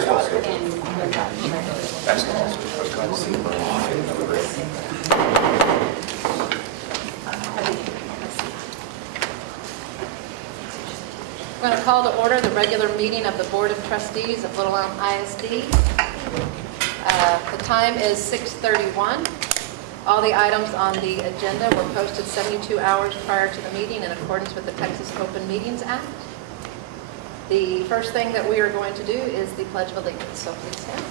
Baseball's good. Basketball's I'm going to call to order the regular meeting of the Board of Trustees of Little Elm ISD. The time is 6:31. All the items on the agenda were posted 72 hours prior to the meeting in accordance with the Texas Open Meetings Act. The first thing that we are going to do is the Pledge of Allegiance. So please stand.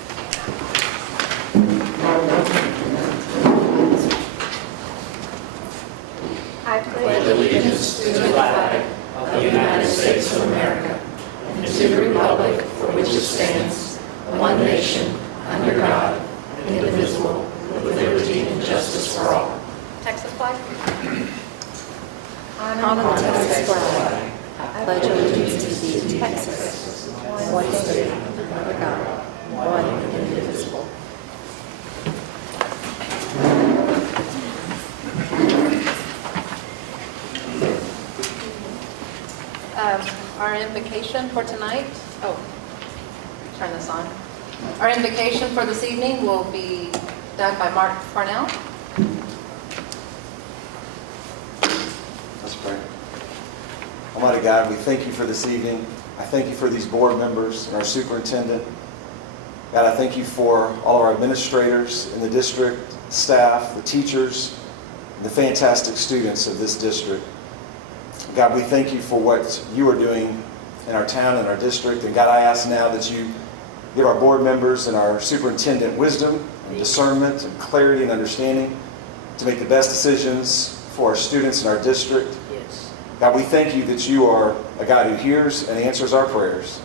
I pledge allegiance to the flag of the United States of America and to the republic for which it stands, one nation, under God, indivisible, with liberty and justice for all. Texas flag. On the Texas flag, I pledge allegiance to thee, Texas, one state, under God, one indivisible. Our invocation for tonight, turn this on. Our invocation for this evening will be done by Mark Farnell. Let's pray. Almighty God, we thank you for this evening. I thank you for these board members and our superintendent. God, I thank you for all our administrators in the district, staff, the teachers, and the fantastic students of this district. God, we thank you for what you are doing in our town and our district. And God, I ask now that you give our board members and our superintendent wisdom and discernment and clarity and understanding to make the best decisions for our students in our district. Yes. God, we thank you that you are a God who hears and answers our prayers.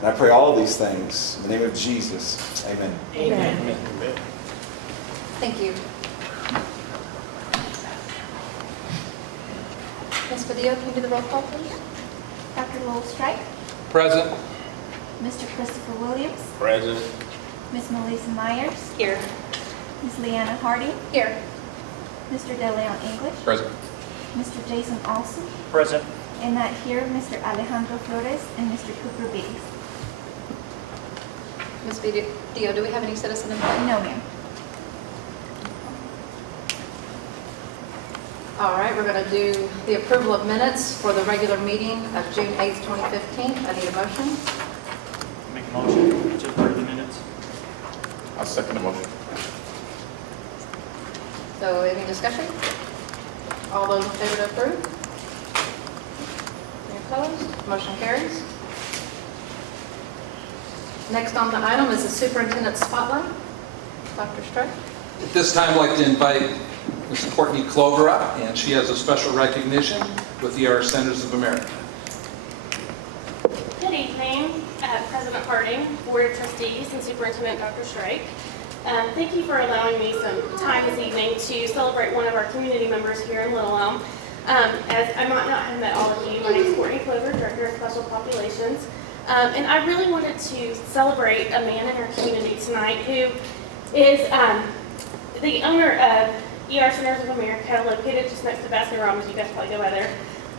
And I pray all of these things in the name of Jesus. Amen. Amen. Amen. Thank you. Ms. Padilla, can you do the roll call, please? Dr. Lowell Strike, Present. Mr. Christopher Williams, Present. Ms. Melissa Myers, Here. Ms. Leanna Harding, Here. Mr. DeLeon English, Present. Mr. Jason Olson, Present. and not here, Mr. Alejandro Flores and Mr. Cooper Biggs. Ms. Padilla, do we have any citizen input? No, ma'am. All right, we're going to do the approval of minutes for the regular meeting of June 8th, 2015. I need a motion. Make a motion to approve the minutes. I'll second the motion. So any discussion? All those in favor to approve? Any opposed? Motion carries. Next on the item is the superintendent spotlight. Dr. Strike. At this time, I'd like to invite Ms. Courtney Clover up, and she has a special recognition with the Irish Centers of America. Good evening, President Harding, Board of Trustees, and Superintendent Dr. Strike. Thank you for allowing me some time this evening to celebrate one of our community members here in Little Elm. As I might not have met all of you, my name is Courtney Clover, Director of Special Populations. And I really wanted to celebrate a man in our community tonight who is the owner of ER Centers of America, located just next to Baskin Robbins. You guys probably go by there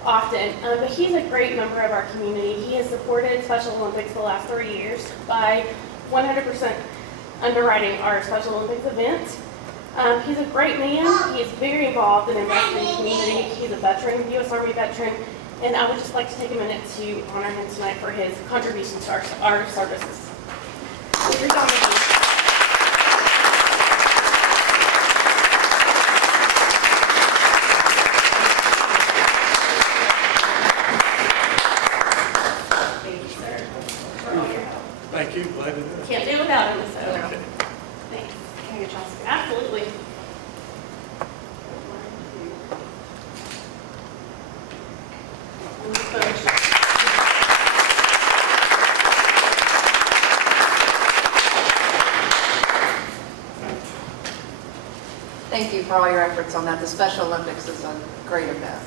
often. But he's a great member of our community. He has supported Special Olympics the last 3 years by 100% underwriting our Special Olympics event. He's a great man. He is very involved in investing in the community. He's a veteran, U.S. Army veteran, and I would just like to take a minute to honor him tonight for his contributions to our services. With your comments. Thank you. Glad to do it. Can't do without him, so. Okay. Thanks. Can I get y'all? Absolutely. Thank you for all your efforts on that. The Special Olympics is a great event.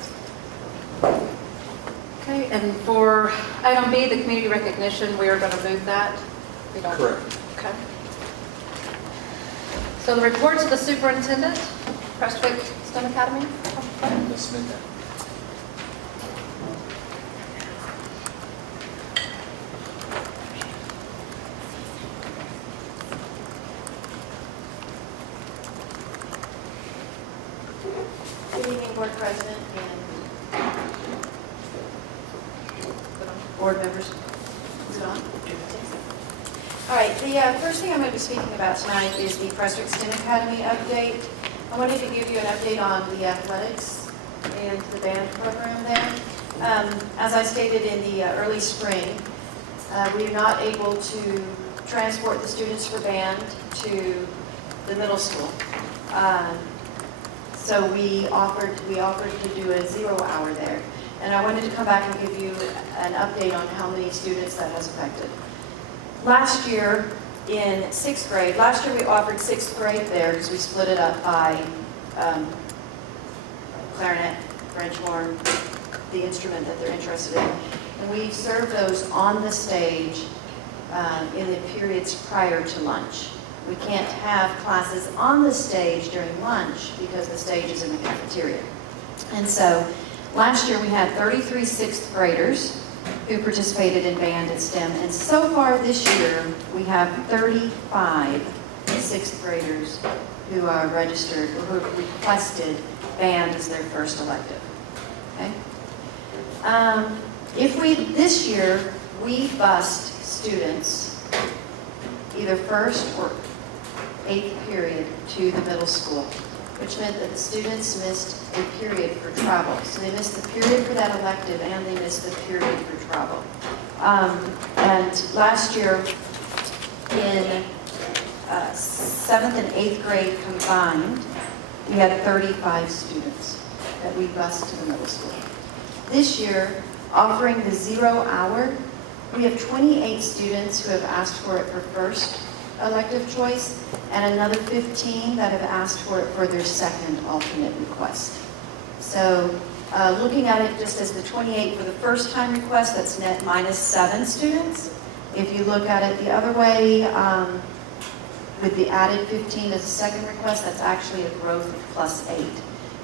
Okay, and for item B, the community recognition, we are going to move that. We don't. Correct. Okay. So the reports of the superintendent, Prestwick STEM Academy. Ms. Minda. President and board members. Is it on? All right, the first thing I'm going to be speaking about tonight is the Prestwick STEM Academy update. I wanted to give you an update on the athletics and the band program there. As I stated in the early spring, we are not able to transport the students for band to the middle school. So we offered to do a 0 hour there. And I wanted to come back and give you an update on how many students that has affected. Last year in 6th grade, we offered 6th grade there because we split it up by clarinet, French horn, the instrument that they're interested in. And we served those on the stage in the periods prior to lunch. We can't have classes on the stage during lunch because the stage is in the cafeteria. And so last year we had 33 6th graders who participated in band and STEM. And so far this year, we have 35 6th graders who are registered or who have requested band as their first elective. Okay? This year, we bused students either first or 8th period to the middle school, which meant that the students missed a period for travel. So they missed the period for that elective and they missed the period for travel. And last year in 7th and 8th grade combined, we had 35 students that we bused to the middle school. This year, offering the 0 hour, we have 28 students who have asked for it for first elective choice, and another 15 that have asked for it for their second alternate request. So looking at it just as the 28 for the first time request, that's net minus 7 students. If you look at it the other way, with the added 15 as a second request, that's actually a growth of plus 8.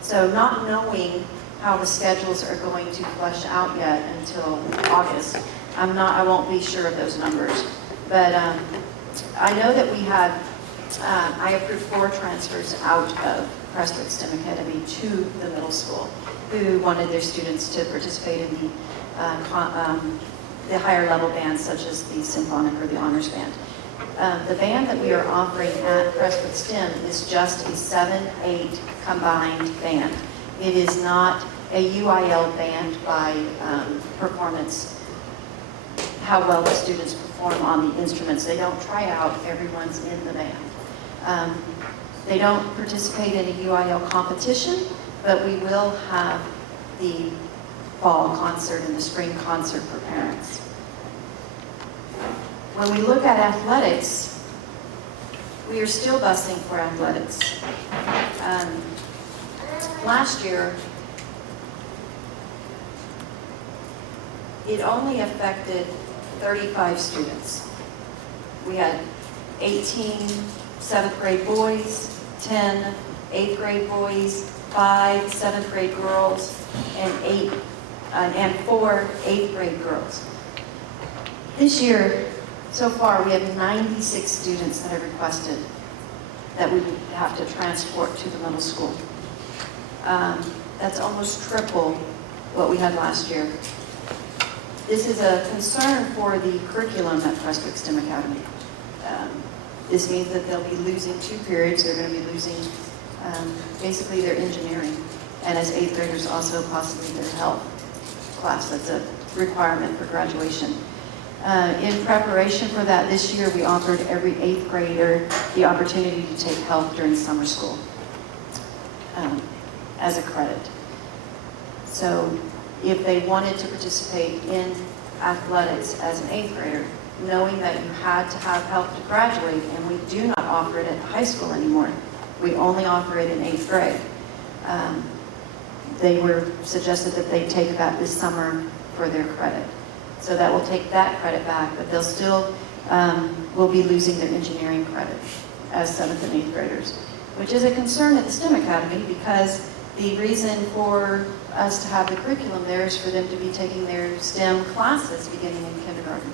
So not knowing how the schedules are going to flesh out yet until August, I won't be sure of those numbers. But I know that we had, I approved 4 transfers out of Prestwick STEM Academy to the middle school who wanted their students to participate in the higher level bands such as the symphonic or the honors band. The band that we are offering at Prestwick STEM is just a 7-8 combined band. It is not a UIL band by performance, how well the students perform on the instruments. They don't try out, everyone's in the band. They don't participate in a UIL competition, but we will have the fall concert and the spring concert for parents. When we look at athletics, we are still busing for athletics. Last year, it only affected 35 students. We had 18 7th grade boys, 10 8th grade boys, 5 7th grade girls, and 4 8th grade girls. This year, so far, we have 96 students that have requested that we would have to transport to the middle school. That's almost triple what we had last year. This is a concern for the curriculum at Prestwick STEM Academy. This means that they'll be losing 2 periods. They're going to be losing basically their engineering, and as 8th graders also possibly their health class. That's a requirement for graduation. In preparation for that this year, we offered every 8th grader the opportunity to take health during summer school as a credit. So if they wanted to participate in athletics as an 8th grader, knowing that you had to have health to graduate, and we do not offer it at high school anymore. We only offer it in 8th grade. They were suggested that they take that this summer for their credit. So that will take that credit back, but they'll still will be losing their engineering credit as 7th and 8th graders, which is a concern at the STEM Academy because the reason for us to have the curriculum there is for them to be taking their STEM classes beginning in kindergarten.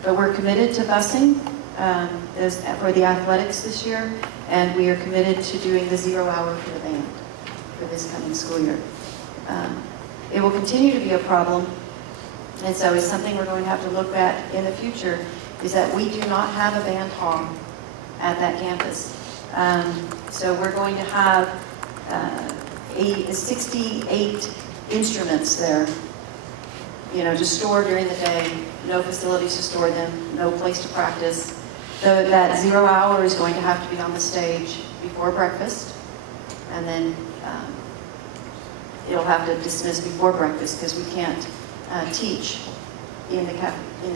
But we're committed to busing for the athletics this year, and we are committed to doing the 0 hour for the band for this coming school year. It will continue to be a problem, and so it's something we're going to have to look at in the future, is that we do not have a band hall at that campus. So we're going to have 68 instruments there, to store during the day, no facilities to store them, no place to practice. That 0 hour is going to have to be on the stage before breakfast, and then it'll have to dismiss before breakfast because we can't teach in the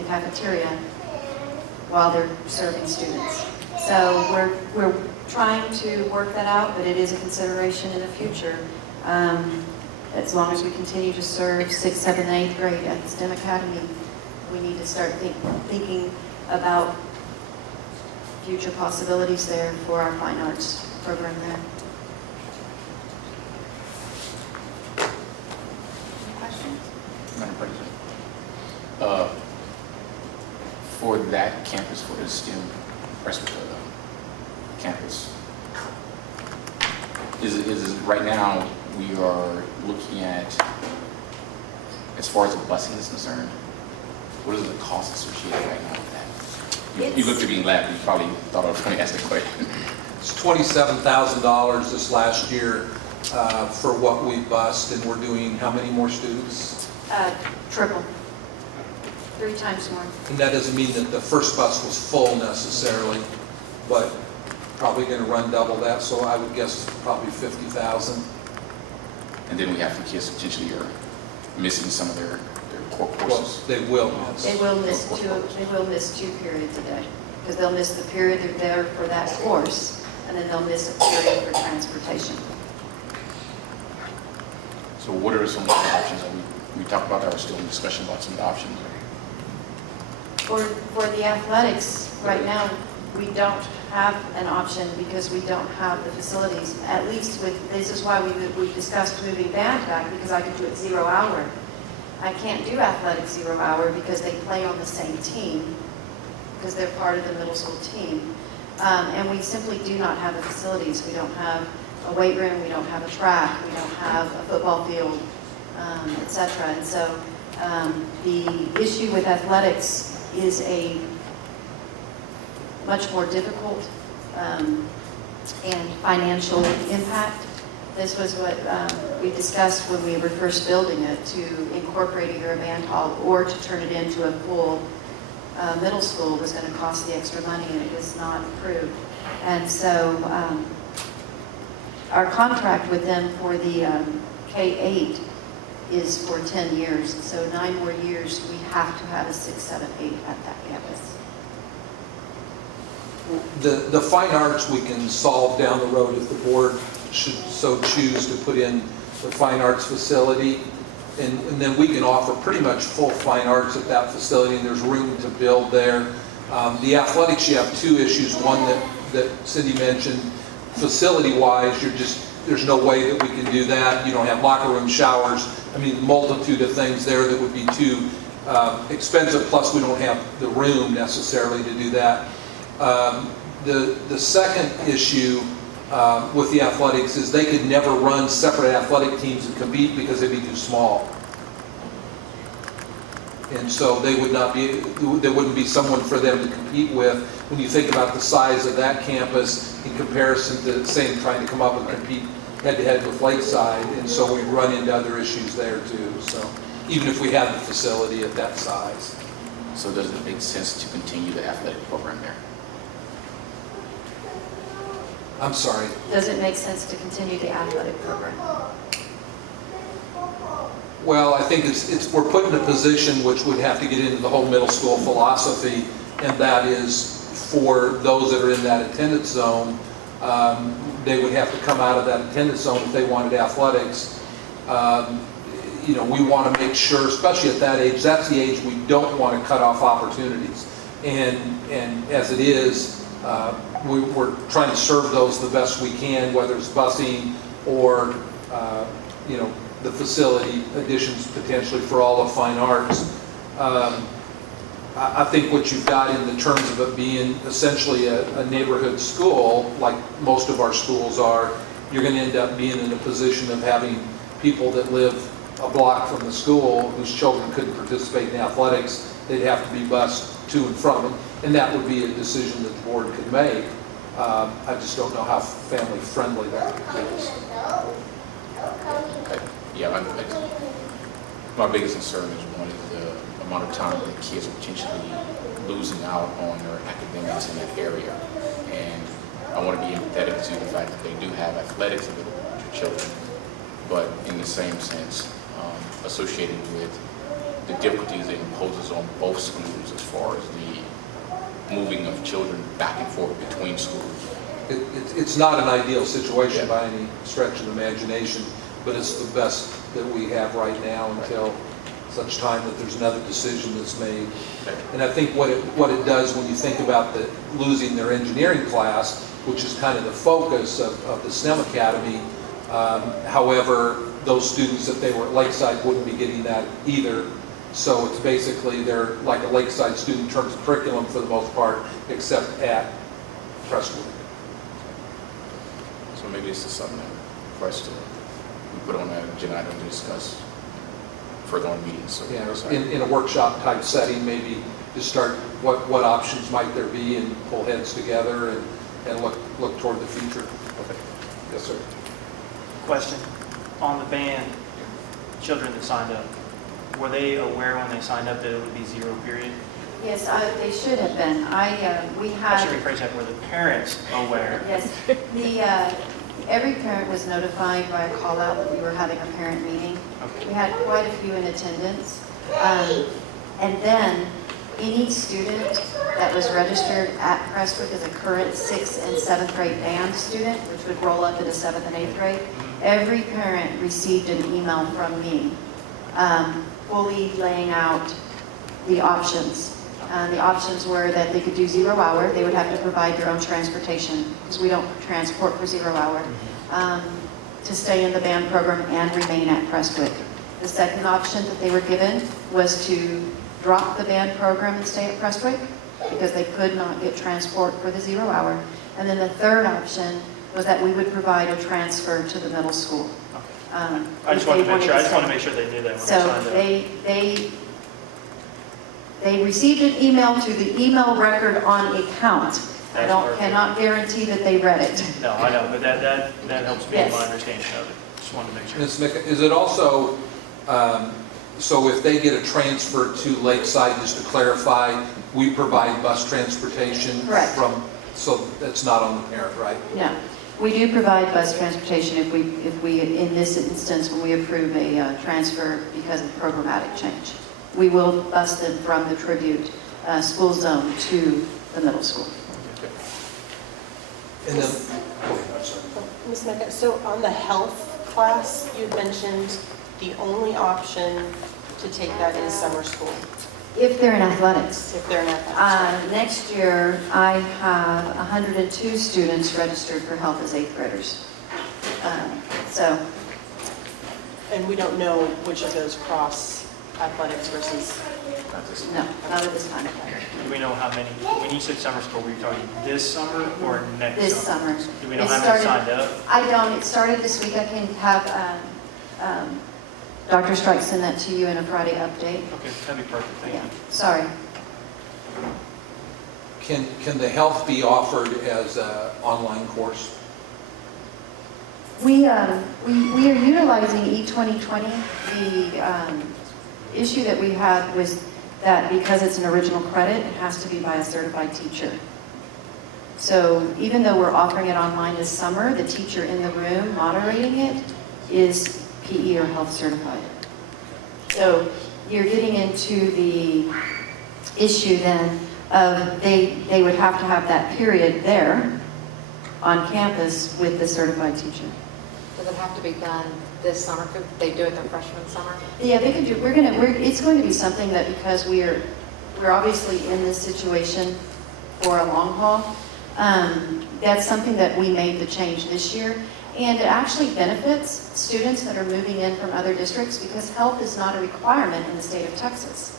cafeteria while they're serving students. So we're trying to work that out, but it is a consideration in the future. As long as we continue to serve 6th, 7th, and 8th grade at the STEM Academy, we need to start thinking about future possibilities there for our fine arts program there. Questions? Madam President. For that campus, for the STEM campus, is it right now we are looking at, as far as the busing is concerned, what is the cost associated right now with that? You looked at me and laughed. You probably thought I was going to ask the question. It's $27,000 this last year for what we bused, and we're doing how many more students? Triple. 3 times more. And that doesn't mean that the first bus was full necessarily, but probably going to run double that, so I would guess probably 50,000. And then we have some kids potentially are missing some of their core Well, courses. they will miss. They will miss 2 periods a day, because they'll miss the period they're there for that course, and then they'll miss a period for transportation. So what are some of the options that we talked about that are still in discussion about some of the options? For the athletics, right now, we don't have an option because we don't have the facilities. At least this is why we discussed moving band back, because I could do it 0 hour. I can't do athletics 0 hour because they play on the same team, because they're part of the middle school team. And we simply do not have the facilities. We don't have a weight room, we don't have a track, we don't have a football field, etc. And so the issue with athletics is a much more difficult and financial impact. This was what we discussed when we were first building it, to incorporate either a band hall or to turn it into a full middle school was going to cost the extra money, and it was not approved. And so our contract with them for the K-8 is for 10 years. So 9 more years, we have to have a 6, 7, 8 at that campus. The fine arts we can solve down the road if the board should so choose to put in the fine arts facility. And then we can offer pretty much full fine arts at that facility, and there's room to build there. The athletics, you have 2 issues. One that Cindy mentioned, facility-wise, there's no way that we can do that. You don't have locker room, showers. I mean, multitude of things there that would be too expensive, plus we don't have the room necessarily to do that. The second issue with the athletics is they could never run separate athletic teams and compete because they'd be too small. And so there wouldn't be someone for them to compete with. When you think about the size of that campus in comparison to, say, trying to come up and compete head-to-head with Lakeside, and so we run into other issues there too. So even if we had the facility at that size. So does it make sense to continue the athletic program there? I'm sorry. Does it make sense to continue the athletic program? Well, I think we're put in a position which would have to get into the whole middle school philosophy, and that is for those that are in that attendance zone, they would have to come out of that attendance zone if they wanted athletics. We want to make sure, especially at that age, that's the age we don't want to cut off opportunities. And as it is, we're trying to serve those the best we can, whether it's busing or, the facility additions potentially for all of fine arts. I think what you've got in the terms of it being essentially a neighborhood school, like most of our schools are, you're going to end up being in a position of having people that live a block from the school whose children couldn't participate in athletics, they'd have to be bused to and from it, and that would be a decision that the board could make. I just don't know how family friendly that is. Yeah, my biggest concern is one is the amount of time that kids are potentially losing out on their academics in that area. And I want to be empathetic to the fact that they do have athletics available to children, but in the same sense, associated with the difficulties it imposes on both schools as far as the moving of children back and forth between schools. It's not an ideal situation by any stretch of the imagination, but it's the best that we have right now until such time that there's another decision that's made. And I think what it does when you think about losing their engineering class, which is kind of the focus of the STEM Academy, however, those students, if they were at Lakeside, wouldn't be getting that either. So it's basically, they're like a Lakeside student in terms of curriculum for the most part, except at Crestwood. So maybe this is something for us to put on an agenda item to discuss further on meetings. So Yeah, in a workshop type setting, maybe just start what options might there be and pull heads together and look toward the future. Okay. Yes, sir. Question, on the band, children that signed up, were they aware when they signed up that it would be 0 period? Yes, they should have been. We I should had, rephrase that, were the parents aware? yes, every parent was notified by a call out that we were having a parent meeting. Okay. We had quite a few in attendance. And then any student that was registered at Crestwood as a current 6th and 7th grade band student, which would roll up into 7th and 8th grade, every parent received an email from me fully laying out the options. The options were that they could do 0 hour. They would have to provide their own transportation because we don't transport for 0 hour, to stay in the band program and remain at Crestwood. The second option that they were given was to drop the band program and stay at Crestwood because they could not get transport for the 0 hour. And then the third option was that we would provide a transfer to the middle school. I just wanted to make sure they knew that when they So signed up. they received an email to the email record on account. I cannot guarantee that they read it. No, I know, but that helps me in Yes. my understanding of it. Just wanted to make sure. Ms. Micah, is it also, so if they get a transfer to Lakeside, just to clarify, we provide bus transportation? Correct. So that's not on the parent, right? No, we do provide bus transportation if we, in this instance, when we approve a transfer because of programmatic change. We will bus them from the Tribute school zone to the middle school. And then, I'm sorry. Ms. Mecca, so on the health class, you mentioned the only option to take that is summer school, If they're in athletics. if they're in athletics. Next year, I have 102 students registered for health as 8th graders. So, And we don't know which of those cross athletics versus, Not this. no, not at this time. Do we know how many, when you said summer school, were you talking this summer or next This summer? summer. Do we know It how many started- signed up? I don't, it started this week. I can have Dr. Strike send that to you in a Friday update. Okay, that'd be perfect, thank Yeah, you. sorry. Can the health be offered as an online course? We are utilizing E2020. The issue that we had was that because it's an original credit, it has to be by a certified teacher. So even though we're offering it online this summer, the teacher in the room moderating it is PE or health certified. So you're getting into the issue then of they would have to have that period there on campus with the certified teacher. Does it have to be done this summer? Could they do it their freshman summer? Yeah, they could do. It's going to be something that because we're obviously in this situation for a long haul. That's something that we made the change this year, and it actually benefits students that are moving in from other districts because health is not a requirement in the state of Texas.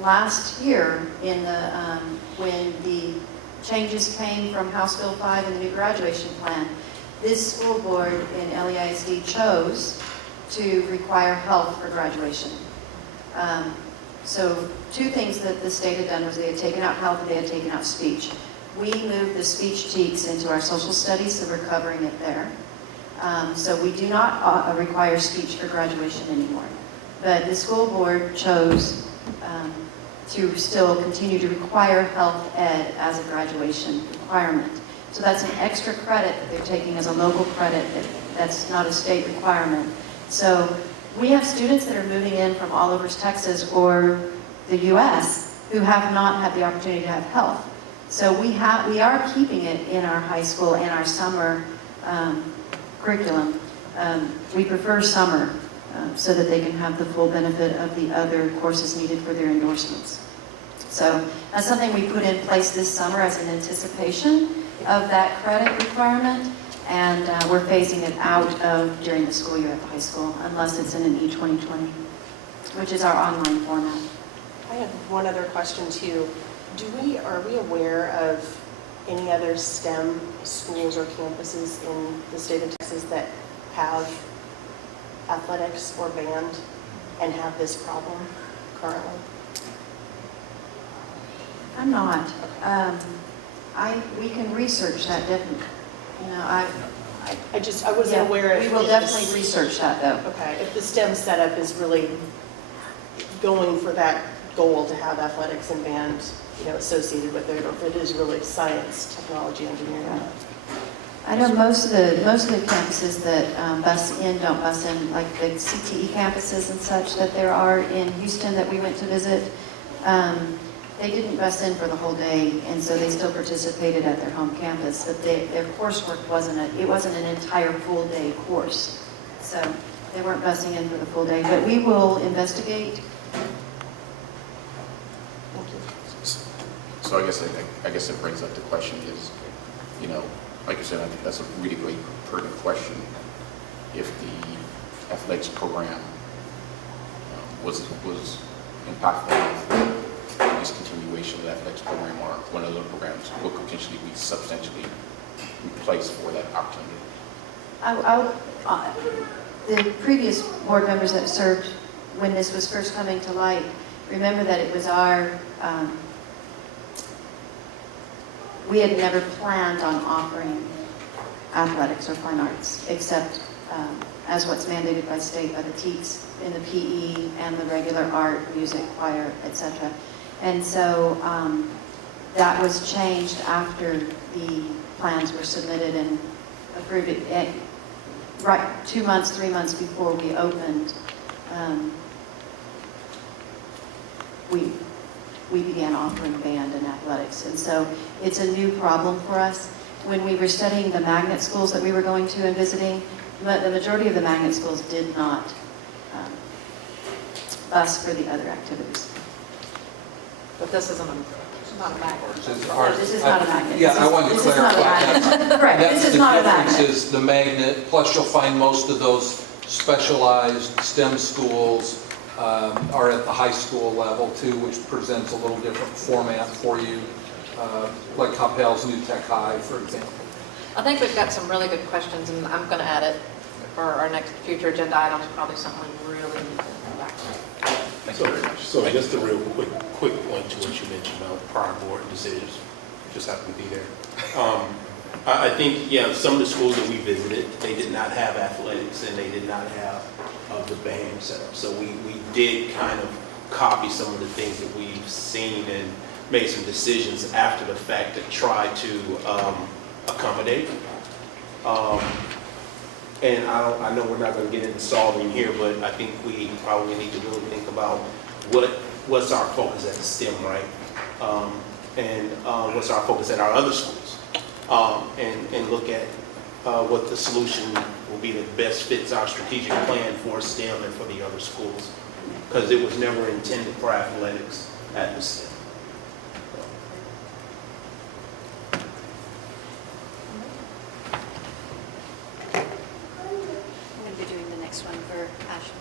Last year, when the changes came from House Bill 5 and the new graduation plan, this school board in LEISD chose to require health for graduation. So two things that the state had done was they had taken out health and they had taken out speech. We moved the speech TEKS into our social studies, so we're covering it there. So we do not require speech for graduation anymore. But the school board chose to still continue to require health ed as a graduation requirement. So that's an extra credit that they're taking as a local credit that's not a state requirement. So we have students that are moving in from all over Texas or the US who have not had the opportunity to have health. So we are keeping it in our high school and our summer curriculum. We prefer summer so that they can have the full benefit of the other courses needed for their endorsements. So that's something we put in place this summer as an anticipation of that credit requirement, and we're phasing it out of during the school year at the high school, unless it's in an E2020, which is our online format. I have one other question too. Are we aware of any other STEM schools or campuses in the state of Texas that have athletics or band and have this problem currently? I'm not. We can research that definitely. You know, I wasn't aware of. We will definitely research that though. Okay, if the STEM setup is really going for that goal to have athletics and band, associated with it, or if it is really science, technology, engineering. I know most of the campuses that bus in don't bus in, like the CTE campuses and such that there are in Houston that we went to visit. They didn't bus in for the whole day, and so they still participated at their home campus. But their coursework wasn't an entire full day course, so they weren't busing in for the full day. But we will investigate. So I guess it brings up the question is, like I said, I think that's a really great pertinent question. If the athletics program was impactful for discontinuation of the athletics program or one of the programs, what could potentially be substantially replaced for that opportunity? The previous board members that served when this was first coming to light, remember that it was we had never planned on offering athletics or fine arts, except as what's mandated by state, by the TEKS in the PE and the regular art, music, choir, etc. And so that was changed after the plans were submitted and approved. Right, 2 months, 3 months before we opened, we began offering band and athletics. And so it's a new problem for us. When we were studying the magnet schools that we were going to and visiting, the majority of the magnet schools did not bus for the other activities. But this isn't not a magnet. This is not a magnet. Yeah, I wanted to clarify that. Correct, this is not a The difference magnet. is the magnet, plus you'll find most of those specialized STEM schools are at the high school level too, which presents a little different format for you, like Coppell's New Tech High, for example. I think we've got some really good questions, and I'm going to add it for our next future agenda items, probably something we really need to come back to. Thank you very much. So just a real quick point to what you mentioned about prior board decisions, just happened to be there. I think, some of the schools that we visited, they did not have athletics and they did not have the band set up. So we did kind of copy some of the things that we've seen and made some decisions after the fact to try to accommodate. And I know we're not going to get into solving here, but I think we probably need to really think about what's our focus at the STEM, right? And what's our focus at our other schools, and look at what the solution will be that best fits our strategic plan for STEM and for the other schools, because it was never intended for athletics at the STEM.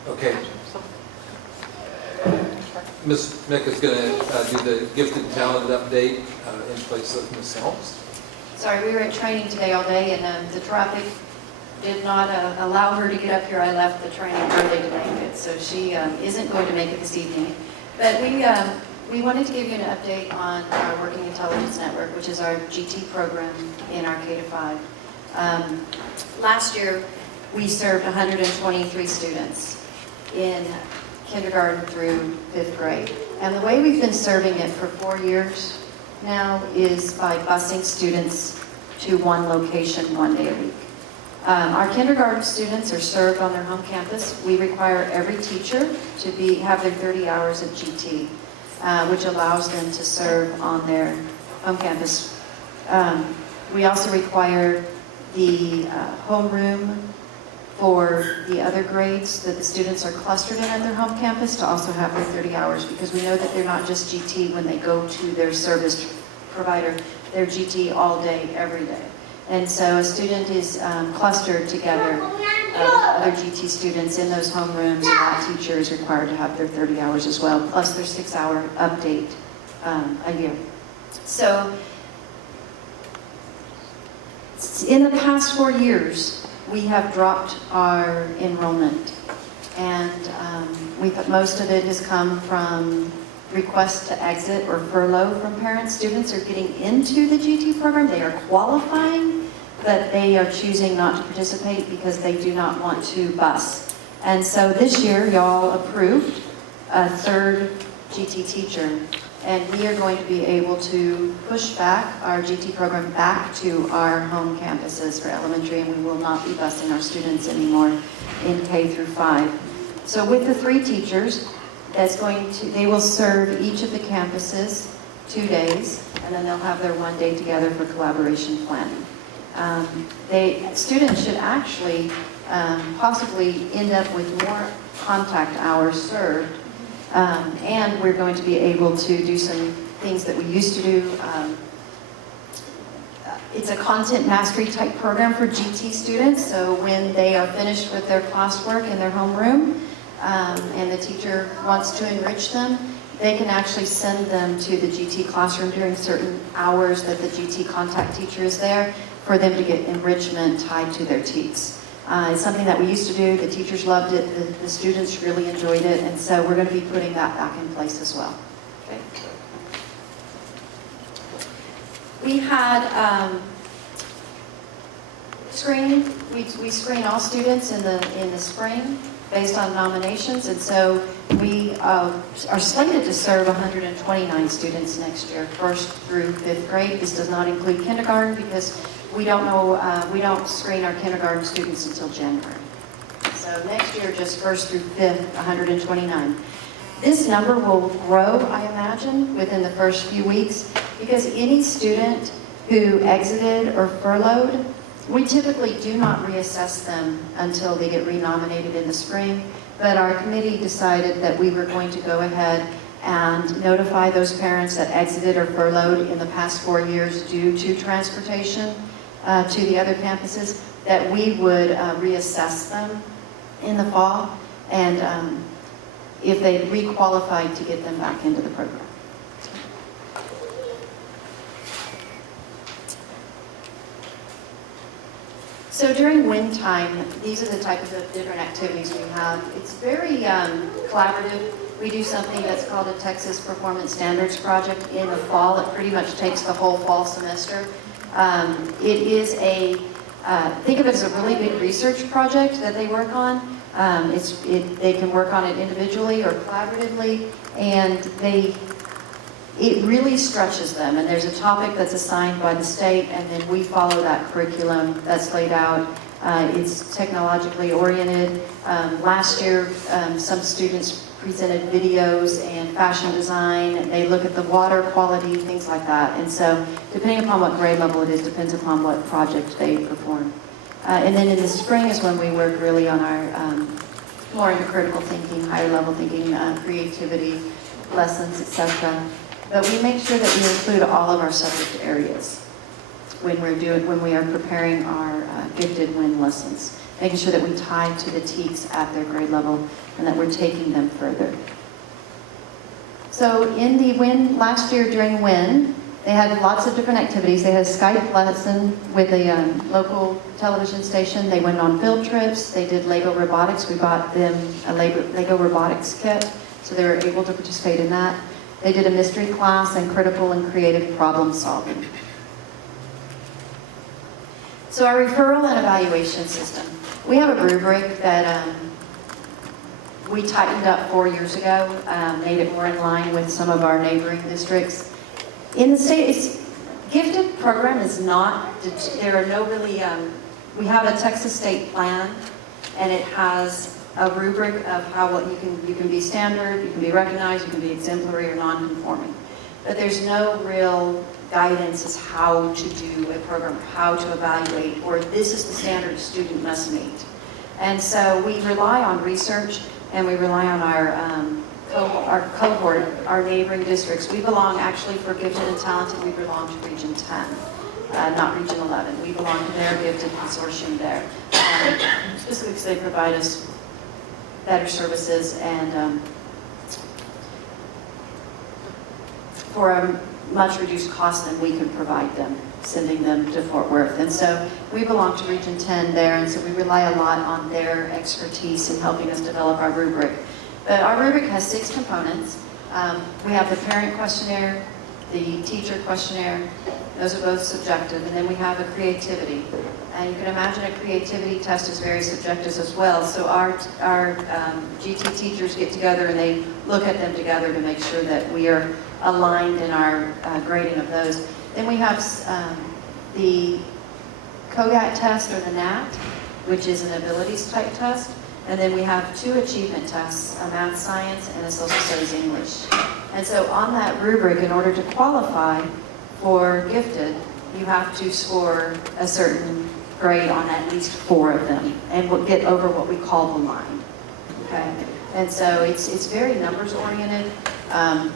Okay. Ms. Mick is going to do the gifted talent update in place of Ms. Helms. Sorry, we were at training today all day, and the traffic did not allow her to get up here. I left the training early to make it, so she isn't going to make it this evening. But we wanted to give you an update on our Working Intelligence Network, which is our GT program in our K-5. Last year, we served 123 students in kindergarten through 5th grade. And the way we've been serving it for 4 years now is by busing students to one location 1 day a week. Our kindergarten students are served on their home campus. We require every teacher to have their 30 hours of GT, which allows them to serve on their home campus. We also require the homeroom for the other grades that the students are clustered in at their home campus to also have their 30 hours, because we know that they're not just GT when they go to their service provider, they're GT all day, every day. And so a student is clustered together with other GT students in those homerooms, and that teacher is required to have their 30 hours as well, plus their 6-hour update a year. So in the past 4 years, we have dropped our enrollment, and most of it has come from requests to exit or furlough from parents. Students are getting into the GT program. They are qualifying, but they are choosing not to participate because they do not want to bus. And so this year, y'all approved a 3rd GT teacher, and we are going to be able to push back our GT program back to our home campuses for elementary, and we will not be busing our students anymore in K through 5. So with the 3 teachers, they will serve each of the campuses 2 days, and then they'll have their 1 day together for collaboration planning. Students should actually possibly end up with more contact hours served, and we're going to be able to do some things that we used to do. It's a content mastery type program for GT students, so when they are finished with their classwork in their homeroom, and the teacher wants to enrich them, they can actually send them to the GT classroom during certain hours that the GT contact teacher is there for them to get enrichment tied to their TEKS. It's something that we used to do. The teachers loved it. The students really enjoyed it, and so we're going to be putting that back in place as well. Okay. We had screening. We screen all students in the spring based on nominations, and so we are slated to serve 129 students next year, 1st through 5th grade. This does not include kindergarten because we don't screen our kindergarten students until January. So next year, just 1st through 5th, 129. This number will grow, I imagine, within the first few weeks, because any student who exited or furloughed, we typically do not reassess them until they get renominated in the spring, but our committee decided that we were going to go ahead and notify those parents that exited or furloughed in the past 4 years due to transportation to the other campuses, that we would reassess them in the fall, and if they re-qualified, to get them back into the program. So during WIN time, these are the types of different activities we have. It's very collaborative. We do something that's called a Texas Performance Standards Project in the fall. It pretty much takes the whole fall semester. It is think of it as a really big research project that they work on. They can work on it individually or collaboratively, and it really stretches them. And there's a topic that's assigned by the state, and then we follow that curriculum that's laid out. It's technologically oriented. Last year, some students presented videos and fashion design, and they look at the water quality, things like that. And so, depending upon what grade level it is, depends upon what project they perform. And then in the spring is when we work really on our more into critical thinking, higher level thinking, creativity, lessons, etc. But we make sure that we include all of our subject areas when we are preparing our gifted WIN lessons, making sure that we tie to the TEKS at their grade level and that we're taking them further. So in the WIN, last year during WIN, They had lots of different activities. They had a Skype lesson with a local television station. They went on field trips. They did Lego robotics. We bought them a Lego robotics kit, so they were able to participate in that. They did a mystery class and critical and creative problem solving. So our referral and evaluation system. We have a rubric that we tightened up 4 years ago, made it more in line with some of our neighboring districts. In the state, gifted program is not, there are no really, we have a Texas state plan, and it has a rubric of how what you can be standard, you can be recognized, you can be exemplary or non-conforming. But there's no real guidance as how to do a program, how to evaluate, or this is the standard a student must meet. And so we rely on research, and we rely on our cohort, our neighboring districts. We belong, actually, for gifted and talented, we belong to Region 10, not Region 11. We belong to their gifted consortium there, specifically because they provide us better services and for a much reduced cost than we can provide them, sending them to Fort Worth. And so we belong to Region 10 there, and so we rely a lot on their expertise in helping us develop our rubric. But our rubric has 6 components. We have the parent questionnaire, the teacher questionnaire. Those are both subjective. And then we have a creativity. And you can imagine a creativity test is very subjective as well. So our GT teachers get together and they look at them together to make sure that we are aligned in our grading of those. Then we have the COGAT test, or the NAT, which is an abilities type test. And then we have 2 achievement tests, a math science and a social studies English. And so on that rubric, in order to qualify for gifted, you have to score a certain grade on at least 4 of them and get over what we call the line. Okay? And so it's very numbers oriented.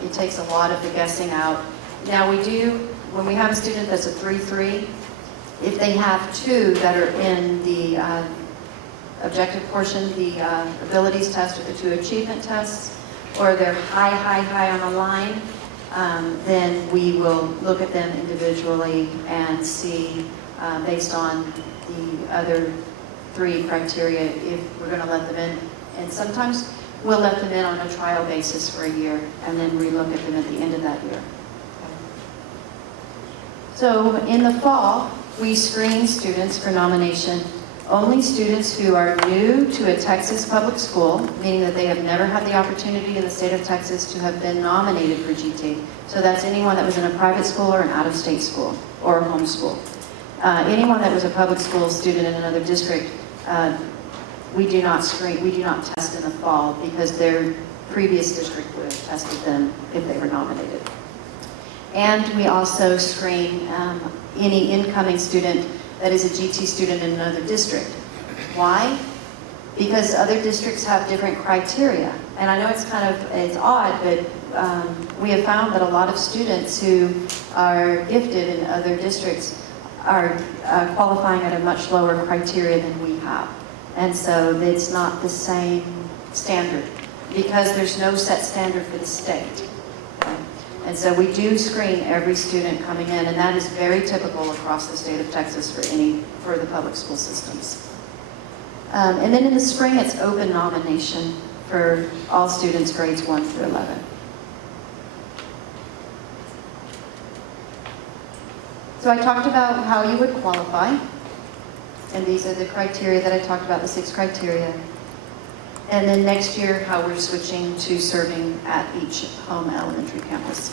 It takes a lot of the guessing out. Now we do, when we have a student that's a 3-3, if they have 2 that are in the objective portion, the abilities test or the 2 achievement tests, or they're high on a line, then we will look at them individually and see, based on the other 3 criteria, if we're going to let them in. And sometimes we'll let them in on a trial basis for a year, and then relook at them at the end of that year. So in the fall, we screen students for nomination. Only students who are new to a Texas public school, meaning that they have never had the opportunity in the state of Texas to have been nominated for GT. So that's anyone that was in a private school or an out-of-state school or a home school. Anyone that was a public school student in another district, we do not screen, we do not test in the fall because their previous district would have tested them if they were nominated. And we also screen any incoming student that is a GT student in another district. Why? Because other districts have different criteria. And I know it's it's odd, but we have found that a lot of students who are gifted in other districts are qualifying at a much lower criteria than we have. And so it's not the same standard because there's no set standard for the state. Okay? And so we do screen every student coming in, and that is very typical across the state of Texas for the public school systems. And then in the spring, it's open nomination for all students grades 1 through 11. So I talked about how you would qualify, and these are the criteria that I talked about, the 6 criteria. And then next year, how we're switching to serving at each home elementary campus.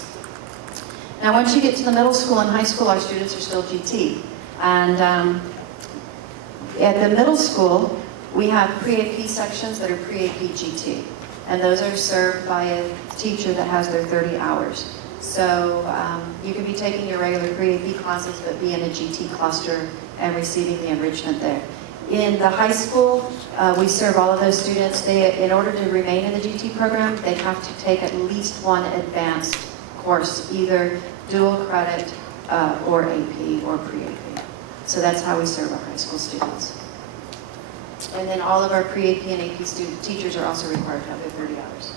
Now, once you get to the middle school and high school, our students are still GT. And at the middle school, we have pre-AP sections that are pre-AP GT. And those are served by a teacher that has their 30 hours. So you can be taking your regular pre-AP classes, but be in a GT cluster and receiving the enrichment there. In the high school, we serve all of those students. In order to remain in the GT program, they have to take at least 1 advanced course, either dual credit or AP or pre-AP. So that's how we serve our high school students. And then all of our pre-AP and AP student teachers are also required to have their 30 hours.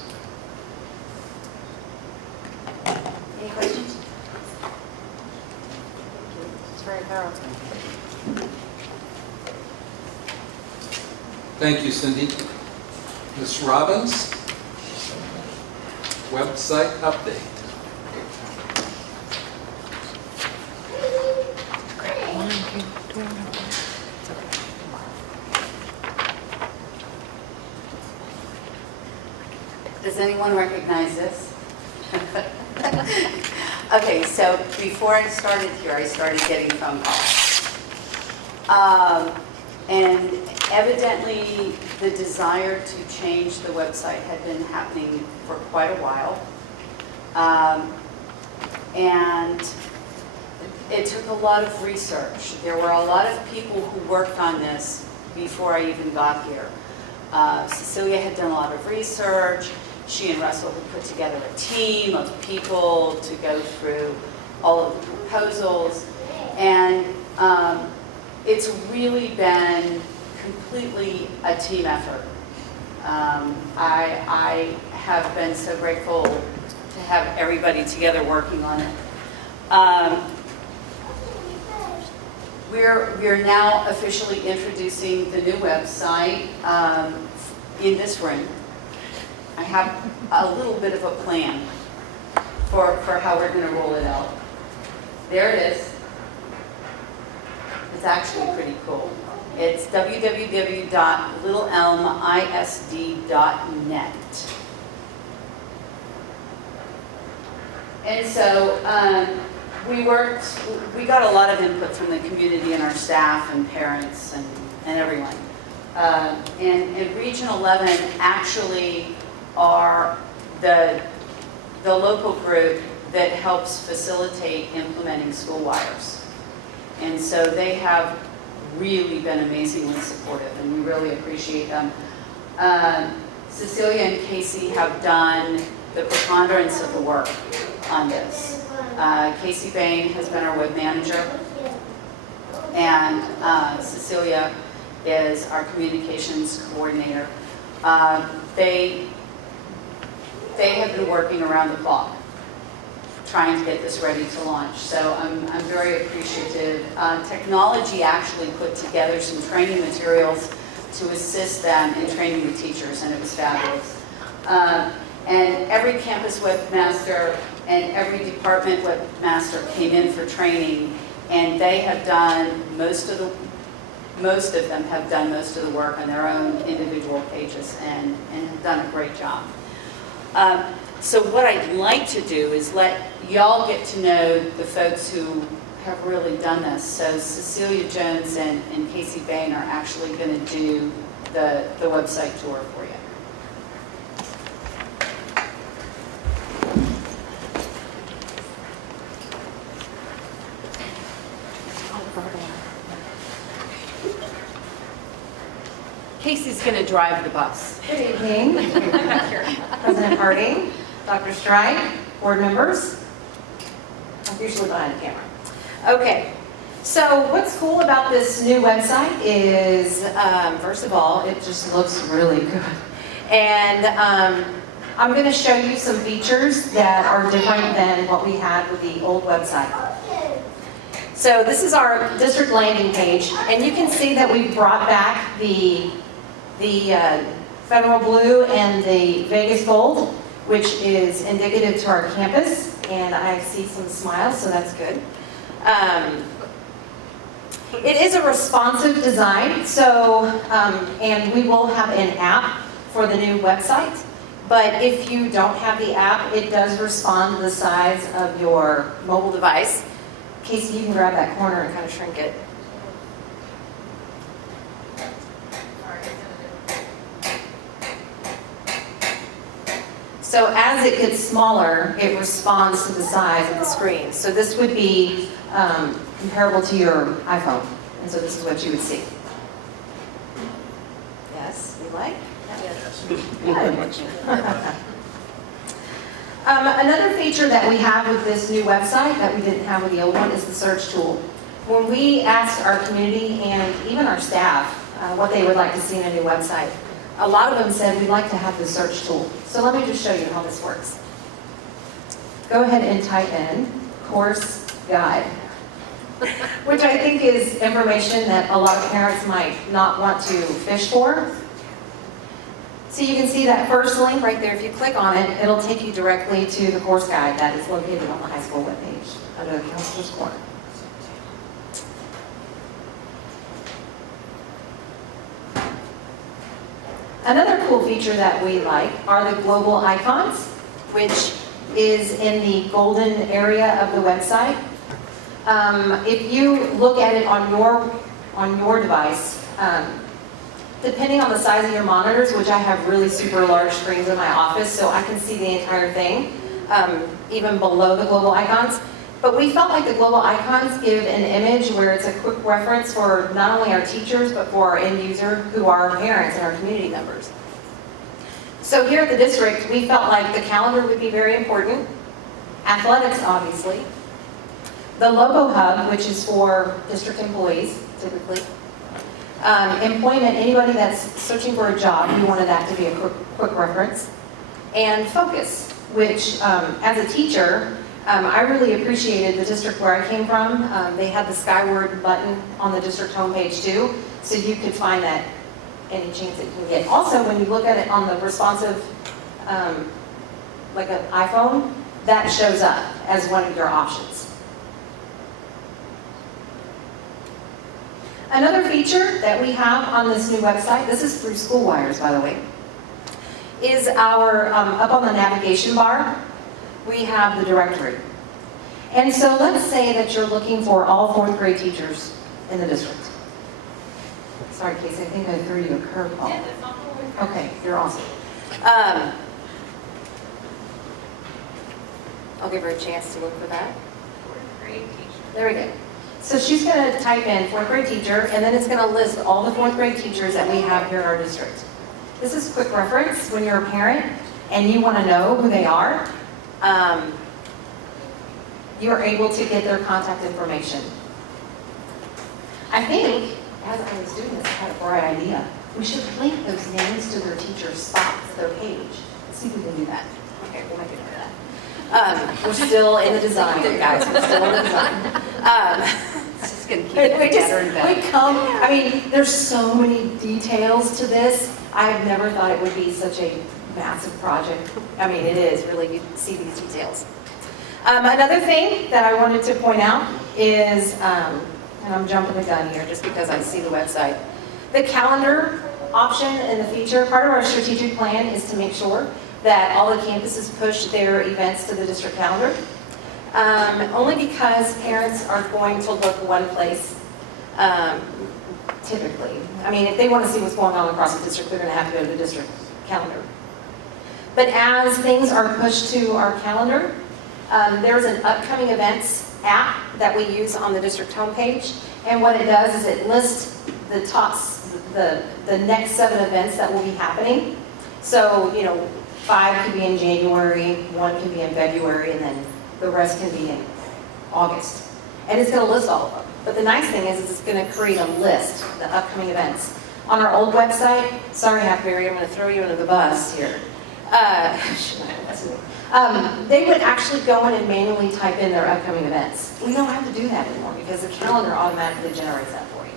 Any questions? Harold. Thank you, Cindy. Ms. Robbins, website update. Does anyone recognize this? Okay, so before I started here, I started getting phone calls. And evidently, the desire to change the website had been happening for quite a while. And it took a lot of research. There were a lot of people who worked on this before I even got here. Cecilia had done a lot of research. She and Russell had put together a team of people to go through all of the proposals. And it's really been completely a team effort. I have been so grateful to have everybody together working on it. We're now officially introducing the new website in this room. I have a little bit of a plan for how we're going to roll it out. There it is. It's actually pretty cool. It's www.littleelmisd.net. And so we got a lot of input from the community and our staff and parents and everyone. And Region 11 actually are the local group that helps facilitate implementing school wires. And so they have really been amazingly supportive, and we really appreciate them. Cecilia and Casey have done the preponderance of the work on this. Casey Bain has been our web manager, and Cecilia is our communications coordinator. They have been working around the clock trying to get this ready to launch. So I'm very appreciative. Technology actually put together some training materials to assist them in training the teachers, and it was fabulous. And every campus webmaster and every department webmaster came in for training, and they have done most of them have done most of the work on their own individual pages and have done a great job. So what I'd like to do is let y'all get to know the folks who have really done this. So Cecilia Jones and Casey Bain are actually going to do the website tour for you. Casey's going to drive the bus. Good evening, President Harding, Dr. Strike, board members. I'm usually behind the camera. Okay, so what's cool about this new website is, first of all, it just looks really good. And I'm going to show you some features that are different than what we had with the old website. So this is our district landing page, and you can see that we've brought back the Federal Blue and the Vegas Gold, which is indicative to our campus, and I see some smiles, so that's good. It is a responsive design, so and we will have an app for the new website, but if you don't have the app, it does respond to the size of your mobile device. Casey, you can grab that corner and kind of shrink it. So as it gets smaller, it responds to the size of the screen. So this would be comparable to your iPhone. And so this is what you would see. Yes, you like? Yes. Good. Another feature that we have with this new website that we didn't have with the old one is the search tool. When we asked our community and even our staff what they would like to see in a new website, a lot of them said we'd like to have the search tool. So let me just show you how this works. Go ahead and type in course guide. which I think is information that a lot of parents might not want to fish for. So you can see that first link right there. If you click on it, it'll take you directly to the course guide that is located on the high school webpage under the counselor's corner. Another cool feature that we like are the global icons, which is in the golden area of the website. If you look at it on your device, depending on the size of your monitors, which I have really super large screens in my office, so I can see the entire thing, even below the global icons. But we felt like the global icons give an image where it's a quick reference for not only our teachers, but for our end user, who are our parents and our community members. So here at the district, we felt like the calendar would be very important. Athletics, obviously. The Logo Hub, which is for district employees, typically. Employment, anybody that's searching for a job, we wanted that to be a quick reference. And Focus, which as a teacher, I really appreciated the district where I came from. They had the Skyward button on the district homepage too, so you could find that any chance that you can get. Also, when you look at it on the responsive, like an iPhone, that shows up as one of your options. Another feature that we have on this new website, this is through SchoolWires, by the way, is our, up on the navigation bar, we have the directory. And so let's say that you're looking for all 4th grade teachers in the district. Sorry, Casey, I think I threw you a curveball. Yeah, that's not the one. Okay, you're awesome. I'll give her a chance to look for that. Great teacher. There we go. So she's going to type in 4th grade teacher, and then it's going to list all the 4th grade teachers that we have here in our district. This is quick reference when you're a parent and you want to know who they are. You're able to get their contact information. I think, as I was doing this, I had a bright idea. We should link those names to their teachers' spots, their page. Let's see if we can do that. Okay, we'll make it do that. We're still in the design, guys. We're still in the design. It's just going to keep it better and better. I mean, there's so many details to this. I have never thought it would be such a massive project. I mean, it is really, you see these details. Another thing that I wanted to point out is, and I'm jumping the gun here just because I see the website, the calendar option and the feature, part of our strategic plan is to make sure that all the campuses push their events to the district calendar. Only because parents are going to look one place, typically. I mean, if they want to see what's going on across the district, they're going to have to go to the district calendar. But as things are pushed to our calendar, there's an upcoming events app that we use on the district homepage. And what it does is it lists the tops, the next 7 events that will be happening. So, 5 could be in January, 1 can be in February, and then the rest can be in August. And it's going to list all of them. But the nice thing is it's going to create a list of the upcoming events. On our old website, sorry Hackberry, I'm going to throw you under the bus here. They would actually go in and manually type in their upcoming events. We don't have to do that anymore because the calendar automatically generates that for you.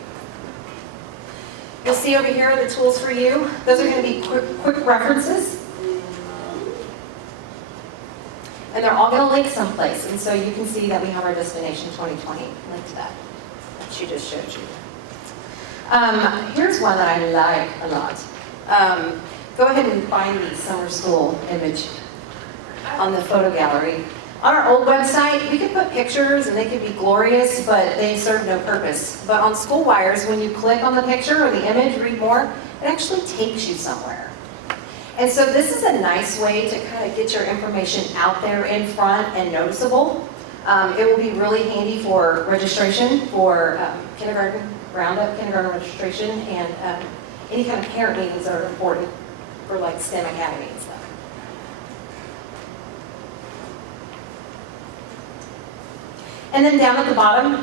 You'll see over here the tools for you. Those are going to be quick references. And they're all going to link someplace. And so you can see that we have our Destination 2020 link to that she just showed you. Here's one that I like a lot. Go ahead and find the summer school image on the photo gallery. On our old website, we could put pictures and they could be glorious, but they serve no purpose. But on SchoolWires, when you click on the picture or the image, read more, it actually takes you somewhere. And so this is a nice way to kind of get your information out there in front and noticeable. It will be really handy for registration for kindergarten, roundup kindergarten registration, and any kind of parent meetings that are important for like STEM Academy and stuff. And then down at the bottom,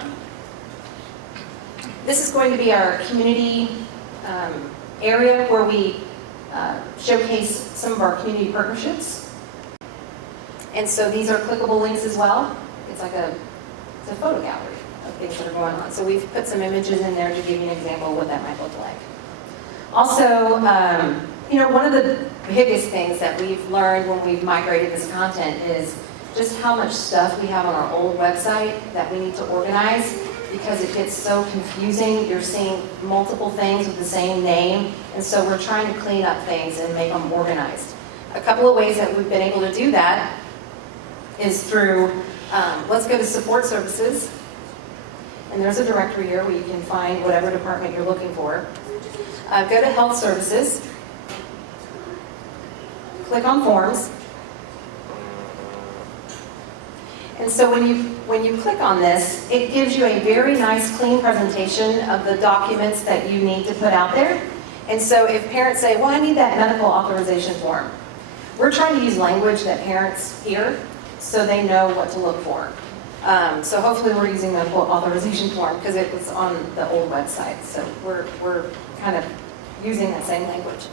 this is going to be our community area where we showcase some of our community partnerships. And so these are clickable links as well. It's like it's a photo gallery of things that are going on. So we've put some images in there to give you an example of what that might look like. Also, one of the biggest things that we've learned when we've migrated this content is just how much stuff we have on our old website that we need to organize because it gets so confusing. You're seeing multiple things with the same name, and so we're trying to clean up things and make them organized. A couple of ways that we've been able to do that is through, let's go to support services, and there's a directory here where you can find whatever department you're looking for. Go to health services, click on forms, and so when you click on this, it gives you a very nice clean presentation of the documents that you need to put out there. And so if parents say, well, I need that medical authorization form, we're trying to use language that parents hear so they know what to look for. So hopefully we're using medical authorization form because it was on the old website. So we're kind of using that same language.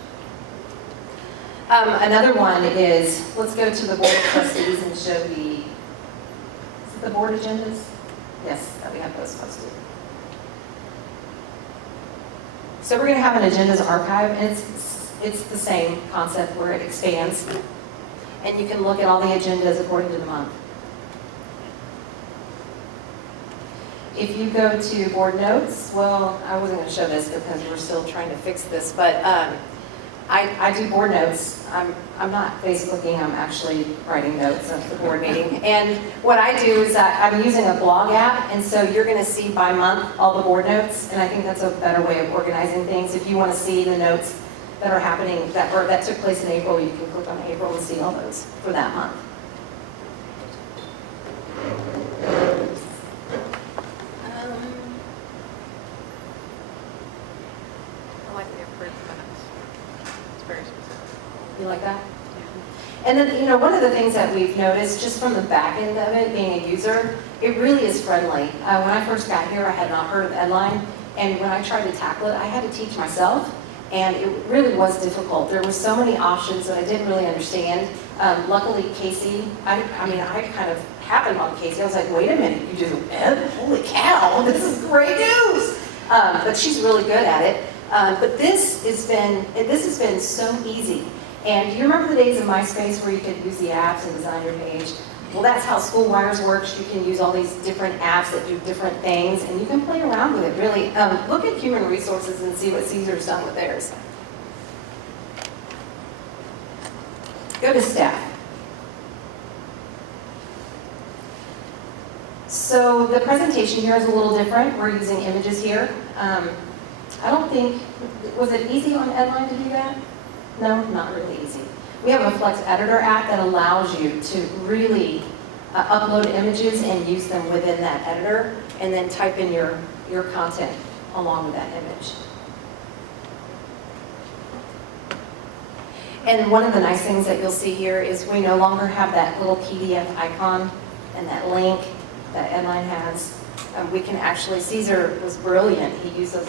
Another one is, let's go to the Board of Trustees and show the board agendas? Yes, that we have those posted. So we're going to have an agendas archive, and it's the same concept where it expands, and you can look at all the agendas according to the month. If you go to board notes, well, I wasn't going to show this because we're still trying to fix this, but I do board notes. I'm not Facebooking, I'm actually writing notes of the board meeting. And what I do is I'm using a blog app, and so you're going to see by month all the board notes, and I think that's a better way of organizing things. If you want to see the notes that are happening, that took place in April, you can click on April and see all those for that month. I like the approved minutes. It's very specific. You like that? And then, one of the things that we've noticed just from the back end of it, being a user, it really is friendly. When I first got here, I had not heard of Edline, and when I tried to tackle it, I had to teach myself, and it really was difficult. There were so many options that I didn't really understand. Luckily, Casey, I kind of happened on Casey. I was like, wait a minute, you do Ed? Holy cow, this is great news! But she's really good at it. But this has been so easy. And do you remember the days of MySpace where you could use the apps and design your page? Well, that's how SchoolWires works. You can use all these different apps that do different things, and you can play around with it, really. Look at Human Resources and see what Caesar's done with theirs. Go to staff. So the presentation here is a little different. We're using images here. I don't think, was it easy on Edline to do that? No, not really easy. We have a Flex Editor app that allows you to really upload images and use them within that editor, and then type in your content along with that image. And one of the nice things that you'll see here is we no longer have that little PDF icon and that link that Edline has. We can actually, Caesar was brilliant. He used those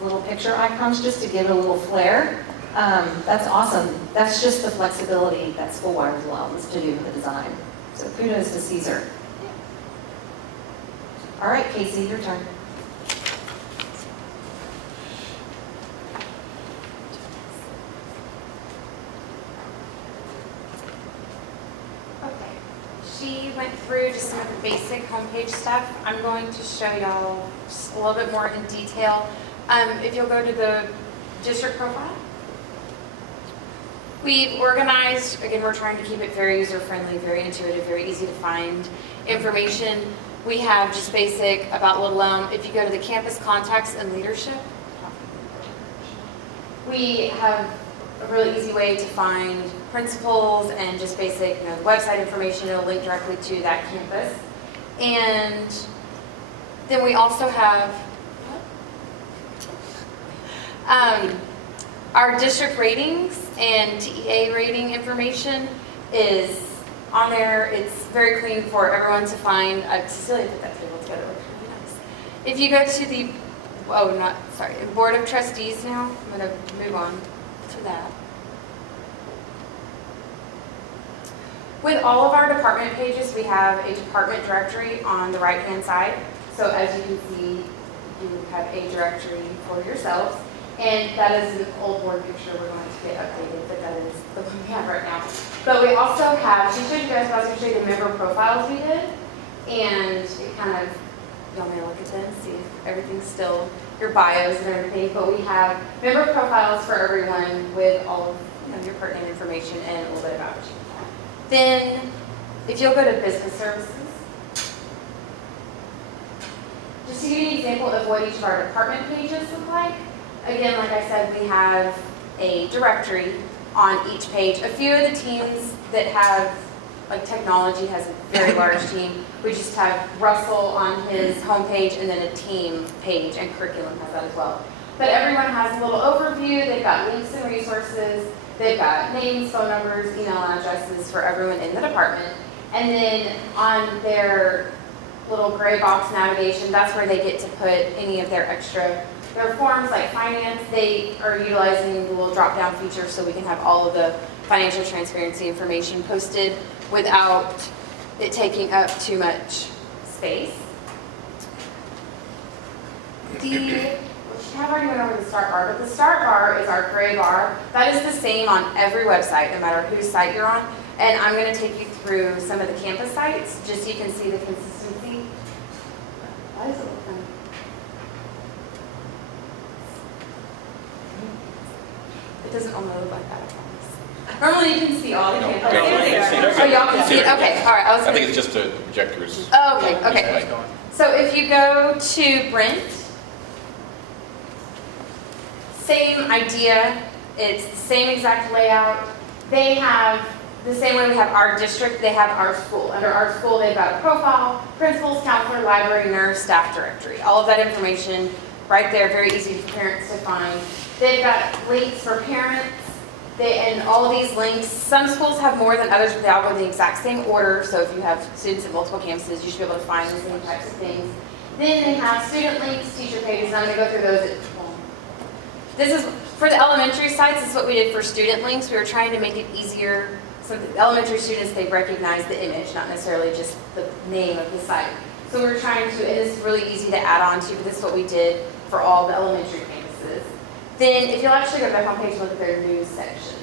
little picture icons just to give it a little flair. That's awesome. That's just the flexibility that SchoolWires allows us to do in the design. So kudos to Caesar. All right, Casey, your turn. Okay. She went through just some of the basic homepage stuff. I'm going to show y'all just a little bit more in detail. If you'll go to the district profile. We've organized, again, we're trying to keep it very user-friendly, very intuitive, very easy to find information. We have just basic about Little Elm. If you go to the campus contacts and leadership, we have a really easy way to find principals and just basic, the website information. It'll link directly to that campus. And then we also have our district ratings and TEA rating information is on there. It's very clean for everyone to find. Cecilia put that table together. Nice. If you go to the, Board of Trustees now, I'm going to move on to that. With all of our department pages, we have a department directory on the right-hand side. So as you can see, you have a directory for yourselves. And that is an old board picture. We're going to get updated, but that is the one we have right now. But we also have, she showed you guys, I was going to show you the member profiles we did. And it kind of, y'all may look at them, see if everyth's still, your bios and everything. But we have member profiles for everyone with all of your pertinent information and a little bit about you. Then, if you'll go to business services, just to give you an example of what each of our department pages look like. Again, like I said, we have a directory on each page. A few of the teams that have, like technology has a very large team. We just have Russell on his homepage and then a team page, and curriculum has that as well. But everyone has a little overview. They've got links and resources. They've got names, phone numbers, email addresses for everyone in the department. And then on their little gray box navigation, that's where they get to put any of their forms like finance. They are utilizing the little drop-down feature so we can have all of the financial transparency information posted without it taking up too much space. I have already went over the start bar, but the start bar is our gray bar. That is the same on every website, no matter whose site you're on. And I'm going to take you through some of the campus sites, just so you can see the consistency. Why does it look funny? It doesn't only look like that, I promise. Normally you can see all the campus. Oh, y'all can see it? Okay, all right. I think it's just the projectors. Oh, okay, okay. So if you go to Brent, same idea, it's the same exact layout. They have, the same way we have our district, they have our school. Under our school, they've got a profile, principals, counselor, library, nurse, staff directory. All of that information right there, very easy for parents to find. They've got links for parents, and all of these links, some schools have more than others, but they all go in the exact same order. So if you have students at multiple campuses, you should be able to find the same types of things. Then they have student links, teacher pages, and I'm going to go through those at This is, for the elementary sites, this is what we did for student links. We were trying to make it easier so the elementary students, they recognize the image, not necessarily just the name of the site. So we were trying to, and this is really easy to add on to, but this is what we did for all the elementary campuses. Then if you'll actually go to their homepage and look at their news section.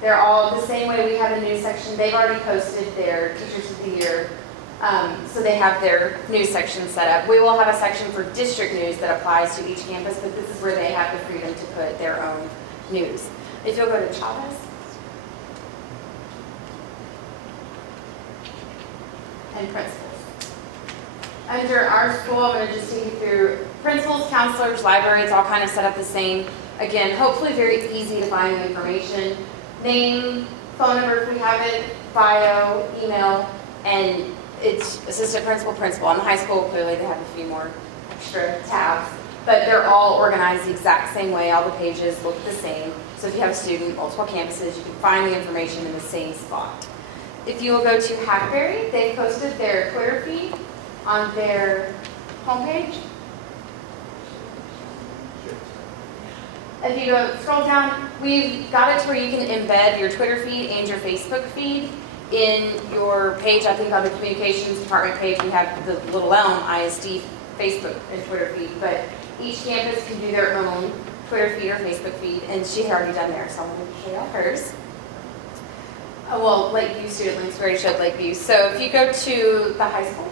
They're all the same way we have a news section. They've already posted their Teachers of the Year. So they have their news section set up. We will have a section for district news that applies to each campus, but this is where they have the freedom to put their own news. If you'll go to Chavez. And principals. Under our school, I'm going to just take you through principals, counselors, library. It's all kind of set up the same. Again, hopefully very easy to find the information. Name, phone number if we have it, bio, email, and it's assistant principal, principal. On the high school, clearly they have a few more extra tabs, but they're all organized the exact same way. All the pages look the same. So if you have a student, multiple campuses, you can find the information in the same spot. If you will go to Hackberry, they've posted their Twitter feed on their homepage. If you go scroll down, we've got it to where you can embed your Twitter feed and your Facebook feed in your page. I think on the communications department page, we have the Little Elm ISD Facebook and Twitter feed, but each campus can do their own Twitter feed or Facebook feed, and she had already done theirs, so I'm going to show you hers. Well, Lakeview student links, we already showed Lakeview. So if you go to the high school,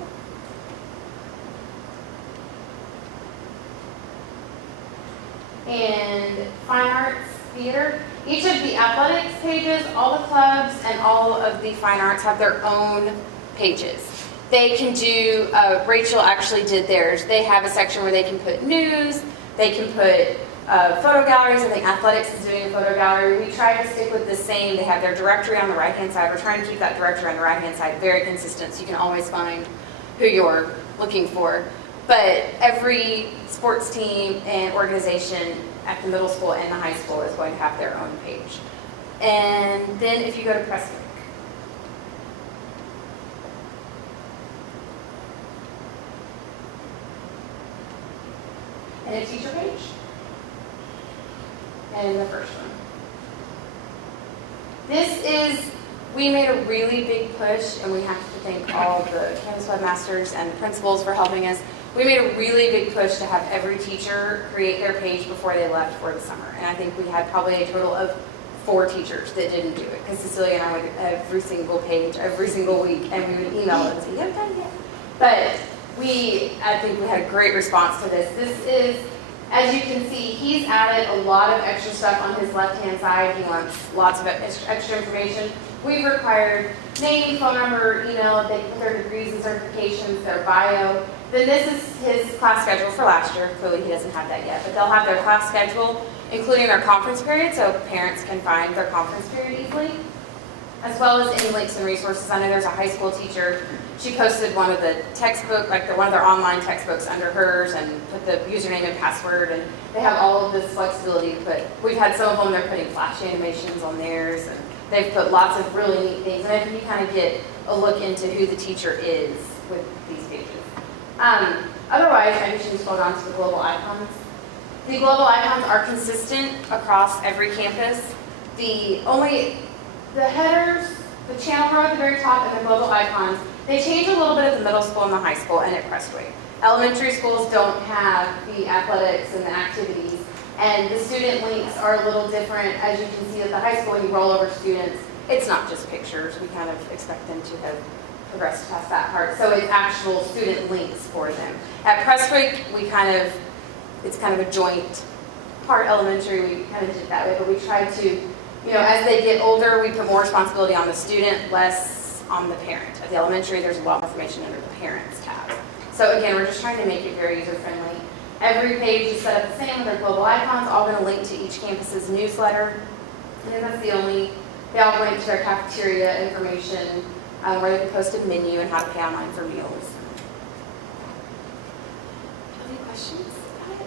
and fine arts, theater, each of the athletics pages, all the clubs, and all of the fine arts have their own pages. They can do, Rachel actually did theirs. They have a section where they can put news, they can put photo galleries. I think athletics is doing a photo gallery. We try to stick with the same. They have their directory on the right-hand side. We're trying to keep that directory on the right-hand side very consistent so you can always find who you're looking for. But every sports team and organization at the middle school and the high school is going to have their own page. And then if you go to Presswick, and a teacher page, and the first one. This is We made a really big push, and we have to thank all the campus webmasters and principals for helping us. We made a really big push to have every teacher create their page before they left for the summer. And I think we had probably a total of 4 teachers that didn't do it, because Cecilia and I would every single page, every single week, and we would email them and say, you haven't done it yet. But I think we had a great response to this. This is, as you can see, he's added a lot of extra stuff on his left-hand side. He wants lots of extra information. We've required name, phone number, email, they put their degrees and certifications, their bio. Then this is his class schedule for last year. Clearly he doesn't have that yet, but they'll have their class schedule, including their conference period, so parents can find their conference period easily, as well as any links and resources. I know there's a high school teacher. She posted one of the textbook, one of their online textbooks under hers and put the username and password, and they have all of this flexibility to put. We've had some of them, they're putting flash animations on theirs, and they've put lots of really neat things. And I think you kind of get a look into who the teacher is with these pages. Otherwise, I just scroll down to the global icons. The global icons are consistent across every campus. The headers, the channel row at the very top, and the global icons, they change a little bit at the middle school and the high school and at Prestwick. Elementary schools don't have the athletics and the activities, and the student links are a little different. As you can see at the high school, when you roll over students, it's not just pictures. We kind of expect them to have progressed past that part. So it's actual student links for them. At Prestwick, it's kind of a joint part elementary. We kind of did it that way, but we tried to, as they get older, we put more responsibility on the student, less on the parent. At the elementary, there's a lot more information under the parents tab. So again, we're just trying to make it very user-friendly. Every page is set up the same with their global icons, all going to link to each campus's newsletter. And then that's they all link to their cafeteria information, where they can post a menu and how to pay online for meals. Do you have any questions about it?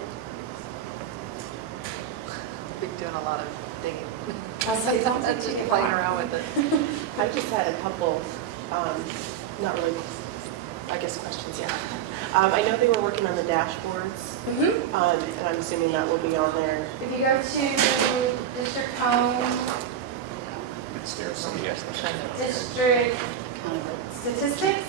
Been doing a lot of digging. I'm Just playing around with it. I just had a couple, not really, I guess questions, yeah. I know they were working on the dashboards, and I'm assuming that will be on there. If you go to district home, There's somebody else. district statistics,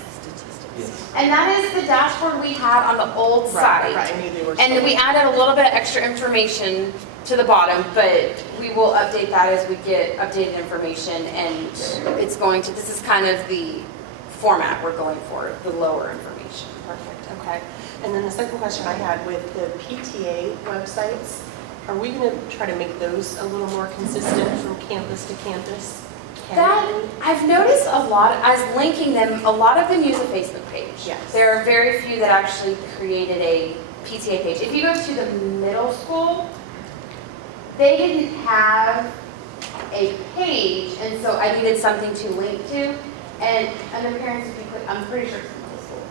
and that is the dashboard we had on the old site. Right, I knew they were. And we added a little bit of extra information to the bottom, but we will update that as we get updated information, and this is kind of the format we're going for, the lower information. Perfect, okay. And then the second question I had with the PTA websites, are we going to try to make those a little more consistent from campus to campus? I've noticed a lot, as linking them, a lot of them use a Facebook page. Yes. There are very few that actually created a PTA page. If you go to the middle school, they didn't have a page, and so I needed something to link to. And under parents, if you click, I'm pretty sure it's the middle school.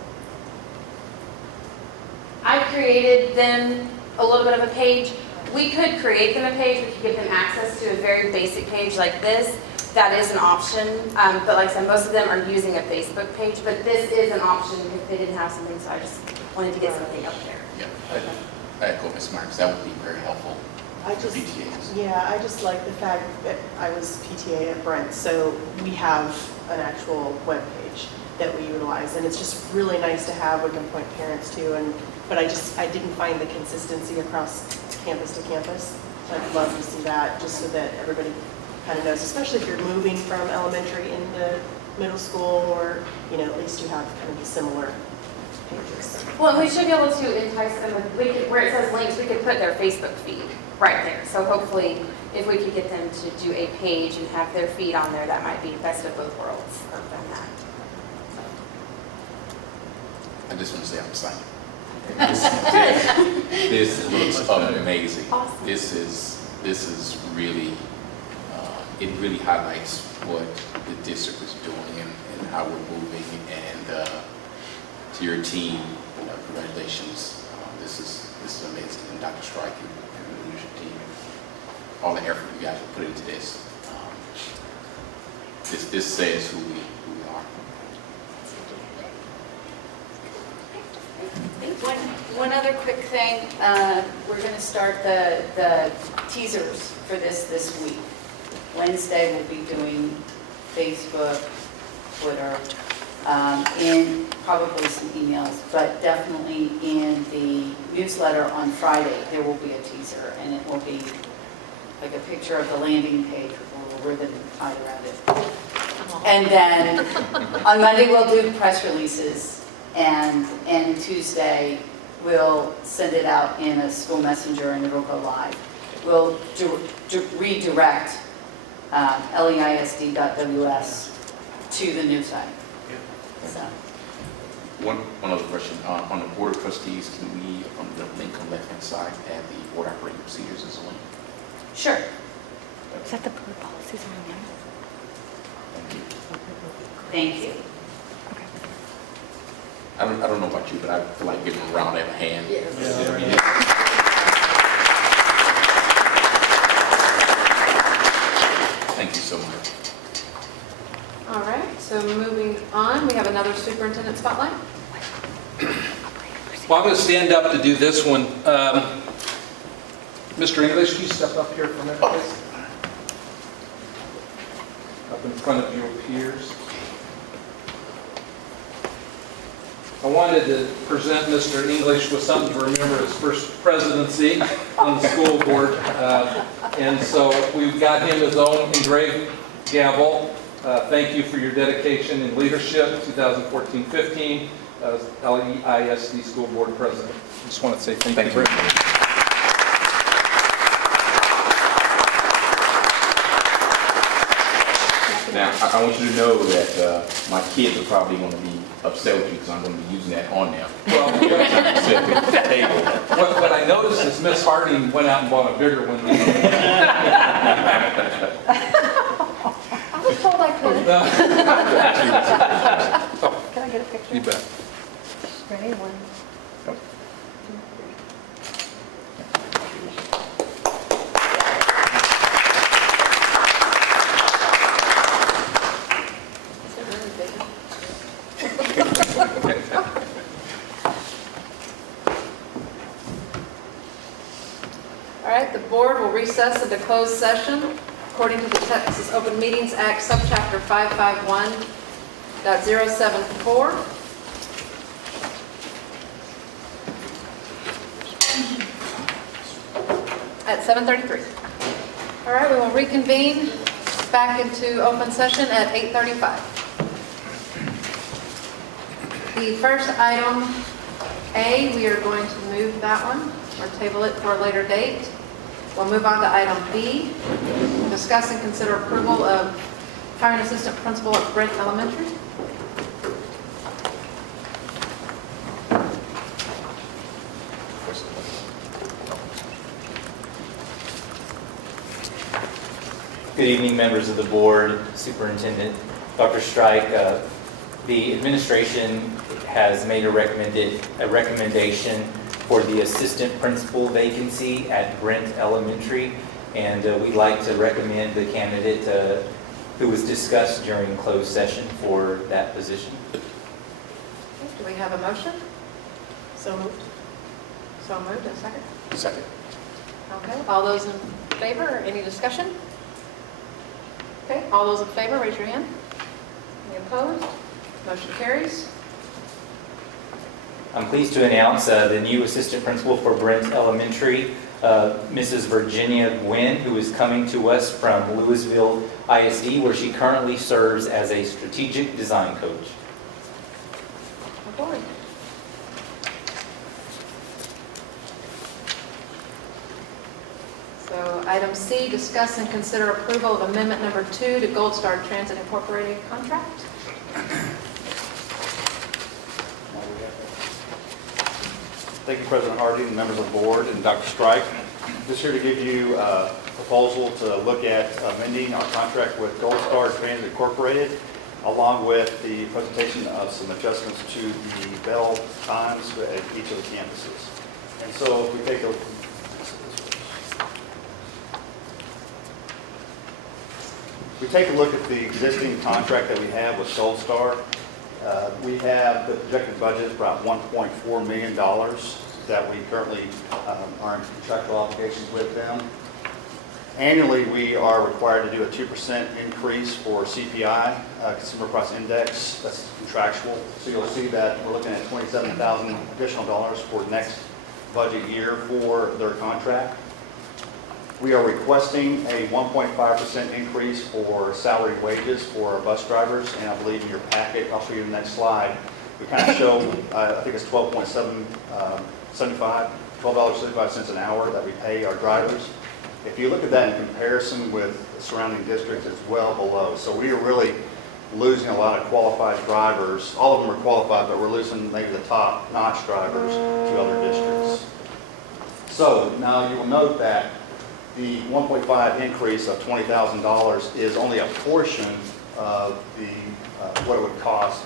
I created them a little bit of a page. We could create them a page. We could give them access to a very basic page like this. That is an option, but like I said, most of them are using a Facebook page, but this is an option because they didn't have something, so I just wanted to get something up there. Yeah, I echo Ms. Marks. That would be very helpful for PTAs. Yeah, I just like the fact that I was PTA at Brent, so we have an actual web page that we utilize, and it's just really nice to have. We can point parents to, but I didn't find the consistency across campus to campus. So I'd love to see that, just so that everybody kind of knows, especially if you're moving from elementary into middle school, or at least you have kind of the similar pages. Well, and we should be able to entice them with, where it says links, we could put their Facebook feed right there. So hopefully, if we could get them to do a page and have their feed on there, that might be best of both worlds. I've done that. I just want to say I'm excited. This looks amazing. Awesome. This is really, it really highlights what the district is doing and how we're moving. And to your team, congratulations. This is amazing. And Dr. Strike and the leadership team, all the effort you guys have put into this. This says who we are. One other quick thing, we're going to start the teasers for this week. Wednesday we'll be doing Facebook, Twitter, in probably some emails, but definitely in the newsletter on Friday, there will be a teaser, and it will be like a picture of the landing page with a little ribbon tied around it. And then on Monday, we'll do press releases, and Tuesday, we'll send it out in a school messenger, and it'll go live. We'll redirect leisd.ws to the new site. So. One other question, on the Board of Trustees, can we, on the link on the left-hand side, add the board operating procedures as a link? Sure. Is that the board policies on there? Thank you. Thank you. I don't know about you, but I feel like giving a round of a hand. Yes. Thank you so much. All right, so moving on, we have another superintendent spotlight. Well, I'm going to stand up to do this one. Mr. English, can you step up here for a minute, please? Up in front of your peers. I wanted to present Mr. English with something to remember his first presidency on the school board. And so we've got him his own engraved gavel. Thank you for your dedication and leadership, 2014-15, as LEISD School Board President. I just want to say thank you very much. Now, I want you to know that my kids are probably going to be upset with you because I'm going to be using that on them. Well, what I noticed is Miss Harding went out and bought a bigger one. I was told I could. Can I get a picture? You bet. Ready? 1, 2, 3. Is it really big? All right, the board will recess into closed session according to the Texas Open Meetings Act, subchapter 551.074. At 7:33. All right, we will reconvene back into open session at 8:35. The first item, A, we are going to move that one or table it for a later date. We'll move on to item B, discuss and consider approval of hiring assistant principal at Brent Elementary. Good evening, members of the board, Superintendent Dr. Strike. The administration has made a recommendation for the assistant principal vacancy at Brent Elementary, and we'd like to recommend the candidate who was discussed during closed session for that position. Do we have a motion? So moved. So moved, and a second? Second. Okay, all those in favor, or any discussion? Okay, all those in favor, raise your hand. Any opposed? Motion carries. I'm pleased to announce the new assistant principal for Brent Elementary, Mrs. Virginia Gwynn, who is coming to us from Louisville ISD, where she currently serves as a strategic design coach. Aboard. So item C, discuss and consider approval of amendment number 2 to Gold Star Transit Incorporated contract. Thank you, President Harding, members of the board, and Dr. Strike. Just here to give you a proposal to look at amending our contract with Gold Star Transit Incorporated, along with the presentation of some adjustments to the bell times at each of the campuses. And so if we take a look at the existing contract that we have with Gold Star, we have the projected budget is about $1.4 million that we currently are in contractual obligations with them. Annually, we are required to do a 2% increase for CPI, Consumer Price Index. That's contractual. So you'll see that we're looking at $27,000 additional dollars for next budget year for their contract. We are requesting a 1.5% increase for salary wages for our bus drivers, and I believe in your packet, I'll show you the next slide, we kind of show, I think it's $12.75 an hour that we pay our drivers. If you look at that in comparison with the surrounding districts, it's well below. So we are really losing a lot of qualified drivers. All of them are qualified, but we're losing maybe the top-notch drivers to other districts. So now you will note that the 1.5 increase of $20,000 is only a portion of the what it would cost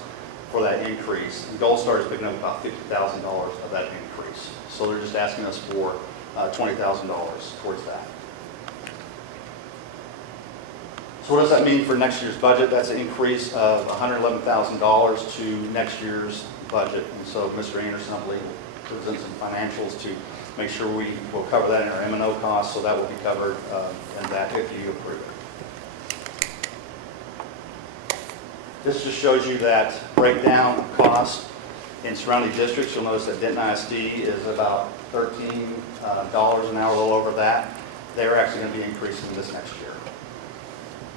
for that increase. And Gold Star is picking up about $50,000 of that increase. So they're just asking us for $20,000 towards that. So what does that mean for next year's budget? That's an increase of $111,000 to next year's budget. And so Mr. Anderson, I believe, will present some financials to make sure we will cover that in our M&O costs, so that will be covered in that if you approve it. This just shows you that breakdown of cost in surrounding districts. You'll notice that Denton ISD is about $13 an hour, a little over that. They're actually going to be increasing this next year,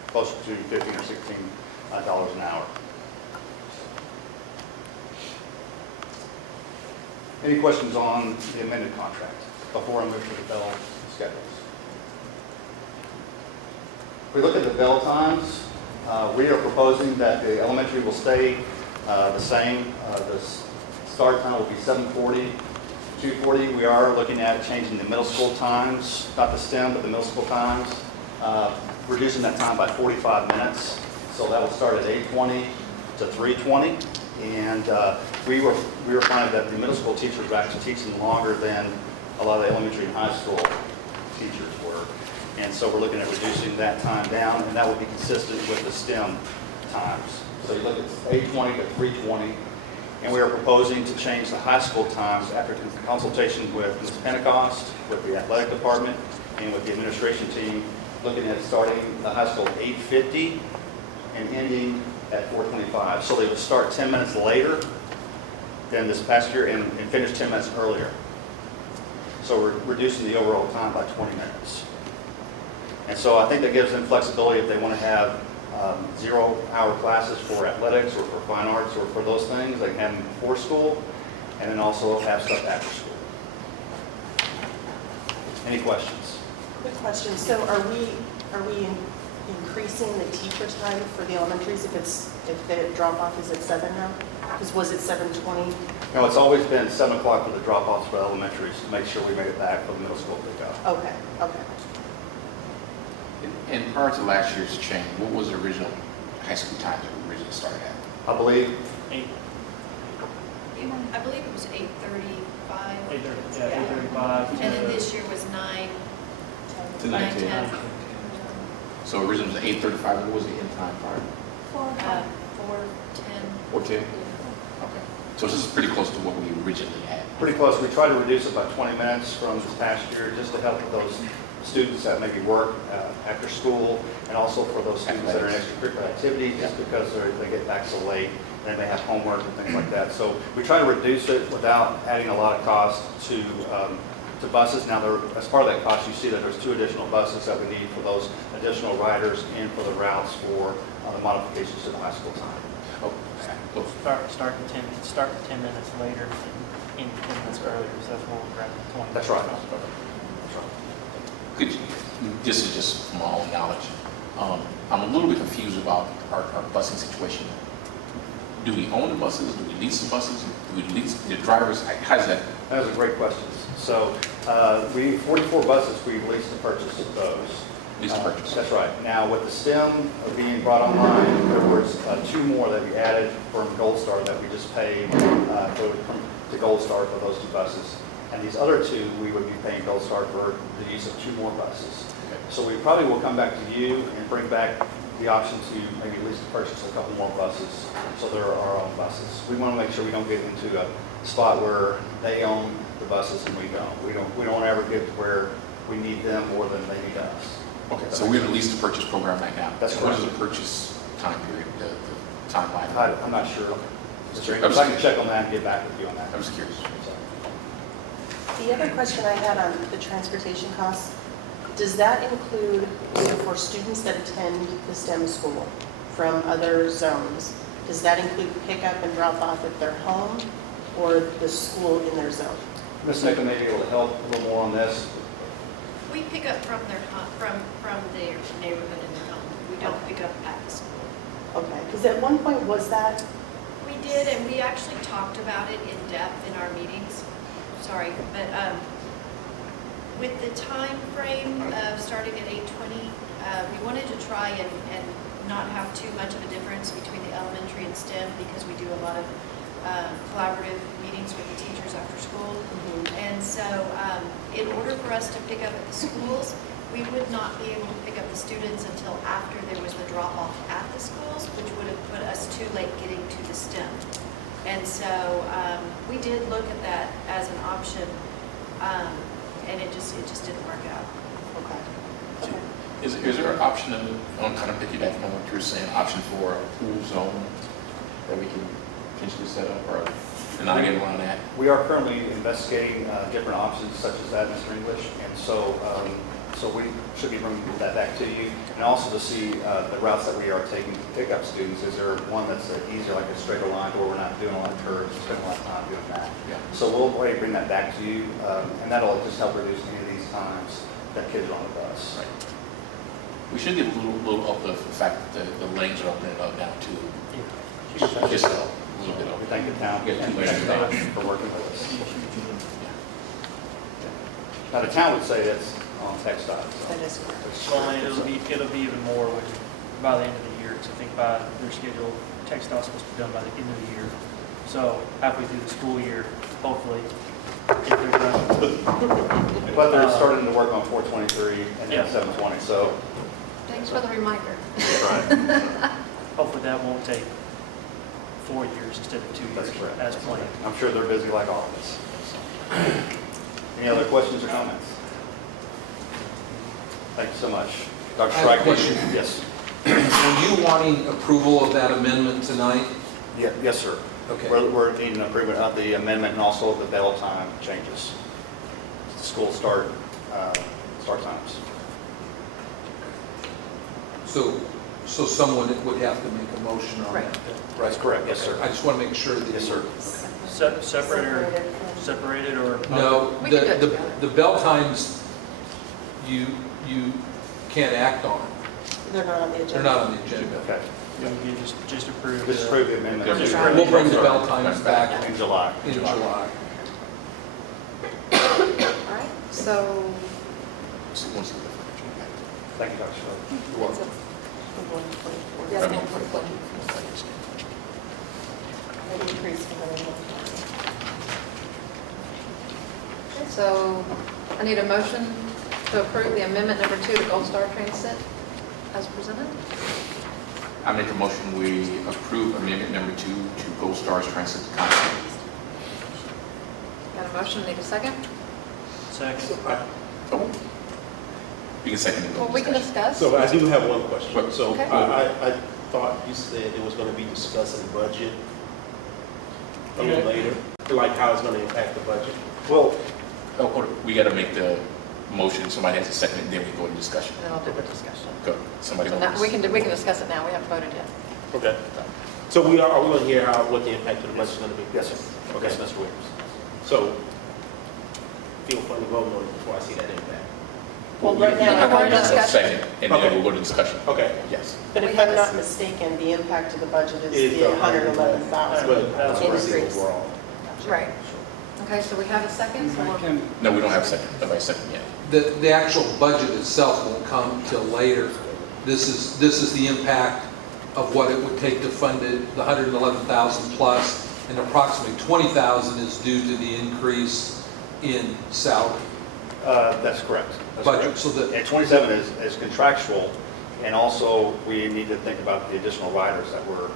closer to $15 or $16 an hour. Any questions on the amended contract before I move to the bell schedules? If we look at the bell times, we are proposing that the elementary will stay the same. The start time will be 7:40 to 2:40. We are looking at changing the middle school times, not the STEM, but the middle school times, reducing that time by 45 minutes. So that will start at 8:20 to 3:20. And we were finding that the middle school teachers were actually teaching longer than a lot of the elementary and high school teachers were. And so we're looking at reducing that time down, and that will be consistent with the STEM times. So you look at 8:20 to 3:20, and we are proposing to change the high school times after consultation with Ms. Pentecost, with the athletic department, and with the administration team, looking at starting the high school at 8:50 and ending at 4:25. So they would start 10 minutes later than this past year and finish 10 minutes earlier. So we're reducing the overall time by 20 minutes. And so I think that gives them flexibility if they want to have 0-hour classes for athletics or for fine arts or for those things. They can have them before school and then also have stuff after school. Any questions? Quick question. So are we increasing the teacher time for the elementaries if the drop-off is at 7 now? Because was it 7:20? No, it's always been 7 o'clock for the drop-offs for elementaries to make sure we made it back for the middle school pickup. Okay, okay. And prior to last year's change, what was the original high school time that we originally started at? I believe 8. I believe it was 8:35. 8:30, yeah, 8:35. And then this year was 9 To 19. 10. So originally it was 8:35. What was the end time prior? 4:10. 4:10? Okay. So this is pretty close to what we originally had. pretty close. We tried to reduce it by 20 minutes from this past year just to help with those students that maybe work after school, and also for those students that are in extracurricular activities, just because they get back so late, and they have homework and things like that. So we try to reduce it without adding a lot of cost to buses. Now, as part of that cost, you see that there's 2 additional buses that we need for those additional riders and for the routes for the modifications to the high school time. Start 10 minutes later and 10 minutes earlier, so that's what we're grabbing 20. That's right. Could you, this is just from my own knowledge, I'm a little bit confused about our busing situation. Do we own the buses? Do we lease the buses? Do we lease the drivers? How does that? That was a great question. So 44 buses we leased to purchase those. Lease to purchase. That's right. Now with the STEM being brought online, there was 2 more that we added from Gold Star that we just paid to Gold Star for those 2 buses. And these other 2, we would be paying Gold Star for the use of 2 more buses. Okay. So we probably will come back to you and bring back the option to maybe lease to purchase a couple more buses, so they're our own buses. We want to make sure we don't get into a spot where they own the buses and we don't. We don't ever get to where we need them more than they need us. Okay, so we're in the lease to purchase program right now. That's What correct. is the purchase time period, the timeline? I'm not sure. Mr. I'm Ingles, I can check on that and get back with you on that. I'm just curious. The other question I had on the transportation costs, does that include either for students that attend the STEM school from other zones? Does that include pickup and drop off at their home or the school in their zone? Ms. Nickam may be able to help a little more on this. We pick up from their, from their neighborhood and their home. We don't pick up at the school. Okay, because at one point was that, We did, and we actually talked about it in depth in our meetings. Sorry, but with the time frame of starting at 8:20, we wanted to try and not have too much of a difference between the elementary and STEM because we do a lot of collaborative meetings with the teachers after school. And so in order for us to pick up at the schools, we would not be able to pick up the students until after there was the drop-off at the schools, which would have put us too late getting to the STEM. And so we did look at that as an option, and it just didn't work out. okay. Is there an option, on kind of piggybacking on what you're saying, option for a pool zone that we can potentially set up or navigate around that? We are currently investigating different options such as that, Mr. English, and so we should be bringing that back to you, and also to see the routes that we are taking to pick up students. Is there one that's easier, like a straighter line, where we're not doing a lot of curves, spending a lot of time doing that? Yeah. So we'll already bring that back to you, and that'll just help reduce any of these times that kids are on the bus. Right. We should get a little of the fact that the lanes are opening up now too. Just a little bit of We it. thank the town We got and two lanes now. for working with us. Now, the town would say that's on text dot. That is correct. Well, and it'll be even more by the end of the year, because I think by their schedule, text dot's supposed to be done by the end of the year. So halfway through the school year, hopefully, if they're done. But they're starting to work on 423 and then Yeah. 720, so. Thanks for the reminder. Hopefully that won't take 4 years instead of 2 years. That's correct. As planned. I'm sure they're busy like all of us. Any other questions or comments? Thank you so much. Dr. I have a Strike? question. Yes. Were you wanting approval of that amendment tonight? Yes, sir. Okay. We're needing approval of the amendment and also the bell time changes. School start times. So someone would have to make a motion on Right. that? That's correct. Yes, sir. I just want to make sure that. Yes, sir. Separated or? No, We can do it together. the bell times, you can't act on. They're not on the agenda. They're not on the agenda. Okay. You just approve. Just approve the amendment. Just We'll bring the bell times back In July. in July. All right, so So once we get the furniture Thank you, Dr. Strike. You're welcome. yes, back. I mean, one for the point. budget. It increased from 101. So I need a motion to approve the amendment number 2 to Gold Star Transit as presented. I make a motion, we approve amendment number 2 to Gold Stars Transit contract. Got a motion, need a second? Second. Oh. You can second it. Well, we can discuss. So I do have one question. What? So Okay. I thought you said it was going to be discussing budget a little later, like how it's going to impact the budget. Well, We got to make the motion, somebody has a second, and then we go into discussion. Then I'll do the discussion. Go, somebody. So now, we can discuss it now, we haven't voted yet. Okay. So are we going to hear what the impact of the budget is going to be? yes, sir. Okay. Yes, Mr. Williams. So feel free to vote on it before I see that impact. Well, right now, No, we're in A discussion. second, and then Okay. we'll go to discussion. Okay. Yes. But if I'm not mistaken, the impact of the budget is Is the the 111,000 But that's what I see increase. overall. Right. Okay, so we have a second, so we'll- No, we don't have a second, nobody second yet. The actual budget itself won't come till later. This is the impact of what it would take to fund it, the 111,000 plus, and approximately 20,000 is due to the increase in salary. That's correct. That's Budget, correct. so that- And 27 is contractual, and also we need to think about the additional riders that we're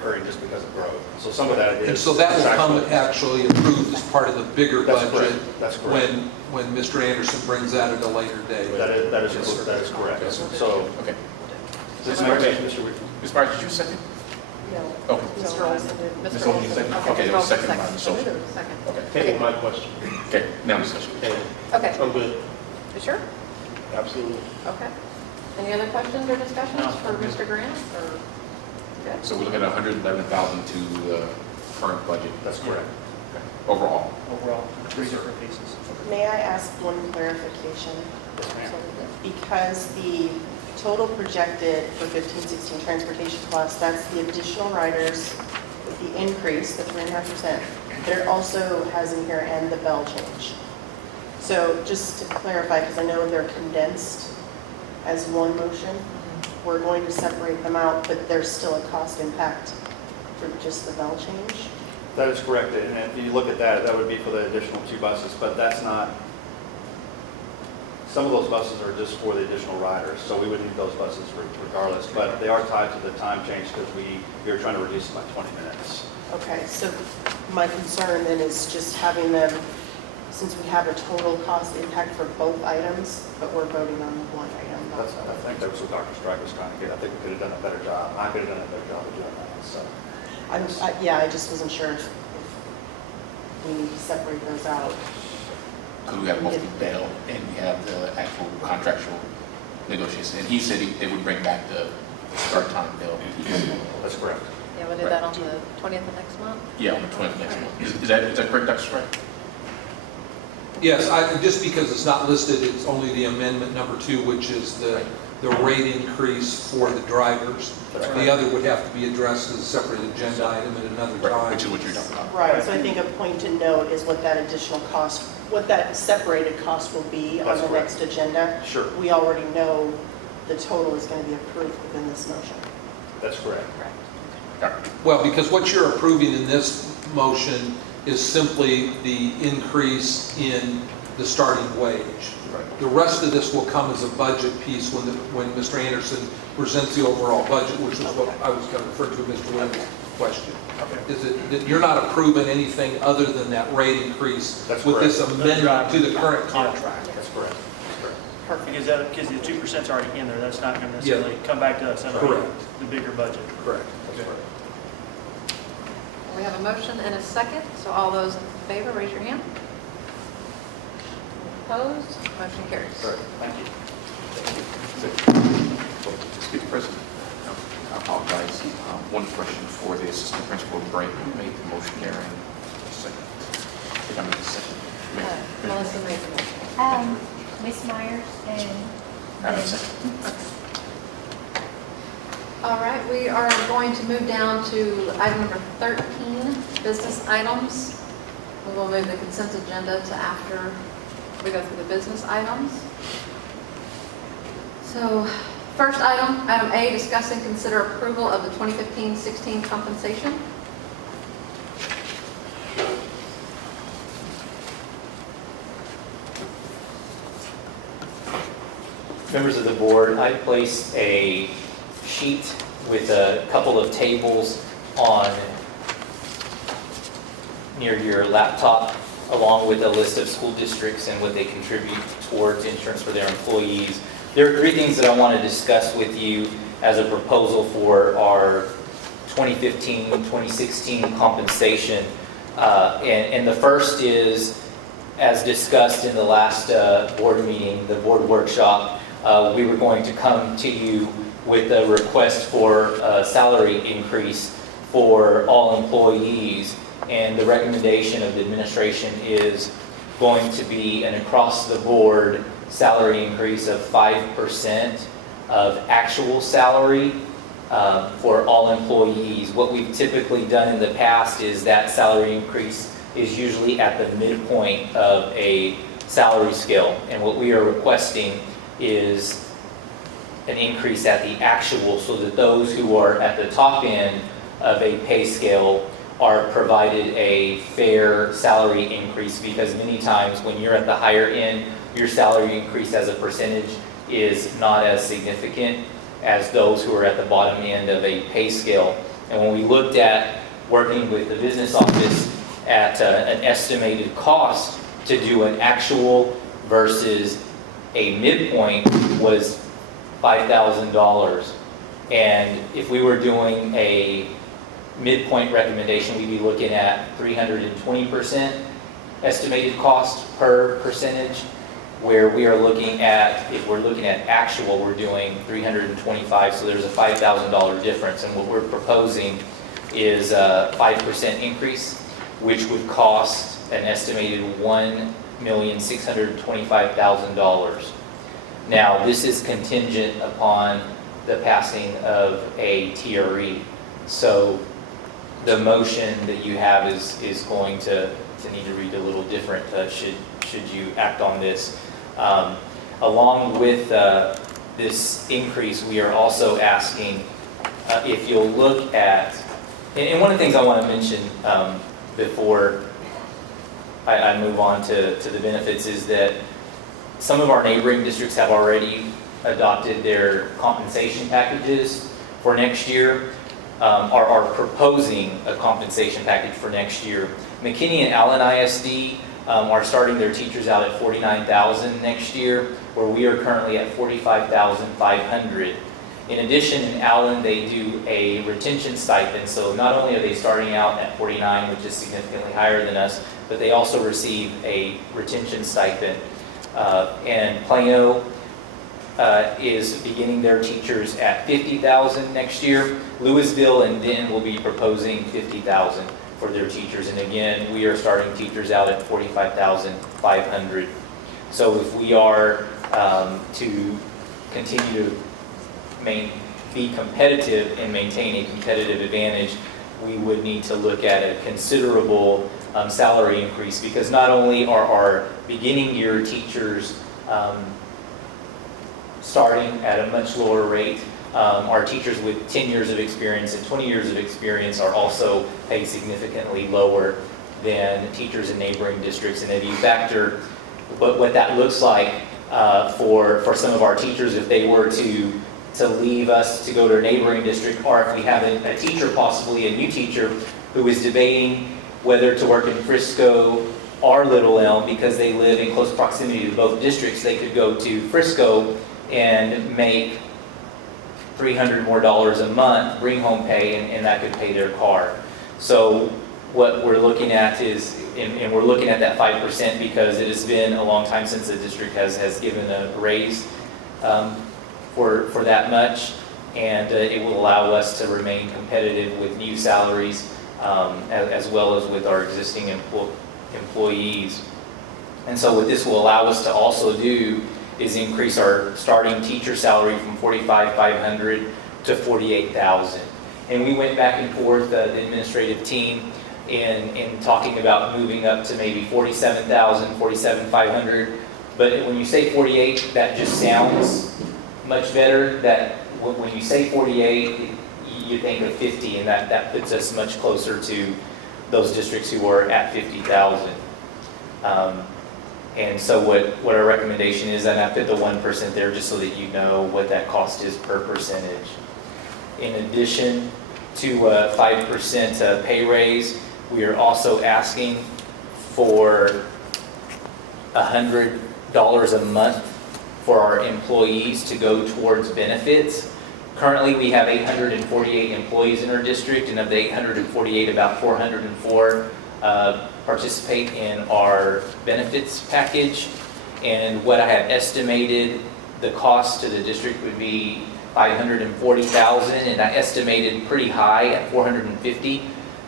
occurring just because of growth. So some of that is. And so that will come actual- actually approved as part of the bigger That's budget correct. That's correct. when Mr. Anderson brings that at a later date. That is Yes, sir. correct. Yes, sir. So, Okay. this next, Mr. Wick. Ms. Myers, did you second? No. Okay. Mr. Olson did. Ms. Olson second? Okay, there was a second by Ms. Olson. Second. Okay. Take my question. Okay, now discussion. And Okay, I'm good. you sure? Absolutely. Okay. Any other questions or discussions No. for Mr. Grant, or? Good. So we're looking at 111,000 to the current budget. That's correct. Okay. Overall. Overall, 3 different pieces. May I ask one clarification? Yes, ma'am. Because the total projected for 15-16 transportation costs, that's the additional riders, the increase, the 3.5%, but it also has in here and the bell change. So just to clarify, because I know they're condensed as one motion, we're going to separate them out, but there's still a cost impact for just the bell change? That is correct, and if you look at that, that would be for the additional 2 buses, but that's not, some of those buses are just for the additional riders, so we would need those buses regardless, but they are tied to the time change because we are trying to reduce them by 20 minutes. Okay, so my concern then is just having them, since we have a total cost impact for both items, but we're voting on one item, not That's, I think that was what Dr. Strike was trying to get. I think we could have done a better job. I could have done a better job of doing that, so. Yeah, I just wasn't sure if we need to separate those out. Because we have both the bail and we have the actual contractual negotiations. And he said they would bring back the start time bail. That's correct. Yeah, we'll do that on the 20th of next month? Yeah, on the 20th next month. Is that correct, Dr. Strike? Yes, just because it's not listed, it's only the amendment number 2, which is the rate increase for the drivers. The other would have to be addressed as a separate agenda item at another Right, time. which is what you're talking about. Right, so I think a point to note is what that additional cost, what that separated cost will be on That's the correct. next agenda. Sure. We already know the total is going to be approved within this motion. That's correct. Well, because what you're approving in this motion is simply the increase in the starting wage. The rest of this will come as a budget piece when Mr. Anderson presents the overall budget, which is what I was going to refer to Mr. Williams' question. Is it that you're not approving anything other than that rate increase That's with this correct. amendment to the current contract? That's correct. Because the 2% is already in there, that's not going to necessarily come back to us under Correct. the bigger budget. Correct. That's correct. We have a motion and a second, so all those in favor, raise your hand. Opposed? Motion carries. Thank you. Mr. President, I apologize. One question for the assistant principal, Brent, who made the motion there in a second? I think I made the second. Melissa made the motion. Ms. Myers and I made the second. All right, we are going to move down to item number 13, business items. We will move the consent agenda to after we go through the business items. So, first item, item A, discuss and consider approval of the 2015-16 compensation. Members of the board, I placed a sheet with a couple of tables on near your laptop, along with a list of school districts and what they contribute towards insurance for their employees. There are 3 things that I want to discuss with you as a proposal for our 2015-2016 compensation. And the first is, as discussed in the last board meeting, the board workshop, we were going to come to you with a request for a salary increase for all employees. And the recommendation of the administration is going to be an across-the-board salary increase of 5% of actual salary for all employees. What we've typically done in the past is that salary increase is usually at the midpoint of a salary scale. And what we are requesting is an increase at the actual, so that those who are at the top end of a pay scale are provided a fair salary increase, because many times when you're at the higher end, your salary increase as a percentage is not as significant as those who are at the bottom end of a pay scale. And when we looked at working with the business office at an estimated cost to do an actual versus a midpoint was $5,000. And if we were doing a midpoint recommendation, we'd be looking at 320% estimated cost per percentage, where we are looking at, if we're looking at actual, we're doing 325, so there's a $5,000 difference. And what we're proposing is a 5% increase, which would cost an estimated $1,625,000. Now, this is contingent upon the passing of a TRE. So the motion that you have is going to need to read a little different should you act on this. Along with this increase, we are also asking if you'll look at, and one of the things I want to mention before I move on to the benefits is that some of our neighboring districts have already adopted their compensation packages for next year, are proposing a compensation package for next year. McKinney and Allen ISD are starting their teachers out at $49,000 next year, where we are currently at $45,500. In addition, in Allen, they do a retention stipend, so not only are they starting out at $49,000, which is significantly higher than us, but they also receive a retention stipend. And Plano is beginning their teachers at $50,000 next year. Louisville and Denton will be proposing $50,000 for their teachers. And again, we are starting teachers out at $45,500. So if we are to continue to be competitive and maintain a competitive advantage, we would need to look at a considerable salary increase, because not only are our beginning year teachers starting at a much lower rate, our teachers with 10 years of experience and 20 years of experience are also paid significantly lower than teachers in neighboring districts. And if you factor what that looks like for some of our teachers, if they were to leave us to go to a neighboring district, or if we have a teacher, possibly a new teacher, who is debating whether to work in Frisco or Little Elm because they live in close proximity to both districts, they could go to Frisco and make $300 more a month, bring home pay, and that could pay their car. So what we're looking at is, and we're looking at that 5% because it has been a long time since the district has given a raise for that much, and it will allow us to remain competitive with new salaries as well as with our existing employees. And so what this will allow us to also do is increase our starting teacher salary from $45,500 to $48,000. And we went back and forth, the administrative team, in talking about moving up to maybe $47,000, $47,500. But when you say 48, that just sounds much better. That when you say 48, you think of 50, and that puts us much closer to those districts who are at 50,000. And so what our recommendation is, and I put the 1% there just so that you know what that cost is per percentage. In addition to a 5% pay raise, we are also asking for $100 a month for our employees to go towards benefits. Currently, we have 848 employees in our district, and of the 848, about 404 participate in our benefits package. And what I have estimated the cost to the district would be $540,000, and I estimated pretty high at $450,000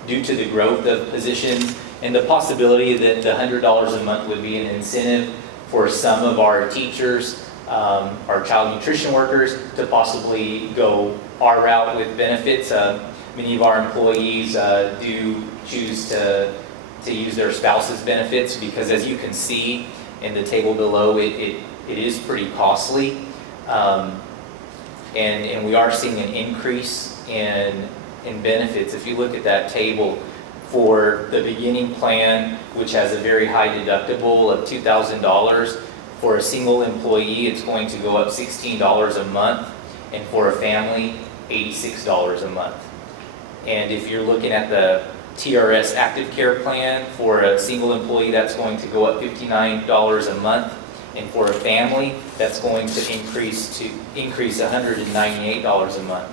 due to the growth of positions and the possibility that the $100 a month would be an incentive for some of our teachers, our child nutrition workers, to possibly go our route with benefits. Many of our employees do choose to use their spouse's benefits because, as you can see in the table below, it is pretty costly. And we are seeing an increase in benefits. If you look at that table, for the beginning plan, which has a very high deductible of $2,000, for a single employee, it's going to go up $16 a month, and for a family, $86 a month. And if you're looking at the TRS Active Care Plan, for a single employee, that's going to go up $59 a month. And for a family, that's going to increase $198 a month.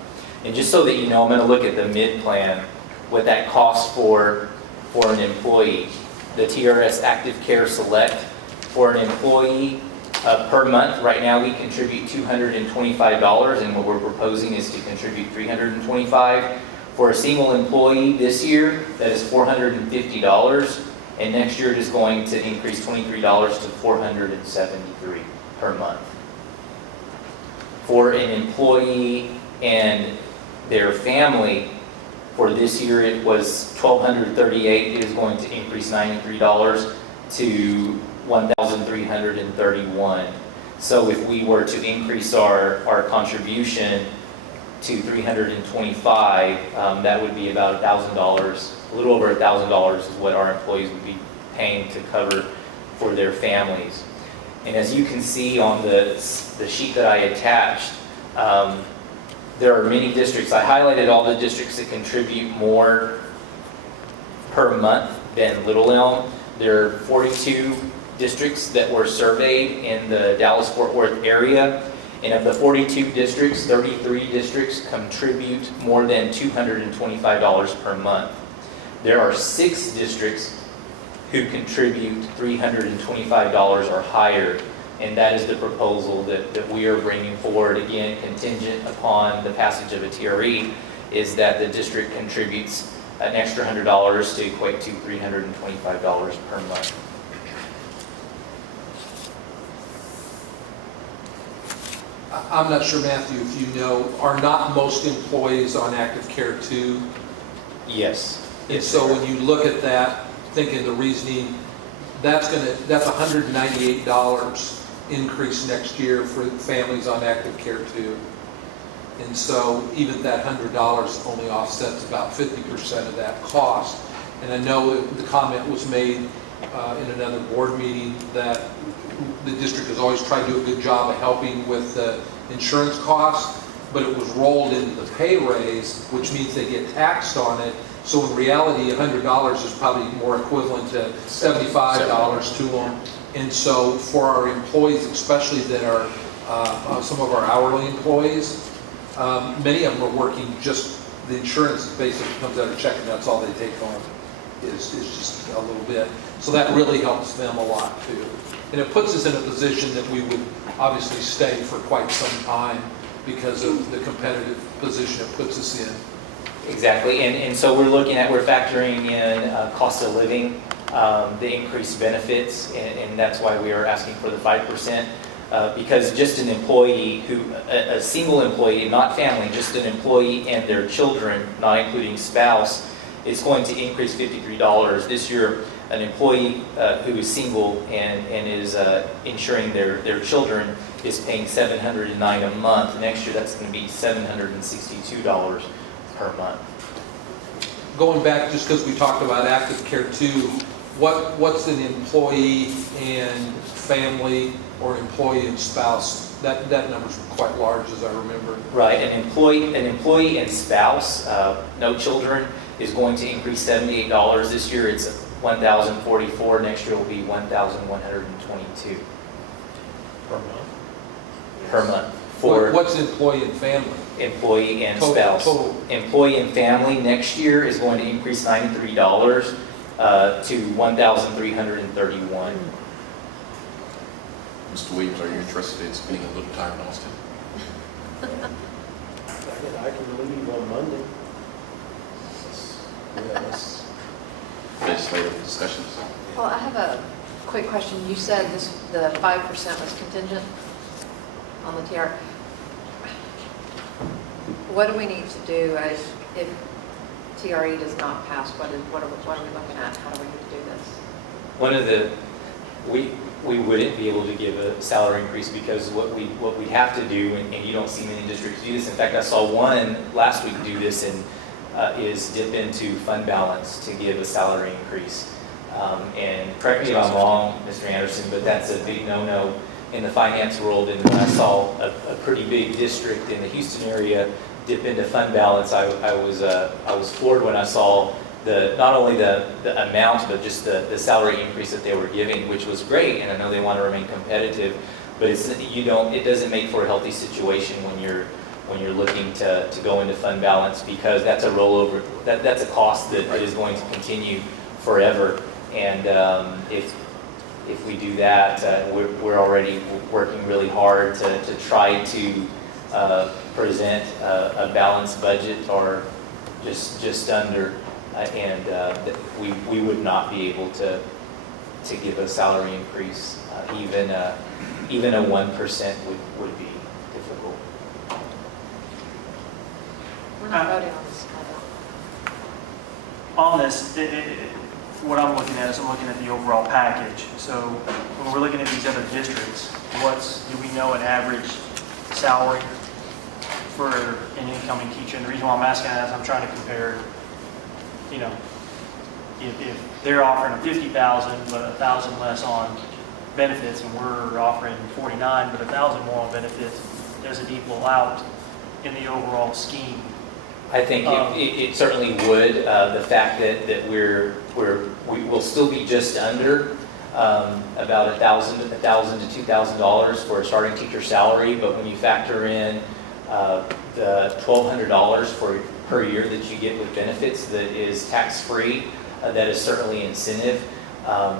And just so that you know, I'm going to look at the mid-plan, what that costs for an employee. The TRS Active Care Select, for an employee per month, right now we contribute $225, and what we're proposing is to contribute $325. For a single employee this year, that is $450, and next year it is going to increase $23 to $473 per month. For an employee and their family, for this year it was $1,238. It is going to increase $93 to $1,331. So if we were to increase our contribution to $325, that would be about $1,000, a little over $1,000 is what our employees would be paying to cover for their families. And as you can see on the sheet that I attached, there are many districts. I highlighted all the districts that contribute more per month than Little Elm. There are 42 districts that were surveyed in the Dallas-Fort Worth area. And of the 42 districts, 33 districts contribute more than $225 per month. There are 6 districts who contribute $325 or higher. And that is the proposal that we are bringing forward, again, contingent upon the passage of a TRE, is that the district contributes an extra $100 to equate to $325 per month. I'm not sure, Matthew, if you know, are not most employees on active care too? Yes. And so when you look at that, thinking the reasoning, that's $198 increase next year for families on active care too. And so even that $100 only offsets about 50% of that cost. And I know the comment was made in another board meeting that the district has always tried to do a good job of helping with the insurance costs, but it was rolled into the pay raise, which means they get taxed on it. So in reality, $100 is probably more equivalent to $75 to them. And so for our employees, especially that are some of our hourly employees, many of them are working just, the insurance basically comes out of check and that's all they take home is just a little bit. So that really helps them a lot too. And it puts us in a position that we would obviously stay for quite some time because of the competitive position it puts us in. Exactly, and so we're factoring in cost of living, the increased benefits, and that's why we are asking for the 5%, because just an employee a single employee, not family, just an employee and their children, not including spouse, it's going to increase $53. This year, an employee who is single and is insuring their children is paying $709 a month. Next year, that's going to be $762 per month. Going back, just because we talked about active care too, what's an employee and family or employee and spouse? That number's quite large, as I remember. Right, an employee and spouse, no children, is going to increase $78. This year it's $1,044. Next year will be $1,122 Per month? per month. What's employee and family? Employee and Total. spouse. Employee and family next year is going to increase $93 to $1,331. Mr. Williams, are you interested in spending a little time in Austin? I can leave on Monday. Yes. Legislative discussions? Well, I have a quick question. You said the 5% was contingent on the TR. What do we need to do if TRE does not pass? What are we looking at? How do we need to do this? We wouldn't be able to give a salary increase because what we have to do, and you don't see many districts do this. In fact, I saw one last week do this, and is dip into fund balance to give a salary increase. And correct me if I'm wrong, Mr. Anderson, but that's a big no-no in the finance world, and when I saw a pretty big district in the Houston area dip into fund balance, I was floored when I saw not only the amount, but just the salary increase that they were giving, which was great, and I know they want to remain competitive, but it doesn't make for a healthy situation when you're looking to go into fund balance, because that's a rollover, that's a cost that is going to continue forever. And if we do that, we're already working really hard to try to present a balanced budget or just under, and we would not be able to give a salary increase. Even a 1% would be difficult. We're not voting on this. On this, what I'm looking at is I'm looking at the overall package. So when we're looking at these other districts, do we know an average salary for an incoming teacher? And the reason why I'm asking that is I'm trying to compare, if they're offering a $50,000 but $1,000 less on benefits, and we're offering $49,000 but $1,000 more on benefits, does it equal out in the overall scheme? I think it certainly would. The fact that we will still be just under about $1,000 to $2,000 for a starting teacher salary, but when you factor in the $1,200 per year that you get with benefits that is tax-free, that is certainly incentive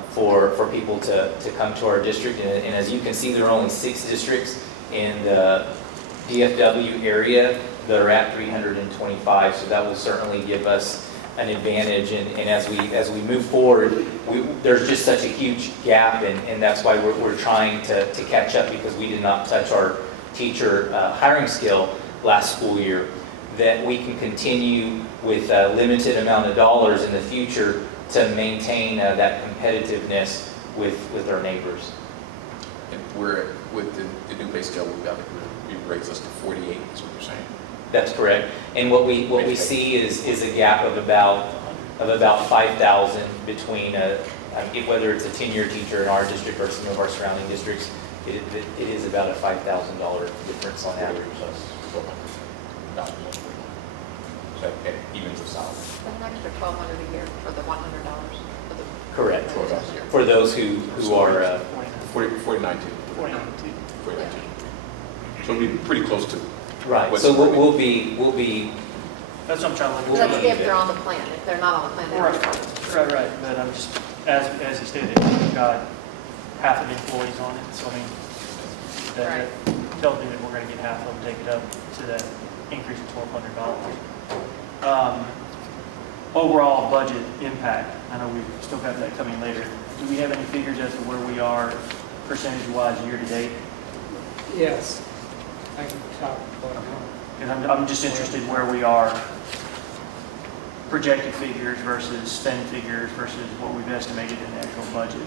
for people to come to our district. And as you can see, there are only 6 districts in the DFW area that are at 325, so that will certainly give us an advantage. And as we move forward, there's just such a huge gap, and that's why we're trying to catch up, because we did not touch our teacher hiring scale last school year, that we can continue with a limited amount of dollars in the future to maintain that competitiveness with our neighbors. And with the new pay scale, we raise us to 48, is what you're saying? That's correct. And what we see is a gap of about 5,000 between whether it's a tenured teacher in our district or some of our surrounding districts. It is about a $5,000 difference on average. So that evens us out. An extra $1,200 a year for the $100 for the. Correct. For those who are 49 too. 49 So it'll be pretty close to. Right. So we'll be. That's what I'm trying to look at. That's if they're on the plan. If they're not on the plan, they're on. Right. But I'm just, as you stated, we've got half of the employees on it, so I mean, that tells me that we're going to get half of them take it up to that increase of $1,200. Overall budget impact, I know we've still got that coming later. Do we have any figures as to where we are percentage-wise year to date? Yes, I can talk about it. Because I'm just interested where we are, projected figures versus spend figures versus what we've estimated in the actual budget.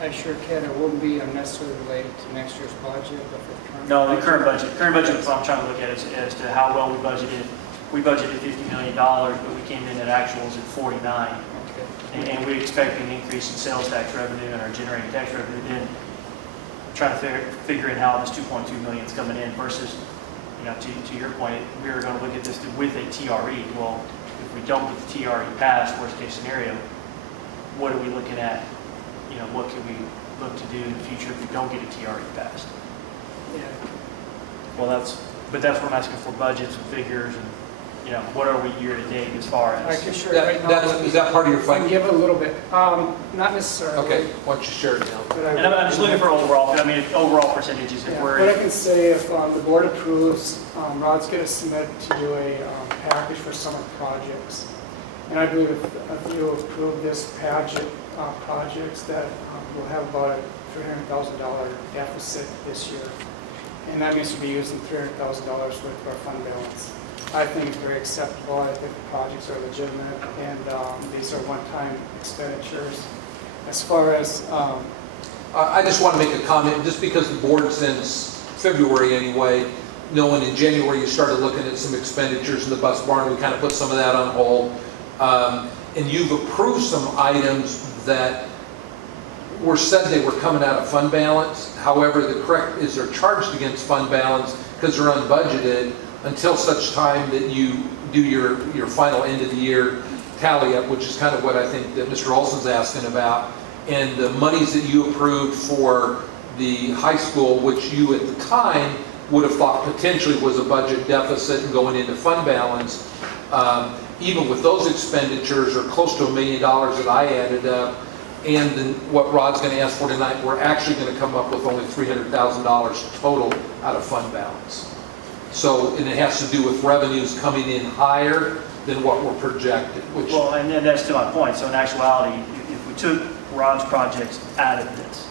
I sure can. It wouldn't be unnecessarily related to next year's budget, but for the current No, the current budget. Current budget is what I'm trying to look at as to how well we budgeted. We budgeted $50 million, but we came in at actuals at 49. Okay. And we expect an increase in sales tax revenue and our generating tax revenue. Then trying to figure in how this 2.2 million is coming in versus, to your point, we were going to look at this with a TRE. Well, if we don't get the TRE passed, worst case scenario, what are we looking at? What can we look to do in the future if we don't get a TRE passed? Yeah. Well, that's what I'm asking for, budgets and figures, and what are we year to date as far as? I can share it right now. Is that part of your I fight? can give a little bit. Not necessarily. Okay, why don't you share it now? But And I'm just looking for overall. Overall percentages. If we're what I can say, if the board approves, Rod's going to submit to you a package for summer projects. And I believe if you approve this projects, that we'll have about a $300,000 deficit this year. And that means we'll be using $300,000 worth of our fund balance. I think it's very acceptable. I think the projects are legitimate, and these are one-time expenditures. As far as... I just want to make a comment, just because the board since February anyway, knowing in January you started looking at some expenditures in the bus barn, we kind of put some of that on hold. And you've approved some items that were said they were coming out of fund balance. However, the correct is they're charged against fund balance because they're unbudgeted until such time that you do your final end of the year tally up, which is kind of what I think that Mr. Olson's asking about. And the monies that you approved for the high school, which you at the time would have thought potentially was a budget deficit and going into fund balance, even with those expenditures are close to $1 million that I added up. And then what Rod's going to ask for tonight, we're actually going to come up with only $300,000 total out of fund balance. So, and it has to do with revenues coming in higher than what we're projected, which... Well, and then that's to my point. So in actuality, if we took Rod's projects out of this,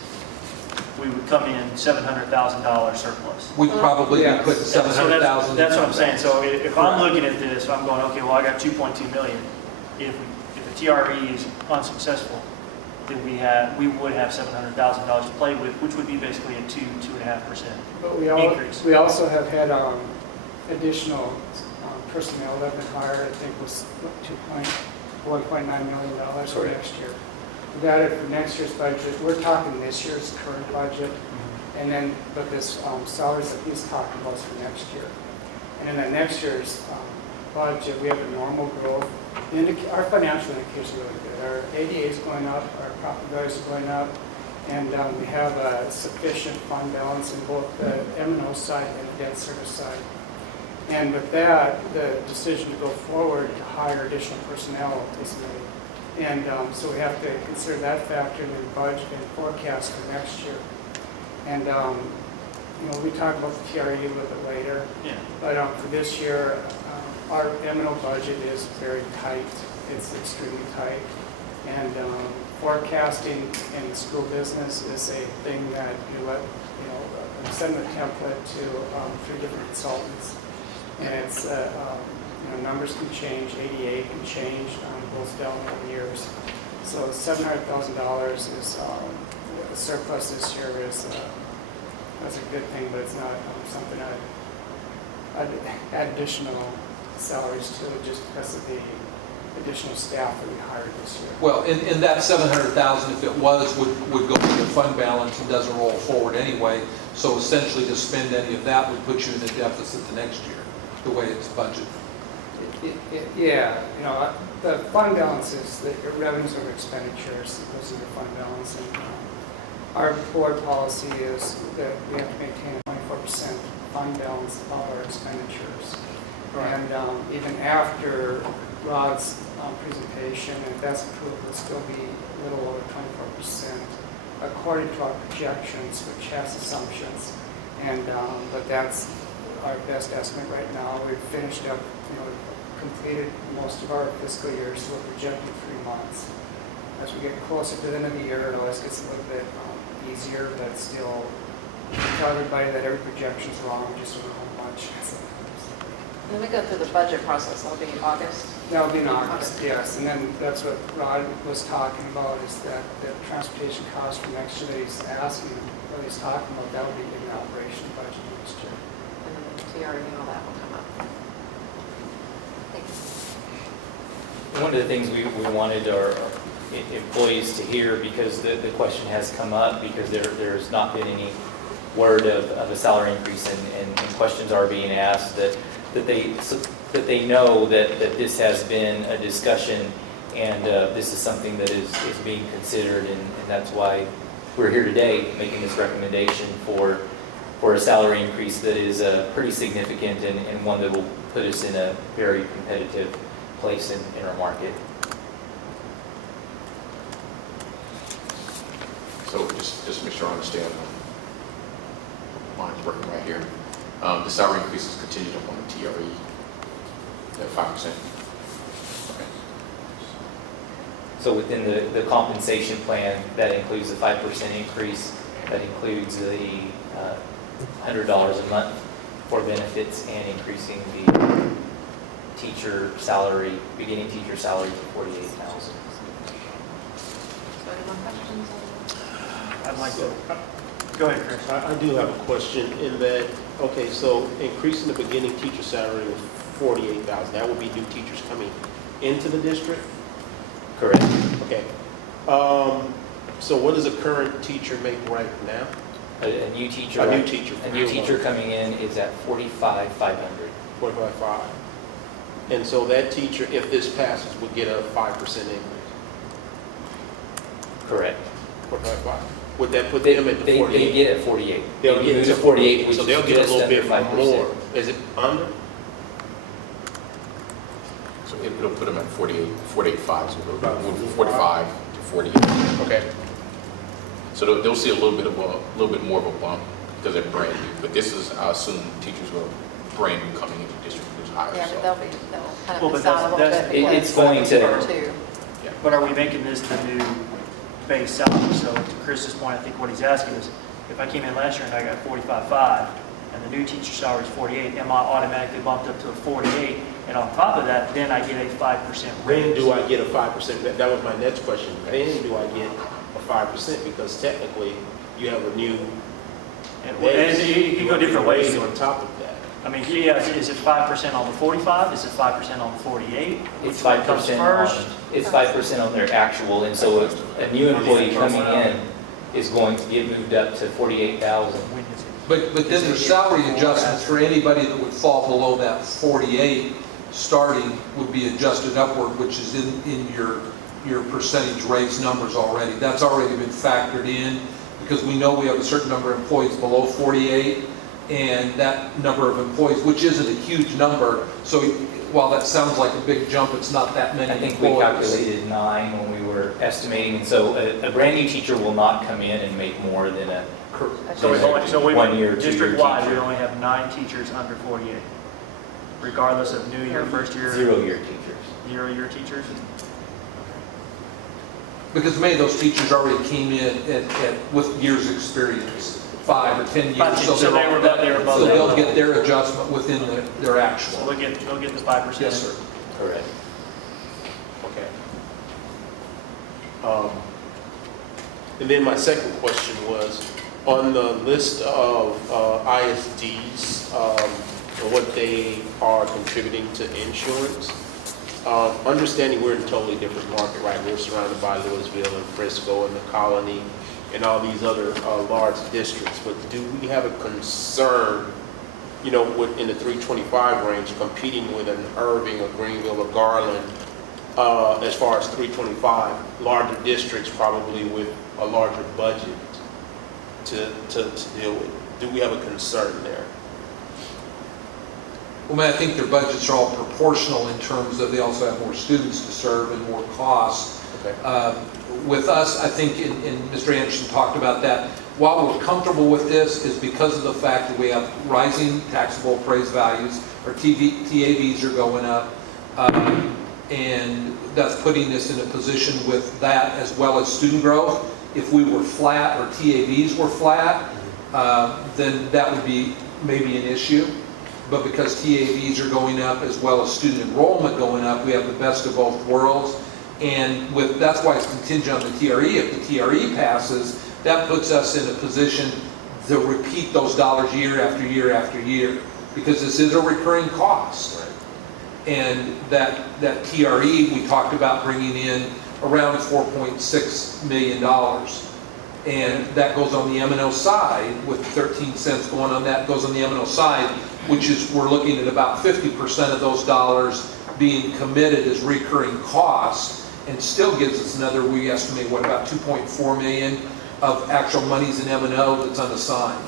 we would come in $700,000 surplus. We'd probably be putting So $700,000. that's what I'm saying. So if I'm looking at this, I'm going, okay, well, I got 2.2 million. If the TRE is unsuccessful, then we would have $700,000 to play with, which would be basically a 2.5% But increase. we also have had additional personnel that have been hired, I think was $1.9 million for next year. We've added for next year's budget, we're talking this year's current budget, and then, but this salaries that he's talking about is for next year. And in that next year's budget, we have a normal growth. Our financial indicators are really good. Our ADA is going up, our property values are going up, and we have a sufficient fund balance in both the M&O side and the debt service side. And with that, the decision to go forward to hire additional personnel is made. And so we have to consider that factor in the budget and forecast for next year. And we talk about the TRE a little bit later. Yeah. But for this year, our M&O budget is very tight. It's extremely tight. And forecasting in the school business is a thing that I'm sending a template to 3 different consultants. And it's, numbers can change, ADA can change, goes down over years. So $700,000 is, the surplus this year is, that's a good thing, but it's not something I'd add additional salaries to just because of the additional staff that we hired this year. Well, and that $700,000, if it was, would go into fund balance and doesn't roll forward anyway. So essentially, to spend any of that would put you in a deficit the next year, the way it's budgeted. Yeah, the fund balance is that your revenues over expenditures goes into fund balance. And our board policy is that we have to maintain a 24% fund balance of all our expenditures. Right. And even after Rod's presentation, if that's approved, it'll still be a little over 24% according to our projections, which has assumptions. And but that's our best estimate right now. We've finished up, completed most of our fiscal year, so we're projecting 3 months. As we get closer to the end of the year, it always gets a little bit easier, but still tell everybody that every projection is wrong, just don't know how much. When we go through the budget process, that'll be in August? That'll be in August, yes. And then that's what Rod was talking about, is that the transportation cost for next year that he's asking, what he's talking about, that will be in the operation budget next year. And then the TRE and all that will come up. One of the things we wanted our employees to hear, because the question has come up, because there's not been any word of a salary increase, and questions are being asked, that they know that this has been a discussion, and this is something that is being considered, and that's why we're here today making this recommendation for a salary increase that is pretty significant, and one that will put us in a very competitive place in our market. So just to make sure I understand, mine's working right here. The salary increases continued upon the TRE at 5%. Okay. So within the compensation plan, that includes the 5% increase, that includes the $100 a month for benefits, and increasing the teacher salary, beginning teacher salary to $48,000. So any more questions? I'd like to, go ahead, Chris. I do have a question in that, okay, so increasing the beginning teacher salary of $48,000, that will be new teachers coming into the district? Correct. Okay. So what does a current teacher make right now? A new teacher. A new teacher. A new teacher coming in is at 45,500. 45.5. And so that teacher, if this passes, would get a 5% increase. Correct. 45.5. Would that put They them at the 48? They get at 48. They'll They get move to to 48, which so is they'll get a just little under bit 5%. more. Is it under? So it'll put them at 48, 48.5, so it'll move from 45 to 48. Okay. So they'll see a little bit more of a bump because they're brand new. But this is, I assume, teachers who are brand new coming into the district who's higher. Yeah, so. but they'll kind Well, of but miss out a little that's- bit. because it's going to- number two. But are we making this the new base salary? So to Chris's point, I think what he's asking is, if I came in last year and I got 45.5, and the new teacher salary is 48, am I automatically bumped up to a 48? And on top of that, then I get a 5% raise. When do I get a 5%? That was my next question. When do I get a 5%? Because technically, you have a new And you can go different ways. on top of that. I mean, yeah, is it 5% on the 45? Is it 5% on the 48? It's Which one comes 5% on, first? it's 5% on their actual, and so a new employee coming in is going to get moved up to 48,000. But then there's salary adjustments for anybody that would fall below that 48 starting would be adjusted upward, which is in your percentage raise numbers already. That's already been factored in because we know we have a certain number of employees below 48 and that number of employees, which isn't a huge number. So while that sounds like a big jump, it's not that many I think employees. we calculated 9 when we were estimating, and so a brand new teacher will not come in and make more than a So we 1 year, 2 year district-wide, we teacher. only have 9 teachers under 48, regardless of new year, first year. 0 year teachers. 0 year teachers? Because many of those teachers already came in with years' experience, 5 or 10 years. So they were above So they'll that. get their adjustment within their So actual. they'll get the 5%. Yes, sir. Correct. Okay. And then my second question was, on the list of ISDs, and what they are contributing to insurance, understanding we're in a totally different market, right? We're surrounded by Louisville and Frisco and the Colony and all these other large districts, but do we have a concern, you know, in the 325 range, competing with an Irving or Greenville or Garland, as far as 325, larger districts probably with a larger budget to deal with? Do we have a concern there? Well, I think their budgets are all proportional in terms of they also have more students to serve and more costs. Okay. With us, I think, and Mr. Anderson talked about that, while we're comfortable with this is because of the fact that we have rising taxable appraised values, our TAVs are going up, and that's putting us in a position with that as well as student growth. If we were flat or TAVs were flat, then that would be maybe an issue. But because TAVs are going up as well as student enrollment going up, we have the best of both worlds. And that's why it's contingent on the TRE. If the TRE passes, that puts us in a position to repeat those dollars year after year after year, because this is a recurring cost. Right. And that TRE, we talked about bringing in around $4.6 million. And that goes on the M&O side, with 13 cents going on that, goes on the M&O side, which is, we're looking at about 50% of those dollars being committed as recurring costs, and still gives us another, we estimate, what, about 2.4 million of actual monies in M&O that's unassigned.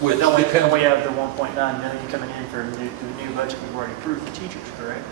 But don't we have the 1.9 million coming in for the new budget we've already approved for teachers, correct?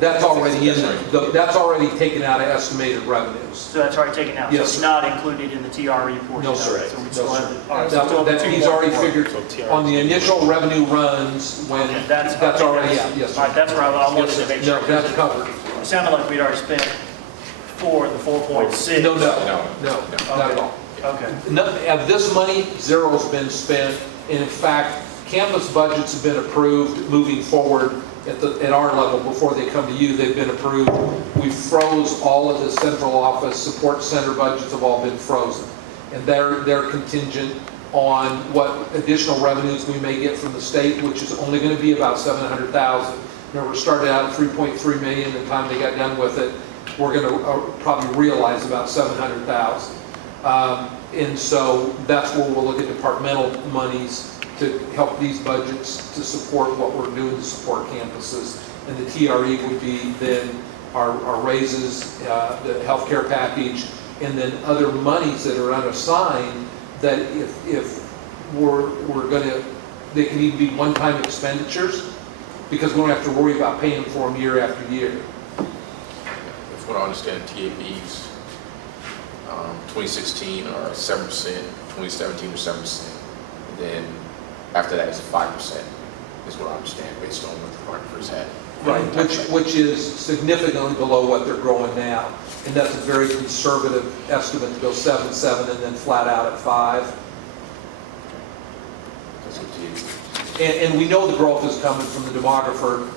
That's already in there. That's already taken out of estimated revenues. So that's already taken out? Yes, So it's sir. not included in the TRE portion? No, of sir. it, So we No, still sir. have, all right, so still have That he's already 2.4. figured on the initial revenue runs when, Okay, that's already out, yes, All right, sir. that's where I wanted to make sure. No, that's covered. It sounded like we'd already spent the 4.6. No, not at all. Okay. Of this money, zero's been spent, and in fact, campus budgets have been approved moving forward at our level before they come to you. They've been approved. We froze all of the central office support center budgets have all been frozen, and they're contingent on what additional revenues we may get from the state, which is only going to be about $700,000. Remember, we started out at $3.3 million. The time they got done with it, we're going to probably realize about $700,000. And so that's where we'll look at departmental monies to help these budgets to support what we're doing to support campuses. And the TRE would be then our raises, the healthcare package, and then other monies that are unassigned that if we're going to, they can even be one-time expenditures because we don't have to worry about paying for them year after year. If what I understand, TAPs, 2016 are 7%, 2017 are 7%, and then after that is 5%, is what I understand based on what the department first had. Right, which is significantly below what they're growing now. And that's a very conservative estimate to go 7.7 and then flat out at 5. That's what TAPs. And we know the growth is coming from the demographer.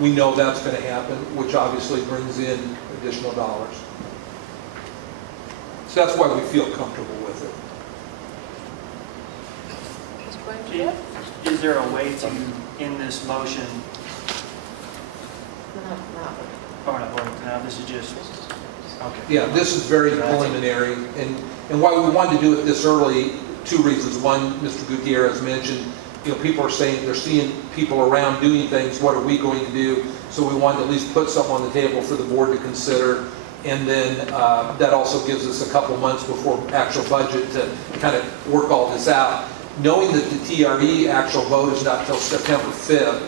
We know that's going to happen, which obviously brings in additional dollars. So that's why we feel comfortable with it. Is there a way to, in this motion, or not voting now, this is just, okay. Yeah, this is very preliminary, and why we wanted to do it this early, 2 reasons. One, Mr. Gutierrez mentioned, people are saying they're seeing people around doing things, what are we going to do? So we wanted to at least put something on the table for the board to consider, and then that also gives us a couple months before actual budget to kind of work all this out. Knowing that the TRE actual vote is not until September 5th,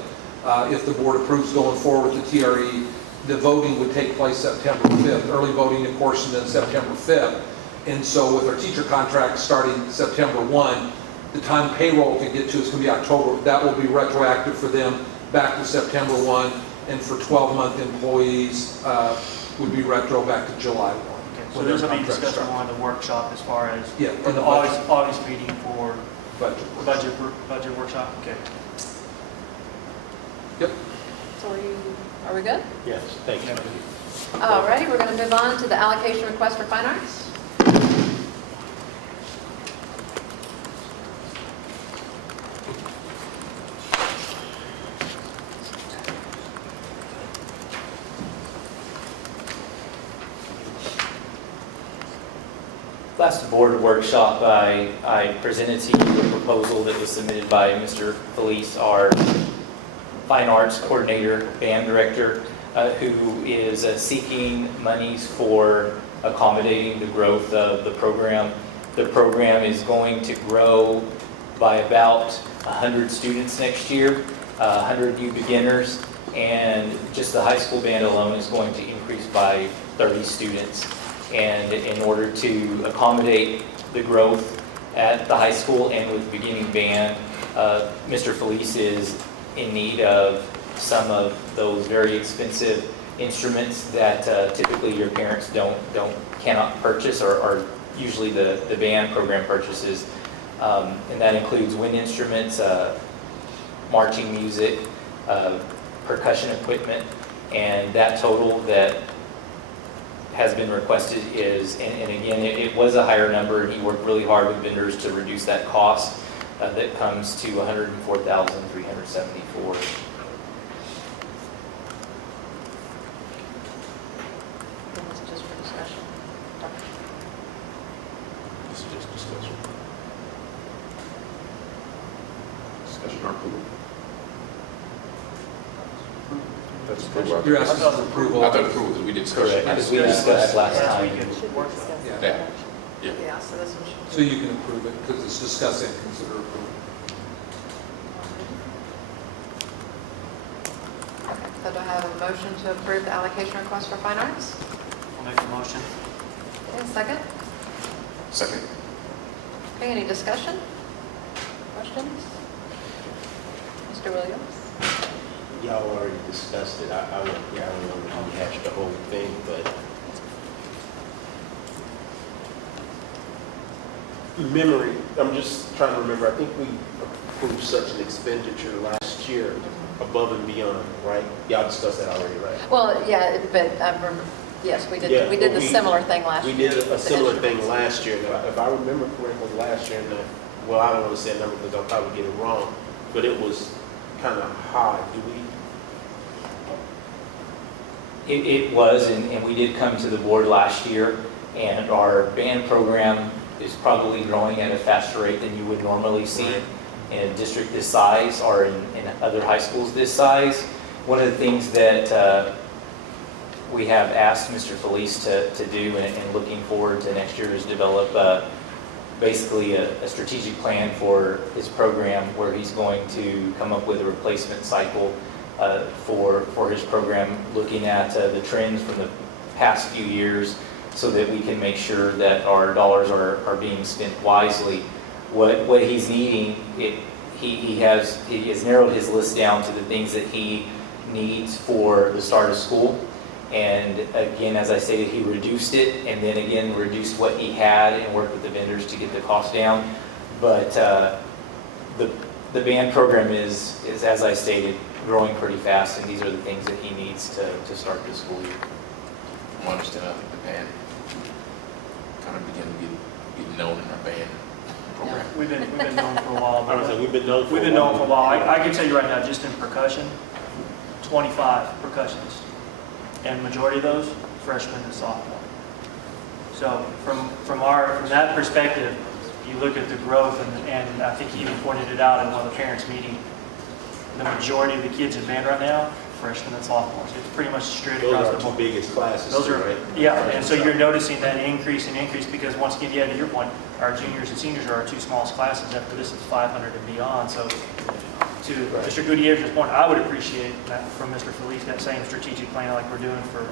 if the board approves going forward with the TRE, the voting would take place September 5th, early voting, of course, and then September 5th. And so with our teacher contract starting September 1, the time payroll can get to is going to be October. That will be retroactive for them back to September 1, and for 12-month employees would be retro back to July 1. Okay, so this will be discussed on the workshop as far as for the August meeting for budget workshop? Okay. Yep. So are we good? Yes, thank you. All righty, we're going to move on to the allocation request for fine arts. Last board workshop, I presented to you a proposal that was submitted by Mr. Felice, our fine arts coordinator, band director, who is seeking monies for accommodating the growth of the program. The program is going to grow by about 100 students next year, 100 new beginners, and just the high school band alone is going to increase by 30 students. And in order to accommodate the growth at the high school and with beginning band, Mr. Felice is in need of some of those very expensive instruments that typically your parents cannot purchase, or usually the band program purchases. And that includes wind instruments, marching music, percussion equipment, and that total that has been requested is, and again, it was a higher number, and he worked really hard with vendors to reduce that cost. That comes to $104,374. This is just for discussion. This is just discussion. Discussion or approval? That's approval. You're asking for approval. I thought approval, because we did discussion. Correct, because we discussed last time. Yeah. Yeah, so this one should. So you can approve it, because it's discuss and consider approval. Okay, so do I have a motion to approve the allocation request for fine arts? I'll make a motion. Okay, second? Second. Okay, any discussion? Questions? Mr. Williams? Y'all already discussed it. I don't want to rehash the whole thing, but memory, I'm just trying to remember, I think we approved such an expenditure last year above and beyond, right? Y'all discussed that already, right? Well, yeah, but I remember, yes, we did. Yeah, We did but the similar thing last year. We did a with the similar thing instruments. last year. If I remember correctly, last year, well, I don't want to say a number because I'll probably get it wrong, but it was kind of high. It was, and we did come to the board last year, and our band program is probably growing at a faster rate than you would normally see in a district this size or in other high schools this size. One of the things that we have asked Mr. Felice to do and looking forward to next year is develop basically a strategic plan for his program where he's going to come up with a replacement cycle for his program, looking at the trends from the past few years so that we can make sure that our dollars are being spent wisely. What he's needing, he has narrowed his list down to the things that he needs for the start of school. And again, as I stated, he reduced it and then again reduced what he had and worked with the vendors to get the cost down. But the band program is, as I stated, growing pretty fast, and these are the things that he needs to start the school year. I understand. I think the band kind of began to get known in our band program. We've been known for a while. I was like, we've been known for a while. I can tell you right now, just in percussion, 25 percussionists. And majority of those, freshmen and sophomore. So from that perspective, you look at the growth, and I think he even pointed it out in one of the parents' meeting. The majority of the kids in band right now, freshmen and sophomores. It's pretty much straight across the board. Those are our two biggest classes. Those are, right? yeah, and so you're noticing that increase because once again, yeah, to your point, our juniors and seniors are our two smallest classes. After this, it's 500 and beyond. So to Mr. Gutierrez's point, I would appreciate that from Mr. Felice, that same strategic plan like we're doing for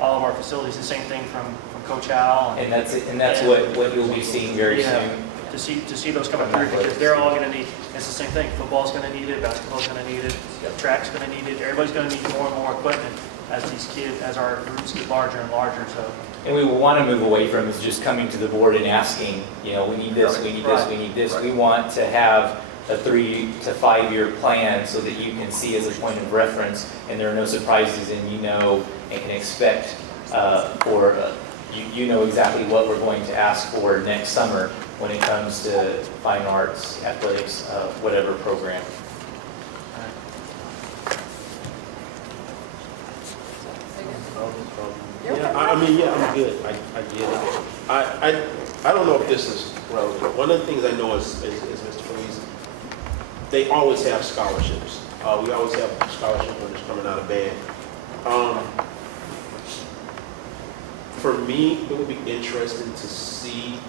all of our facilities. The same thing from Coach Al. And that's what you'll be seeing very soon. To see those coming through, because they're all going to need, it's the same thing, football's going to need it, basketball's going to need it, track's going to need it, everybody's going to need more and more equipment as our groups get larger and larger, so. And we will want to move away from is just coming to the board and asking, we need this, we need this, we need this. We want to have a 3 to 5 year plan so that you can see as a point of reference and there are no surprises and and can expect you know exactly what we're going to ask for next summer when it comes to fine arts, athletics, whatever program. I'm good. I get it. I don't know if this is relevant. One of the things I know is Mr. Felice, they always have scholarships. We always have scholarship winners coming out of band. For me, it would be interesting to see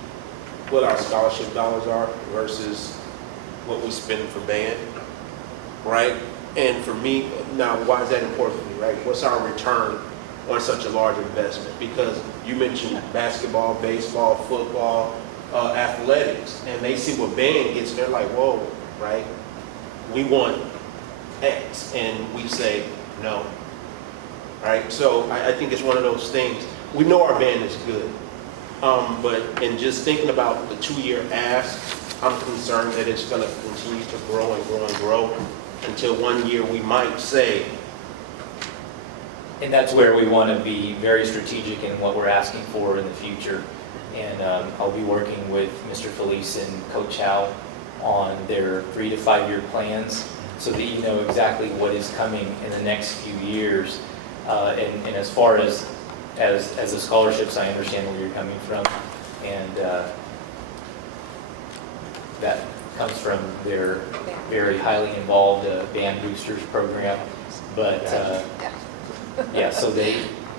what our scholarship dollars are versus what we spend for band, right? And for me, now, why is that important to me, right? What's our return on such a large investment? Because you mentioned basketball, baseball, football, athletics, and they see what band gets, and they're like, whoa, right? We want X, and we say no, right? So I think it's one of those things. We know our band is good. But in just thinking about the 2-year ask, I'm concerned that it's going to continue to grow and grow and grow until one year we might say. And that's where we want to be very strategic in what we're asking for in the future. And I'll be working with Mr. Felice and Coach Al on their 3 to 5 year plans so that you know exactly what is coming in the next few years. And as far as the scholarships, I understand where you're coming from, and that comes from their very highly involved band boosters program. But yeah, so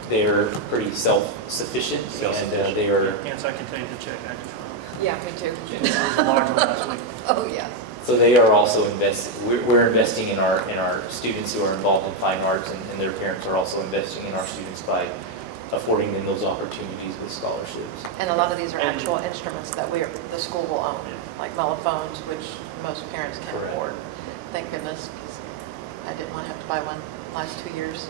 they're pretty self-sufficient, and they are. Yes, I can tell you the check I just wrote. Yeah, me too. It was a large one last week. Oh, yeah. So they are also investing. We're investing in our students who are involved in fine arts, and their parents are also investing in our students by affording them those opportunities with scholarships. And a lot of these are actual instruments that the school will own, like mellophones, which most parents can't afford. Thank goodness, because I didn't want to have to buy one last 2 years.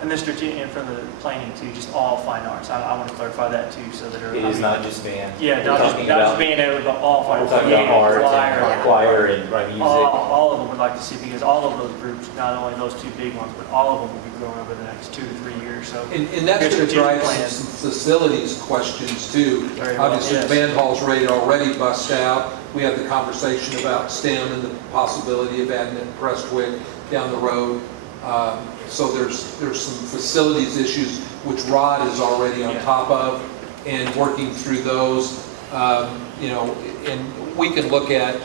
And Mr. T, and from the planning too, just all fine arts. I want to clarify that too, so that it is not just band. Yeah, not just band, but all fine arts. We're talking about art, choir, and music. All of them would like to see, because all of those groups, not only those 2 big ones, but all of them will be growing over the next 2 to 3 years. So, and that's going to drive some facilities questions too. Obviously, the band hall's ready to already bust out. We had the conversation about STEM and the possibility of adding it in Prestwick down the road. So there's some facilities issues which Rod is already on top of and working through those. And we can look at,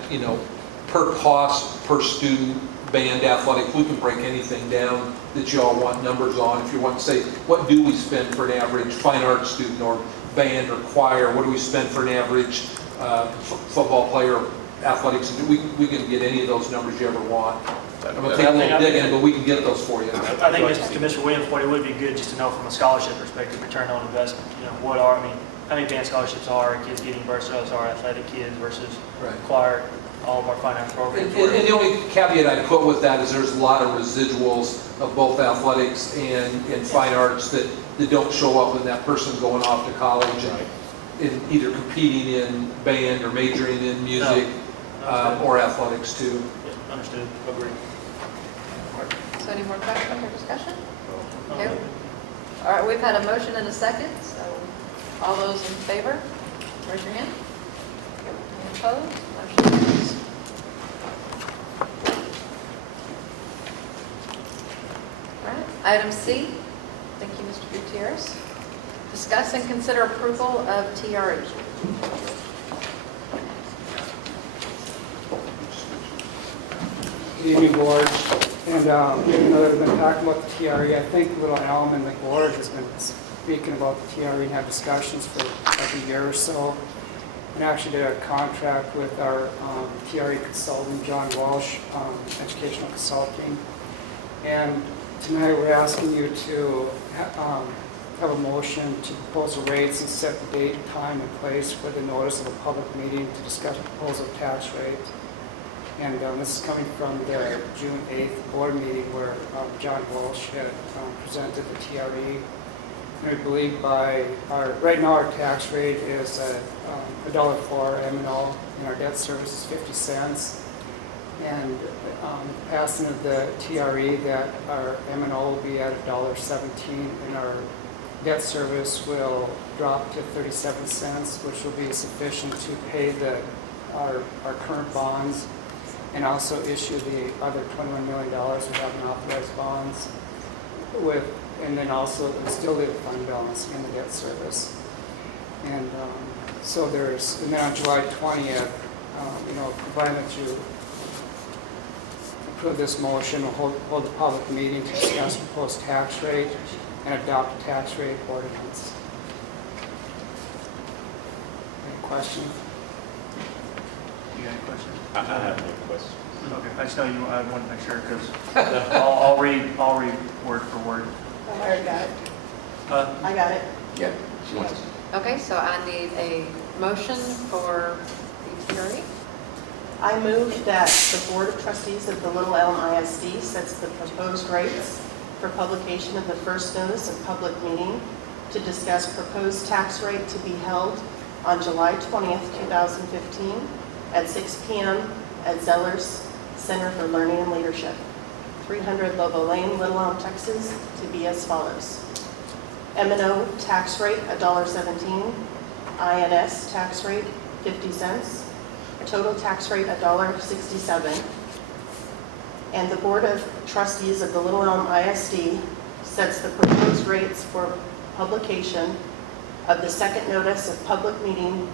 per cost, per student, band, athletic, we can break anything down that you all want numbers on. If you want to say, what do we spend for an average fine arts student or band or choir? What do we spend for an average football player, athletics? We can get any of those numbers you ever want. I'm going to take a little digging, but we can get those for you. I think to Mr. Williams' point, it would be good just to know from a scholarship perspective, return on investment. How many band scholarships are kids getting versus our athletic kids versus choir, all of our fine arts programs. And the only caveat I'd put with that is there's a lot of residuals of both athletics and fine arts that don't show up in that person going off to college and either competing in band or majoring in music or athletics too. Yeah, understood. Agree. So any more questions or discussion? Okay. All right, we've had a motion and a second, so all those in favor, raise your hand. Any opposed? Motion carries. All right, item C. Thank you, Mr. Gutierrez. Discuss and consider approval of TRE. Good evening, board. And even though they've been talking about the TRE, I think Little Elm and the board has been speaking about the TRE and have discussions for like a year or so. And actually did a contract with our TRE consultant, John Walsh, Educational Consulting. And tonight we're asking you to have a motion to propose the rates and set the date, time, and place for the notice of a public meeting to discuss proposal tax rate. And this is coming from the June 8th board meeting where John Walsh had presented the TRE. And we believe right now our tax rate is $1 for M&O, and our debt service is 50 cents. And passing of the TRE, that our M&O will be at $1.17, and our debt service will drop to 37 cents, which will be sufficient to pay our current bonds and also issue the other $21 million we have in authorized bonds and then also still leave a fund balance in the debt service. And and then on July 20th, provided that you approve this motion, we'll hold a public meeting to discuss proposed tax rate and adopt a tax rate ordinance. Any questions? You got any questions? I have no questions. Okay, I just know I want to make sure because I'll read word for word. I already got it. I got it. Yeah, she wants to. Okay, so I need a motion for the TRE. I move that the Board of Trustees of the Little Elm ISD sets the proposed rates for publication of the first notice of public meeting to discuss proposed tax rate to be held on July 20th, 2015 at 6 p.m. at Zeller's Center for Learning and Leadership, 300 Lobo Lane, Little Elm, Texas, to be as follows. M&O tax rate $1.17, INS tax rate 50 cents, total tax rate $1.67, and the Board of Trustees of the Little Elm ISD sets the proposed rates for publication of the second notice of public meeting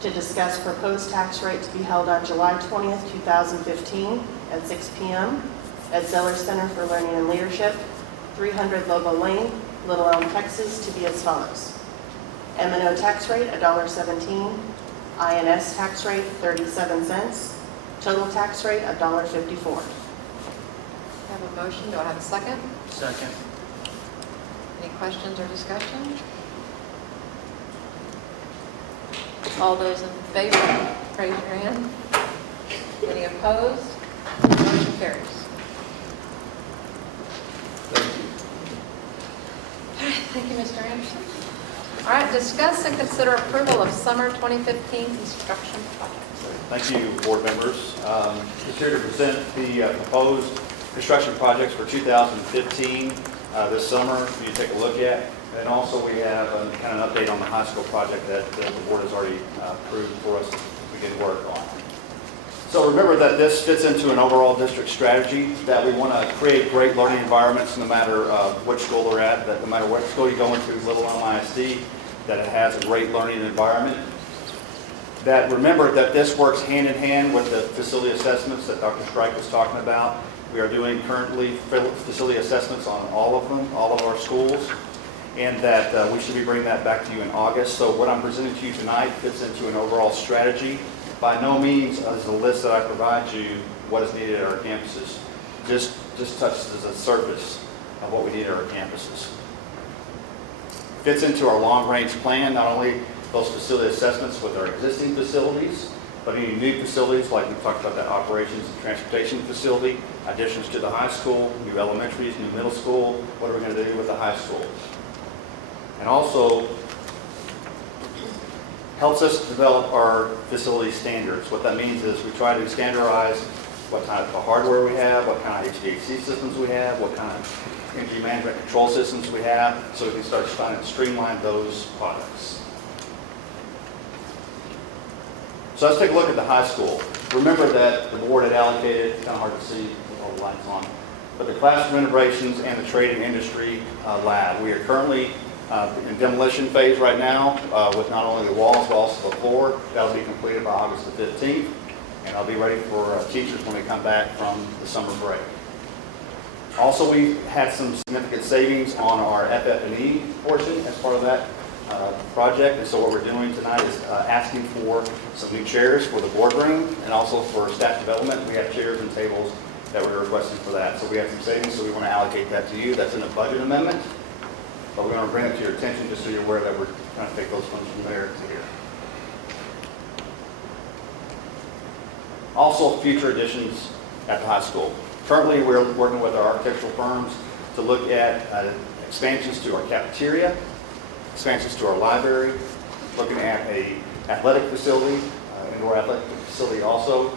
to discuss proposed tax rate to be held on July 20th, 2015 at 6 p.m. at Zeller Center for Learning and Leadership, 300 Lobo Lane, Little Elm, Texas, to be as follows. M&O tax rate $1.17, INS tax rate 37 cents, total tax rate $1.54. I have a motion. Do I have a second? Second. Any questions or discussion? All those in favor, raise your hand. Any opposed? Motion carries. All right, thank you, Mr. Anderson. All right, discuss and consider approval of summer 2015 construction projects. Thank you, board members. Just here to present the proposed construction projects for 2015 this summer for you to take a look at. And also we have kind of an update on the high school project that the board has already approved for us to begin work on. So remember that this fits into an overall district strategy, that we want to create great learning environments no matter which school they're at, that no matter what school you go into, Little Elm ISD, that it has a great learning environment. That remember that this works hand in hand with the facility assessments that Dr. Strike was talking about. We are doing currently facility assessments on all of them, all of our schools, and that we should be bringing that back to you in August. So what I'm presenting to you tonight fits into an overall strategy. By no means is the list that I provide you what is needed at our campuses. Just touches the surface of what we need at our campuses. Fits into our long-range plan, not only those facility assessments with our existing facilities, but any new facilities, like we talked about that operations and transportation facility, additions to the high school, new elementaries, new middle school, what are we going to do with the high schools? And also helps us develop our facility standards. What that means is we try to standardize what type of hardware we have, what kind of HVAC systems we have, what kind of energy management control systems we have, so we can start trying to streamline those products. So let's take a look at the high school. Remember that the board had allocated, it's kind of hard to see with all the lights on, but the classroom renovations and the trade and industry lab. We are currently in demolition phase right now with not only the walls but also the floor. That'll be completed by August the 15th, and I'll be ready for teachers when we come back from the summer break. Also, we had some significant savings on our FF&E portion as part of that project, and so what we're doing tonight is asking for some new chairs for the boardroom and also for staff development. We have chairs and tables that we're requesting for that. So we have some savings, so we want to allocate that to you. That's in a budget amendment, but we're going to bring it to your attention just so you're aware that we're trying to take those funds from there to here. Also, future additions at the high school. Currently, we're working with our architectural firms to look at expansions to our cafeteria, expansions to our library, looking at a athletic facility, indoor athletic facility also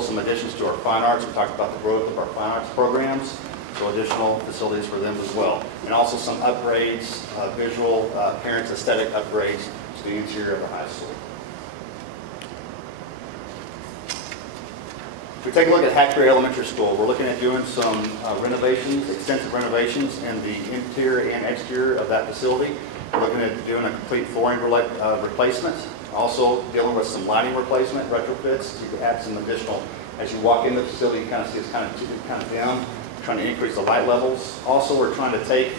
some additions to our fine arts. We talked about the growth of our fine arts programs, so additional facilities for them as well. And also some upgrades, visual, appearance, aesthetic upgrades to the interior of the high school. If we take a look at Hackberry Elementary School, we're looking at doing some renovations, extensive renovations in the interior and exterior of that facility. We're looking at doing a complete flooring replacement, also dealing with some lighting replacement, retrofits. You can add some additional, as you walk into the facility, you kind of see it's kind of dim, trying to increase the light levels. Also, we're trying to take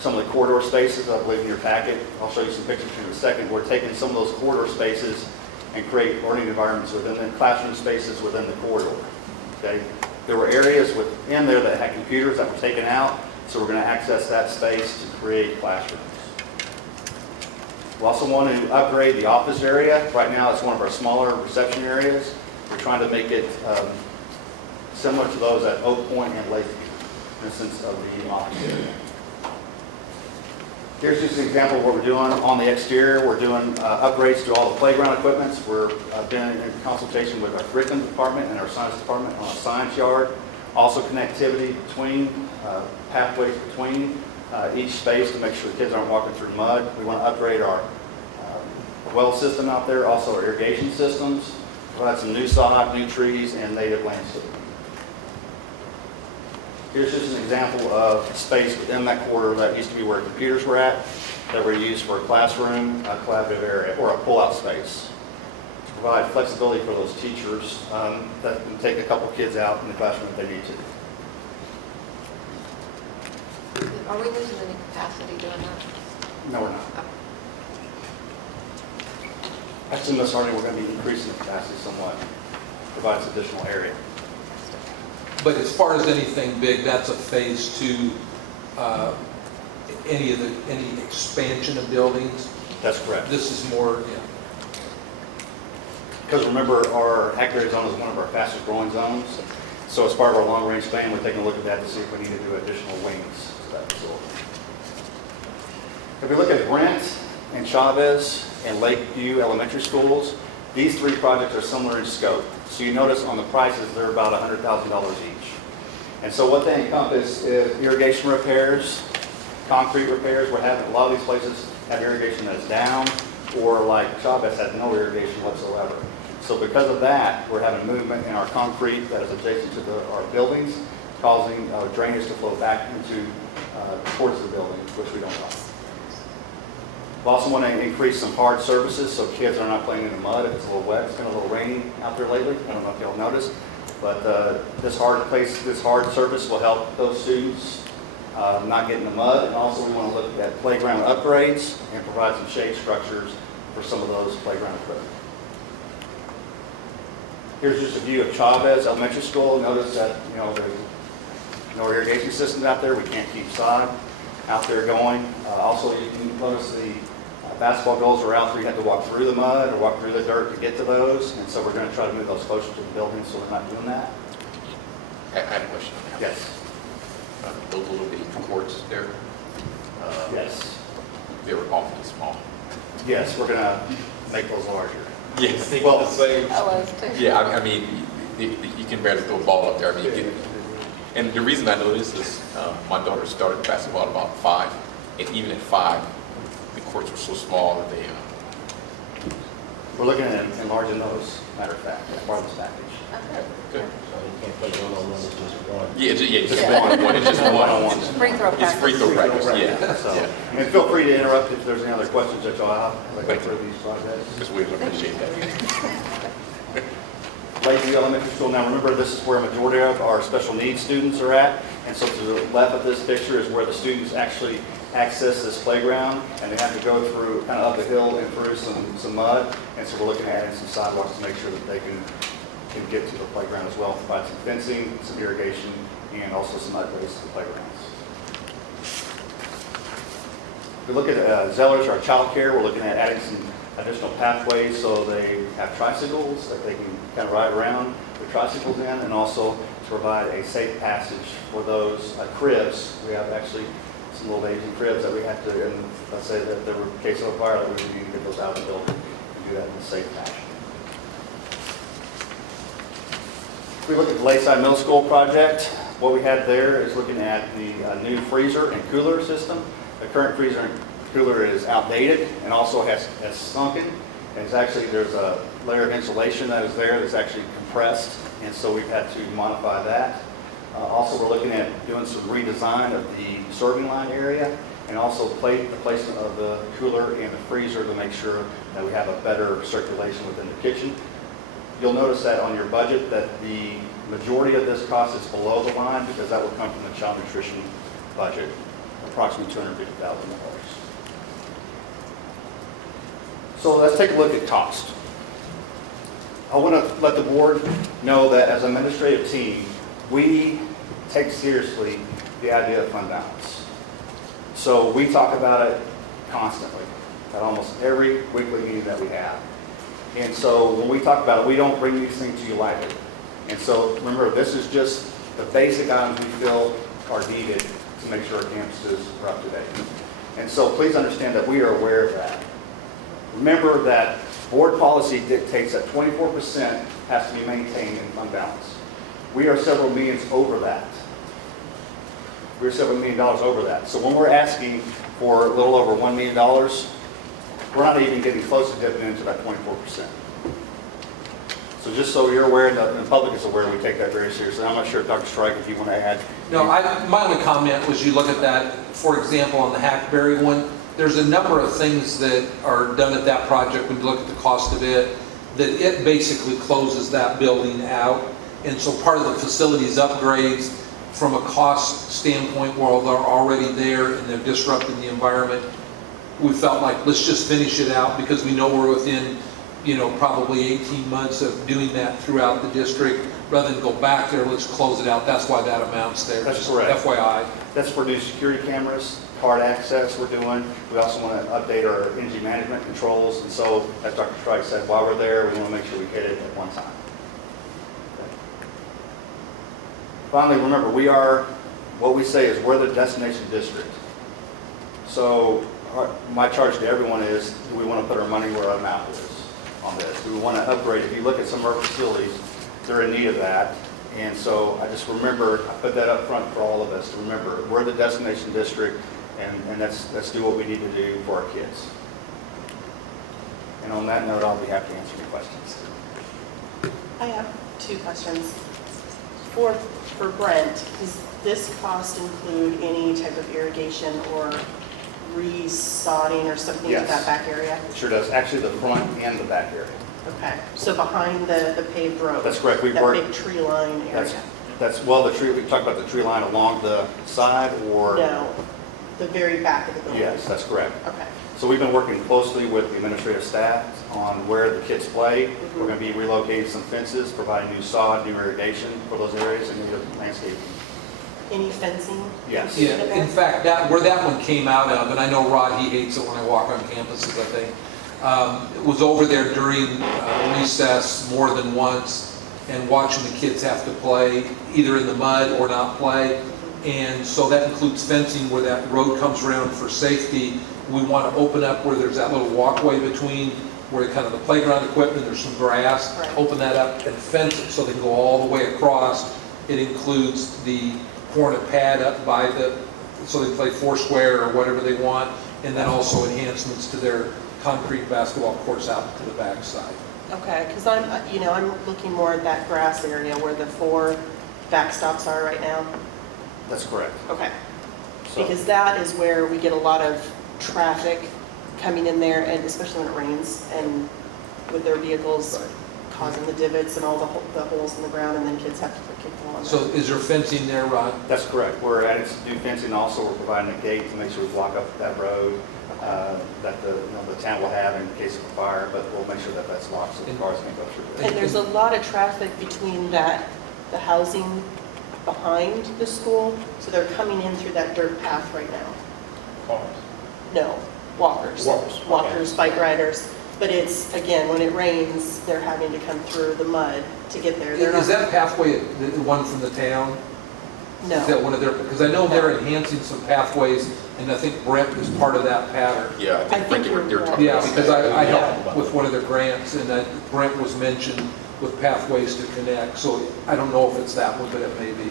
some of the corridor spaces, I believe in your packet. I'll show you some pictures here in a second. We're taking some of those corridor spaces and create learning environments within the classroom spaces within the corridor. Okay? There were areas within there that had computers that were taken out, so we're going to access that space to create classrooms. We also want to upgrade the office area. Right now, it's one of our smaller reception areas. We're trying to make it similar to those at Oak Point and Lakeview, in instance of the office area. Here's just an example of what we're doing on the exterior. We're doing upgrades to all the playground equipments. We're been in consultation with our curriculum department and our science department on a science yard. Also connectivity between, pathways between each space to make sure the kids aren't walking through mud. We want to upgrade our well system out there, also our irrigation systems, provide some new sod, new trees, and native landscaping. Here's just an example of space within that corridor that used to be where computers were at, that were used for a classroom, a collaborative area, or a pull-out space to provide flexibility for those teachers that can take a couple kids out in the classroom if they need to. Are we losing any capacity doing that? No, we're not. Actually, Ms. Harding, we're going to be increasing the capacity somewhat, provides additional area. But as far as anything big, that's a phase two, any expansion of buildings? That's correct. This is more, yeah. Because remember, our Hackberry zone is one of our fastest growing zones. So as part of our long range plan, we're taking a look at that to see if we need to do additional wings to that facility. If we look at Brent and Chavez and Lakeview Elementary Schools, these three projects are similar in scope. So you notice on the prices, they're about $100,000 each. And so what they encompass is irrigation repairs, concrete repairs. We're having a lot of these places have irrigation that's down, or like Chavez had no irrigation whatsoever. So because of that, we're having movement in our concrete that is adjacent to our buildings, causing drainage to flow back into towards the building, which we don't want. We also want to increase some hard surfaces so kids are not playing in the mud if it's a little wet. It's been a little rainy out there lately. I don't know if y'all noticed, but this hard surface will help those students not get in the mud. And also we want to look at playground upgrades and provide some shade structures for some of those playground equipment. Here's just a view of Chavez Elementary School. Notice that, there's no irrigation systems out there. We can't keep sod out there going. Also, you can notice the basketball goals are out there. You have to walk through the mud or walk through the dirt to get to those. And so we're going to try to move those closer to the building so they're not doing that. I had a question on that. Yes. Those little bitty courts there. Yes. They were awfully small. Yes, we're going to make those larger. Yes, they well, the same. I was too. Yeah, I mean, you can barely throw a ball up there. I mean, and the reason I know this is my daughter started basketball at about 5, and even at 5, the courts were so small that they. We're looking at enlarging those, matter of fact, as part of this package. Okay. Good. So you can't play one-on-one, it's just one. Yeah, just one. It's just one. Free throw practice. It's free throw practice. Yeah. So, Yeah. and feel free to interrupt if there's any other questions that y'all have as I go through these projects. Just we appreciate that. Lakeview Elementary School, now remember this is where a majority of our special needs students are at, and so to the left of this picture is where the students actually access this playground, and they have to go through kind of up the hill and through some mud, and so we're looking at adding some sidewalks to make sure that they can get to the playground as well, provide some fencing, some irrigation, and also some upgrades to the playgrounds. If we look at Zellers, our child care, we're looking at adding some additional pathways so they have tricycles that they can kind of ride around with tricycles in, and also to provide a safe passage for those cribs. We have actually some little Asian cribs that we have to, and let's say that there were a case of a fire, that we would need to get those out of the building and do that in a safe fashion. If we look at the Lakeside Middle School project, what we had there is looking at the new freezer and cooler system. The current freezer and cooler is outdated and also has sunken. And it's actually, there's a layer of insulation that is there that's actually compressed, and so we've had to modify that. Also, we're looking at doing some redesign of the serving line area, and also the placement of the cooler and the freezer to make sure that we have a better circulation within the kitchen. You'll notice that on your budget that the majority of this cost is below the line because that will come from the child nutrition budget, approximately $250,000. So let's take a look at cost. I want to let the board know that as an administrative team, we take seriously the idea of fund balance. So we talk about it constantly at almost every weekly meeting that we have. And so when we talk about it, we don't bring these things to you lightly. And so remember, this is just the basic items we feel are needed to make sure our campuses are up to date. And so please understand that we are aware of that. Remember that board policy dictates that 24% has to be maintained in fund balance. We are several millions over that. We're several $1 million over that. So when we're asking for a little over $1 million, we're not even getting close to dipping into that 24%. So just so you're aware, and the public is aware, we take that very seriously. I'm not sure, Dr. Strike, if you want to add. No, my only comment was you look at that, for example, on the Hackberry one, there's a number of things that are done at that project when you look at the cost of it, that it basically closes that building out. And so part of the facilities upgrades from a cost standpoint, while they're already there and they're disrupting the environment, we felt like let's just finish it out because we know we're within, probably 18 months of doing that throughout the district. Rather than go back there, let's close it out. That's why that amount's there. That's correct. FYI. That's for new security cameras, card access we're doing. We also want to update our energy management controls. And so, as Dr. Strike said, while we're there, we want to make sure we hit it at one time. Okay. Finally, remember, what we say is we're the destination district. So my charge to everyone is, do we want to put our money where our mouth is on this? Do we want to upgrade? If you look at some of our facilities, they're in need of that. And so I just remember, I put that up front for all of us to remember, we're the destination district, and let's do what we need to do for our kids. And on that note, I'll be happy to answer your questions. I have two questions. For Brent, does this cost include any type of irrigation or resodding or something to Yes. that back area? It sure does, actually the front and the back area. Okay, so behind the paved road? That's correct. We've That worked- big tree line area? Well, the tree, we talked about the tree line along the side or? No, the very back of the building? Yes, that's correct. Okay. So we've been working closely with the administrative staff on where the kids play. We're going to be relocating some fences, providing new sod, new irrigation for those areas, and new landscaping. Any fencing? Yes. Yeah, in fact, where that one came out of, and I know Rod, he hates it when I walk on campuses, I think, it was over there during recess more than once and watching the kids have to play either in the mud or not play. And so that includes fencing where that road comes around for safety. We want to open up where there's that little walkway between where kind of the playground equipment, there's some grass, Right. open that up and fence it so they can go all the way across. It includes the pouring a pad up by so they can play foursquare or whatever they want, and then also enhancements to their concrete basketball courts out to the backside. Okay, because I'm looking more at that grass area where the 4 backstops are right now. That's correct. Okay. So- Because that is where we get a lot of traffic coming in there, and especially when it rains, and with their vehicles causing the divots and all the holes in the ground, and then kids have to kick them on. So is there fencing there, Rod? That's correct. We're adding some new fencing. Also, we're providing a gate to make sure we block up that road that the town will have in case of a fire, but we'll make sure that that's locked so the cars can go through. And there's a lot of traffic between the housing behind the school, so they're coming in through that dirt path right now. Cars. No, walkers. Walkers. Walkers, bike riders. But it's, again, when it rains, they're having to come through the mud to get there. They're Is not- that pathway the one from the town? No. Is that one of their, because I know they're enhancing some pathways, and I think Brent is part of that pattern. Yeah, I think they were talking Yeah, about because that. I helped with one of their grants, and that Brent was mentioned with pathways to connect, so I don't know if it's that one, but it may be.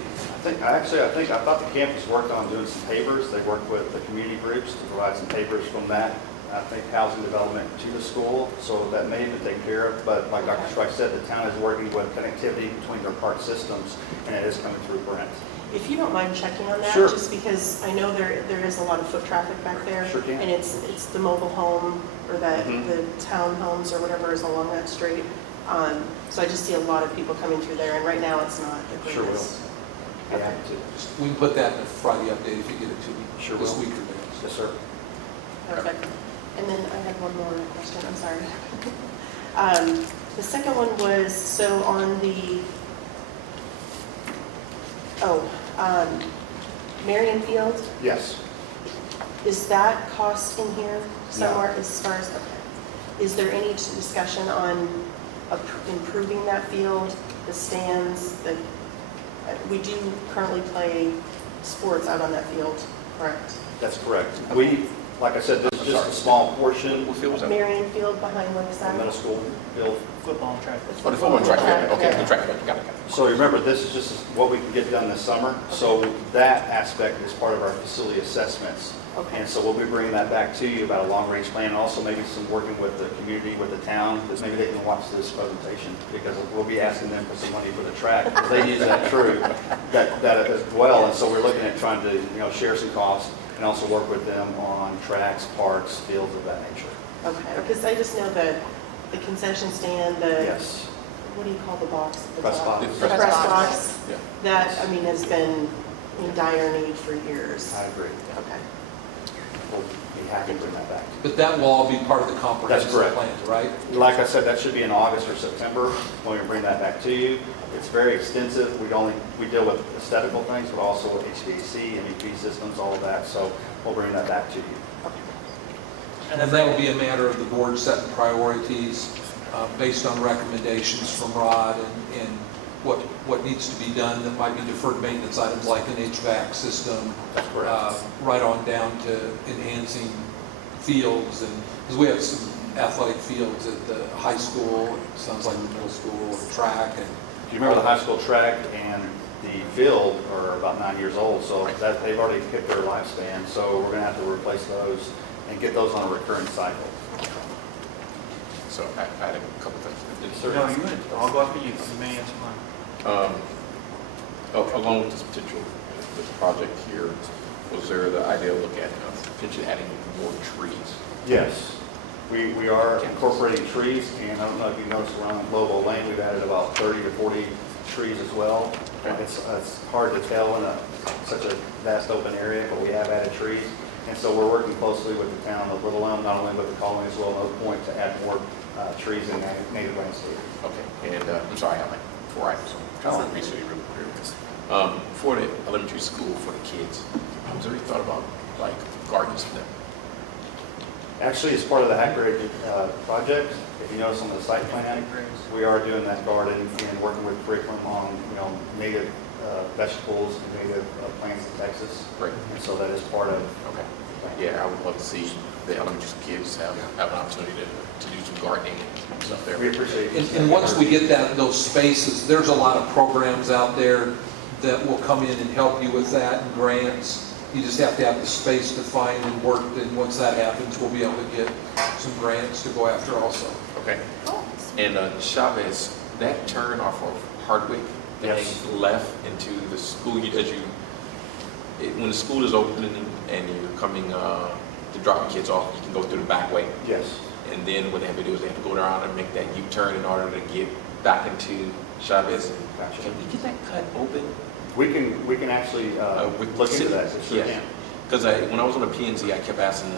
I thought the campus worked on doing some pavers. They worked with the community groups to provide some pavers from that, I think, housing development to the school, so that may have been taken care of. But like Dr. Strike said, the town is working with connectivity between their park systems, and it is coming through Brent. If you don't mind checking on that, Sure. just because I know there is a lot of foot traffic back there. Sure can. And it's the mobile home or the Mhm. townhomes or whatever is along that street. So I just see a lot of people coming through there, and right now it's not the Sure will. greatest. Be happy to. We can put that in the Friday update if you get it to me. Sure This will. week or next. Yes, sir. Perfect. And then I had one more question, I'm sorry. The second one was, so on the, Marion Field, Yes. is that cost in here somewhere as far as, okay. Is there any discussion on improving that field, the stands, we do currently play sports out on that field, correct? That's correct. Like I said, this is just a small portion. What field was that? Marion Field behind The Lakeside? middle school field. Football and track. Oh, the football and track, okay, the track, got it. So remember, this is just what we can get done this summer. So that aspect is part of our facility assessments. Okay. And so we'll be bringing that back to you about a long-range plan, and also maybe some working with the community, with the town, because maybe they can watch this presentation, because we'll be asking them for some money for the track, because they use that true, that as well. And so we're looking at trying to, share some costs and also work with them on tracks, parks, fields of that nature. Okay, because I just know the concession stand, Yes. what do you call the box? at the Press top? box. The press box. Yeah. That, has been in dire need for years. I agree. Okay. We'll be happy to bring that back. But that will all be part of the That's comprehensive correct. plan, right? Like I said, that should be in August or September when we bring that back to you. It's very extensive. We deal with aesthetical things, but also HVAC, MEP systems, all of that. So we'll bring that back to you. And that will be a matter of the board setting priorities based on recommendations from Rod and what needs to be done that might be deferred maintenance items like an HVAC system. That's correct. Right on down to enhancing fields, and because we have some athletic fields at the high school, it sounds like the middle school, track, and Do you remember the high school track and the field are about 9 years old, so that they've already hit their lifespan, so we're going to have to replace those and get those on a recurring cycle. So I had a couple things. No, you went, I'll go after you, you may answer mine. Along with this potential, this project here, was there the idea of looking at potentially adding more trees? Yes, we are incorporating trees, and I don't know if you noticed around Lobo Lane, we've added about 30 to 40 trees as well. Okay. It's hard to tell in such a vast open area, but we have added trees. And so we're working closely with the town of Little Elm, not only with the colony as well, and Oak Point, to add more trees and native landscape. Okay, and I'm sorry, I have like 4 items, so I'm trying to read through real quick. For the elementary school, for the kids, was there any thought about like gardens for them? Actually, as part of the Hackberry project, if you notice on the site plan, we are doing that garden and working with curriculum on, native vegetables and native plants in Texas. Great. And so that is part of. Okay. Yeah, I would love to see the elementary kids have an opportunity to do some gardening and stuff there. We appreciate it. And once we get those spaces, there's a lot of programs out there that will come in and help you with that, and grants. You just have to have the space to find and work, and once that happens, we'll be able to get some grants to go after also. Okay. And Chavez, that turn off of Hardwick, Yes. heading left into the school, when the school is opening and you're coming to drop your kids off, you can go through the back way. Yes. And then what they have to do is they have to go around and make that U-turn in order to get back into Chavez. Gotcha. Can we get that cut open? We can actually look into that. Sure can. Because when I was on the P&Z, I kept asking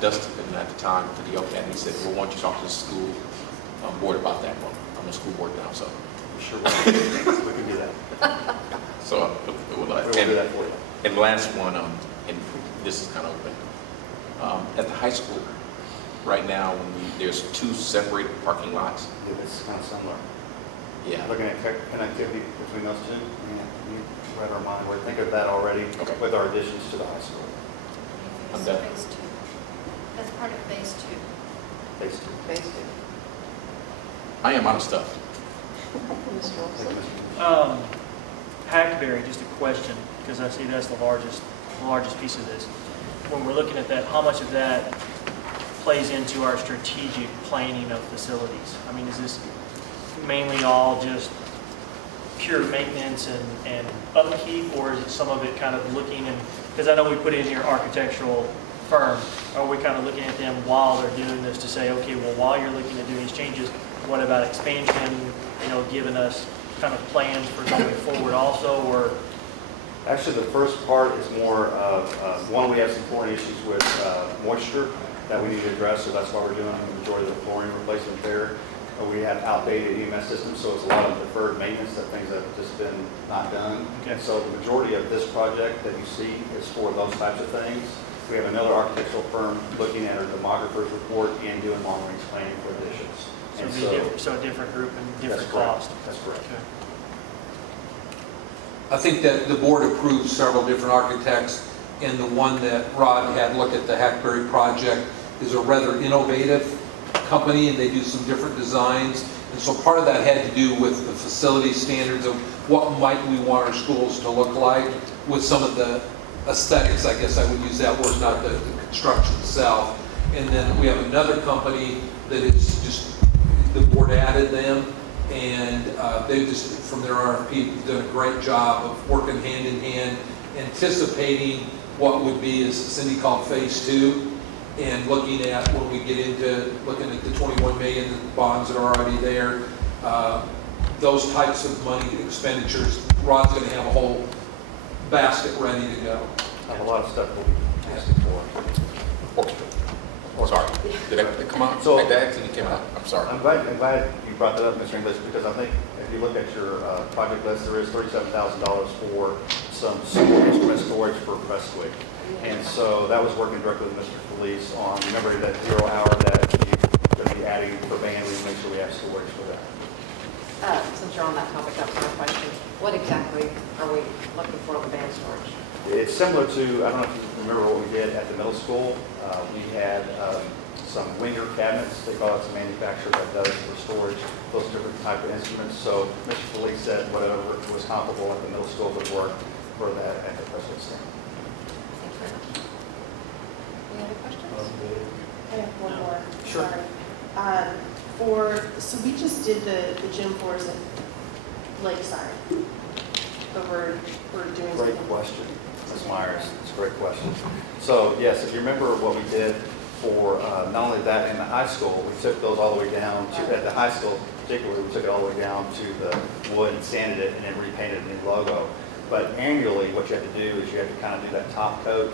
Dustin at the time for the open, and he said, well, why don't you talk to the school board about that one? I'm on the school board now, so. Sure, we can do that. So we'll do that for you. And last one, and this is kind of open. At the high school, right now, there's 2 separated parking lots. Yeah, it's kind of similar. Yeah. Looking at connectivity between those two, you read our mind. We think of that already with our additions to the high school. I'm done. Phase 2. That's part of phase 2. Phase 2. Phase 2. I am out of stuff. Mr. Olson? Hackberry, just a question, because I see that's the largest piece of this. When we're looking at that, how much of that plays into our strategic planning of facilities? I mean, is this mainly all just pure maintenance and upkeep, or is it some of it kind of looking and, because I know we put in here architectural firm, are we kind of looking at them while they're doing this to say, okay, well, while you're looking at doing these changes, what about expansion, giving us kind of plans for going forward also, or? Actually, the first part is more of, one, we have some flooring issues with moisture that we need to address, so that's why we're doing the majority of the flooring replacement there. We have outdated EMS systems, so it's a lot of deferred maintenance, that things that have just been not done. Okay. So the majority of this project that you see is for those types of things. We have another architectural firm looking at our demographer's report and doing long-range planning for additions. And So a different group and different that's correct. cost. That's correct. Okay. I think that the board approved several different architects, and the one that Rod had look at the Hackberry project is a rather innovative company, and they do some different designs. And so part of that had to do with the facility standards of what might we want our schools to look like, with some of the aesthetics, I guess I would use that word, not the construction itself. And then we have another company that is just, the board added them, and they just, from their RFP, have done a great job of working hand in hand, anticipating what would be, as Cindy called, phase 2, and looking at, when we get into looking at the 21 million bonds that are already there, those types of money expenditures, Rod's going to have a whole basket ready to go. I have a lot of stuff we'll be asking for. Orchestra. Oh, sorry. Did that come out? So- That actually came out. I'm sorry. I'm glad you brought that up, Mr. English, because I think if you look at your project list, there is $37,000 for some instrument storage for Prestwick. And so that was working directly with Mr. Felice on, remember that 0 hour that you're going to be adding for band, we make sure we have storage for that. Since you're on that topic, that's my question. What exactly are we looking for on the band storage? It's similar to, I don't know if you remember what we did at the middle school. We had some winger cabinets. They call it, some manufacturer that does for storage those different type of instruments. So Mr. Felice said whatever was comparable at the middle school would work for that at the Prestwick stand. Any other questions? I have one more. Sure. Sorry. So we just did the gym floors at Lakeside. But we're doing Great something. question, Ms. Myers. It's a great question. So yes, if you remember what we did for not only that in the high school, we took those all the way down to, at the high school particularly, we took it all the way down to the wood and sanded it and then repainted a new logo. But annually, what you have to do is you have to kind of do that top coat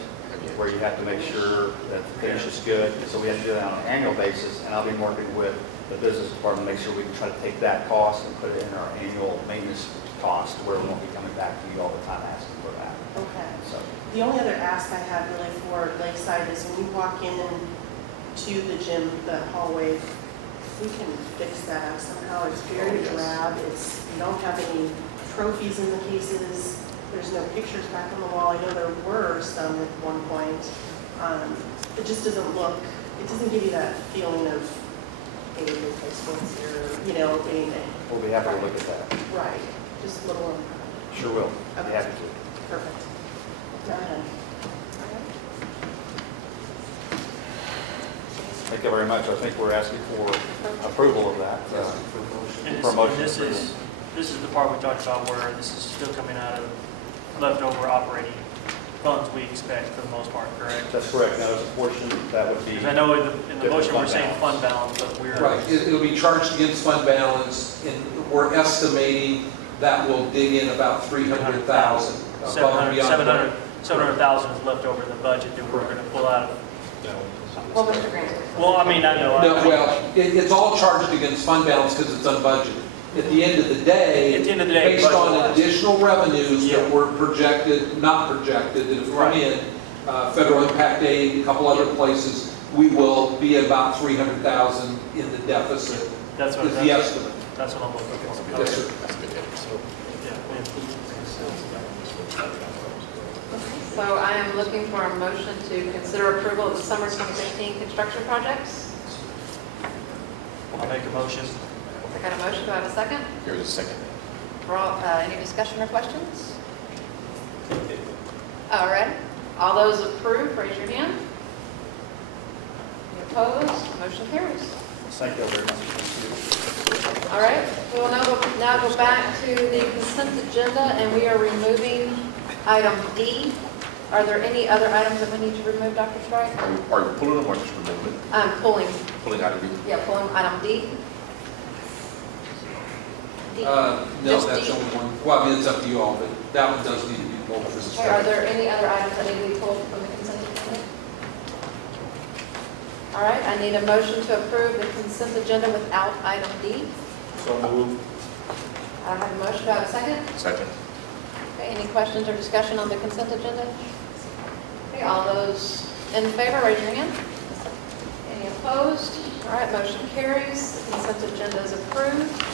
where you have to make sure that the finish is good. So we have to do that on an annual basis, and I'll be working with the business department to make sure we can try to take that cost and put it in our annual maintenance cost, where we won't be coming back to you all the time asking for that. Okay. So, The only other ask I have really for Lakeside is when you walk in to the gym, the hallway, we can fix that up somehow. It's very drab. You don't have any trophies in the cases. There's no pictures back on the wall. I know there were some at one point. It just doesn't look, it doesn't give you that feeling of a good high school here, being we'll be happy to look at that. right. Just a little. Sure will. I'll be Okay. happy to. Perfect. Done. Thank you very much. I think we're asking for approval of that. And Promotion. this is the part we talked about where this is still coming out of leftover operating funds we expect for the most part, correct? That's correct. Now, there's a portion that would be. Because I know in the different motion we're fund saying balance. fund balance, but we're. Right, it'll be charged against fund balance, and we're estimating that will dig in about 300,000. above and beyond. 700,000 is left over in the budget that we're going to pull out of. What was the grant? Well, I mean, I know. No, well, it's all charged against fund balance because it's unbudgeted. At the end of the day, based on budget-wise. additional revenues that were projected, not projected, that have come in, federal impact aid, a couple other places, we will be at about 300,000 in the deficit. That's what is the estimate. That's what I'm looking for. Yes, sir. That's good. So I am looking for a motion to consider approval of the summer 2015 construction projects. I'll make a motion. I got a motion, do I have a second? Here's a second. Any discussion or questions? All right, all those approved, raise your hand. Any opposed? Motion carries. Thank you very much. All right, we will now go back to the consent agenda, and we are removing item D. Are there any other items that we need to remove, Dr. Strike? Are you pulling them or just removing it? I'm pulling, Pulling out of you? yeah, pulling item D. D. No, Just that's D. the only one. Well, I mean, it's up to you all, but that one does need to be pulled for this. Okay, are there any other items that need to be pulled from the consent agenda? All right, I need a motion to approve the consent agenda without item D. So moved. I have a motion, do I have a second? Second. Okay, any questions or discussion on the consent agenda? Okay, all those in favor, raise your hand. Any opposed? All right, motion carries. The consent agenda is approved.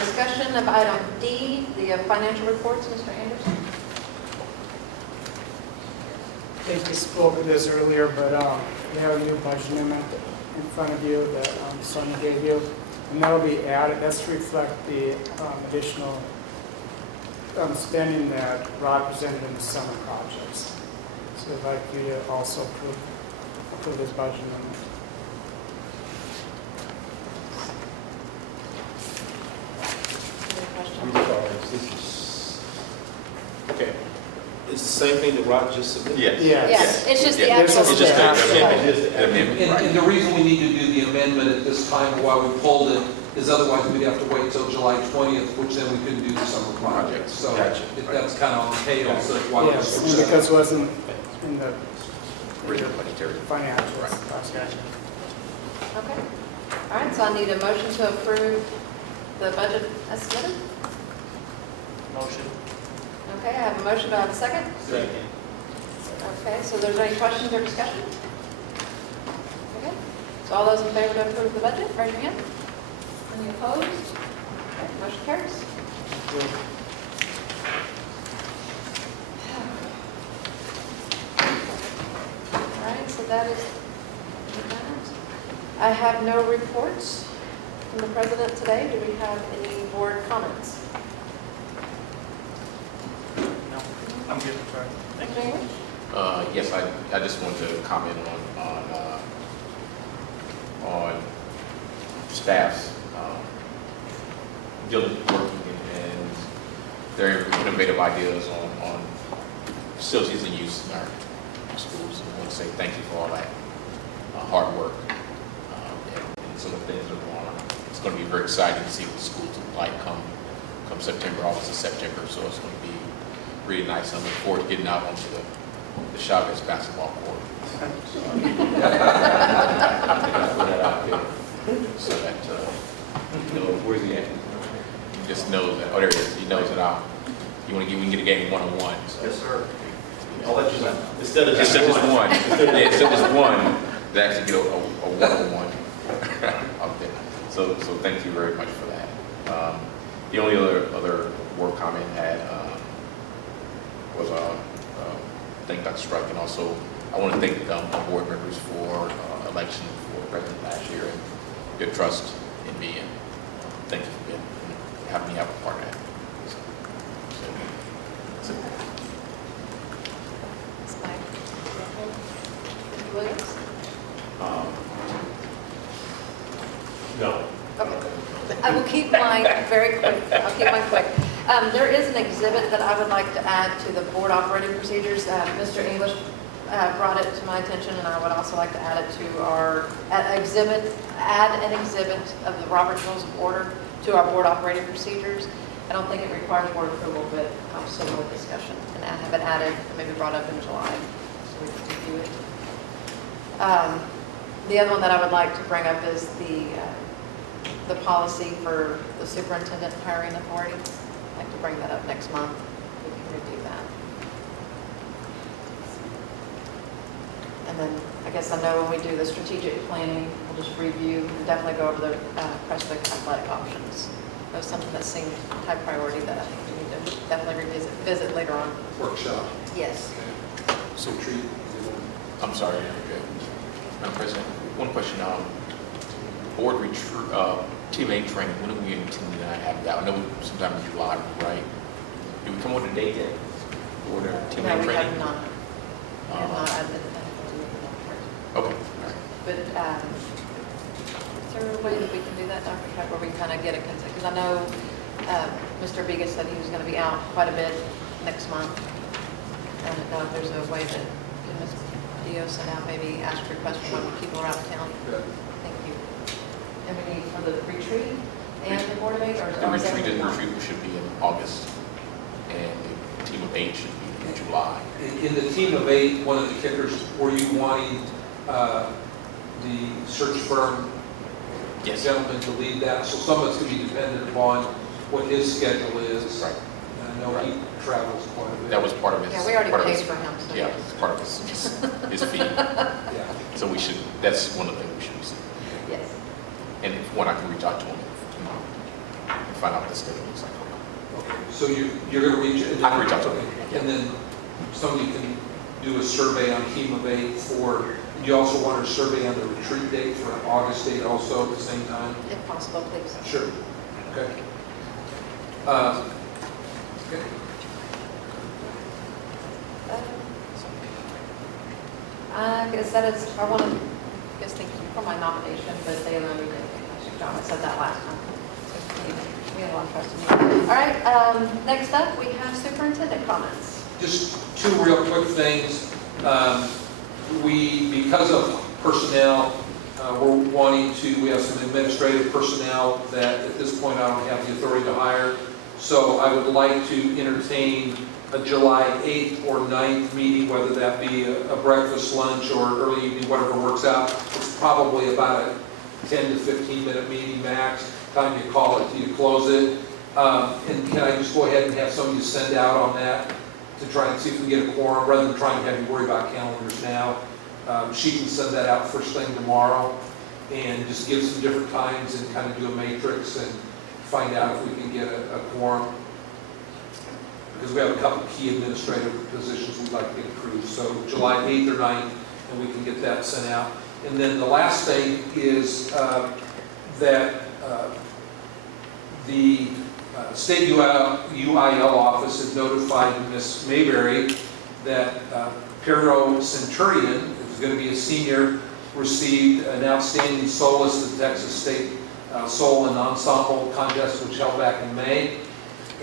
Discussion of item D, the financial reports, Mr. Anderson. I think we spoke of this earlier, but we have a new budget amendment in front of you that Sonia gave you, and that'll be added. That's to reflect the additional spending that Rod presented in the summer projects. So I'd like you to also approve this budget amendment. Any questions? I'm sorry, this is, okay. It's the same thing that Rod just submitted? Yes. Yes, it's just the Yeah. actual. It's just the Yeah. amendment. Just the amendment, right. And the reason we need to do the amendment at this time, or why we pulled it, is otherwise we'd have to wait till July 20th, which then we couldn't do the summer project. So Gotcha. that's kind of on chaos, so that's why we Yes, switched that. because it wasn't in the Original budgetary. financials. Gotcha. Okay. All right, so I need a motion to approve the budget as submitted. Motion. Okay, I have a motion, do I have a second? Second. Okay, so there's any questions or discussion? Okay, so all those in favor to approve the budget, raise your hand. Any opposed? Okay, motion carries. All right, so that is that. I have no reports from the president today. Do we have any board comments? No, I'm good, sorry. Thank you. Jamie? Yes, I just want to comment on staff's diligently working and their innovative ideas on facilities and use in our schools. And I want to say thank you for all that hard work and some of the things that are going on. It's going to be very exciting to see what the schools look like come September, August and September. So it's going to be really nice. I look forward to getting out onto the Chavez basketball court. So that, where's he at? He just knows that, oh, there he is. He knows that we can get a game one-on-one. So. Yes, sir. I'll let you know. Instead of just one. Yeah, instead of just one, they actually get a one-on-one out there. So thank you very much for that. The only other word comment I had was thank Dr. Strike, and also I want to thank my board members for election for president last year and your trust in me, and thank you for having me have a part of that. So. Williams? No. Okay. I will keep mine very quick. I'll keep mine quick. There is an exhibit that I would like to add to the board operating procedures. Mr. English brought it to my attention, and I would also like to add it to our exhibit. Add an exhibit of the Robert's Rules of Order to our board operating procedures. I don't think it requires board approval, but also board discussion, and have it added, maybe brought up in July, so we can review it. The other one that I would like to bring up is the policy for the superintendent hiring authority. I'd like to bring that up next month. We can review that. And then I guess I know when we do the strategic planning, we'll just review and definitely go over the Prestwick athletic options. That was something that seemed high priority that I think we need to definitely visit later on. Workshop. Yes. So, I'm sorry, Madam President. One question. Board teammate training. When are we intending to have that? I know sometime in July, right? Did we come up with a date yet? Board teammate No, we training? have not. We have not admitted that. Okay. All right. But is there a way that we can do that, Dr. Track, where we kind of get a consent? Because I know Mr. Vega said he was going to be out quite a bit next month. I don't know if there's a way that Ms. Dio sent out, maybe ask for requests from people around town. Good. Thank you. And we need for the retreat and the Board of Eight, or The retreat should be in August, and the team of 8 should be in July. In the team of 8, one of the kickers, were you wanting the search firm gentleman to lead that? So some of it's going to be dependent upon what his schedule is. Right. And I know he travels quite a bit. That was part of his. Yeah, we already part of paid his- for him. So Yeah, it's part of his fee. Yeah. So that's one of the things we should see. Yes. And if one, I can reach out to him tomorrow and find out what the schedule looks like. Okay. So you're going to reach. I can reach out to him. Okay. And then somebody can do a survey on team of 8 for. You also want a survey on the retreat date for an August date also at the same time? If possible, please. Sure. Okay. Okay. I guess that is, I want to, thank you for my nomination, but they allow me to do a job. I said that last time. So we have a lot of trust in you. All right, next up, we have superintendent comments. Just 2 real quick things. Because of personnel, we have some administrative personnel that at this point I don't have the authority to hire. So I would like to entertain a July 8th or 9th meeting, whether that be a breakfast, lunch, or early evening, whatever works out. It's probably about a 10 to 15 minute meeting max. Time you call it till you close it. And can I just go ahead and have somebody send out on that to try and see if we can get a quorum, rather than trying to have you worry about calendars now. She can send that out first thing tomorrow and just give some different times and kind of do a matrix and find out if we can get a quorum. Because we have a couple key administrative positions we'd like to get approved. So July 8th or 9th, and we can get that sent out. And then the last thing is that the State UIL office has notified Ms. Mayberry that Pero Centurion, who's going to be a senior, received an outstanding solace at the Texas State Soul and Ensemble contest, which held back in May.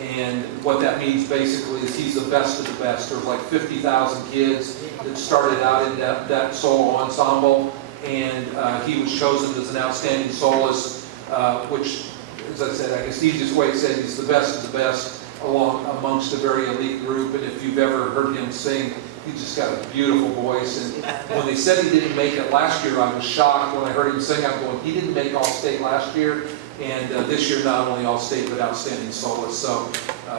And what that means basically is he's the best of the best. There's like 50,000 kids that started out in that solo ensemble, and he was chosen as an outstanding soloist, which, as I said, I guess the easiest way to say it, he's the best of the best amongst a very elite group. And if you've ever heard him sing, he's just got a beautiful voice. And when they said he didn't make it last year, I was shocked when I heard him sing. I'm going, he didn't make All-State last year. And this year, not only All-State, but outstanding soloist. So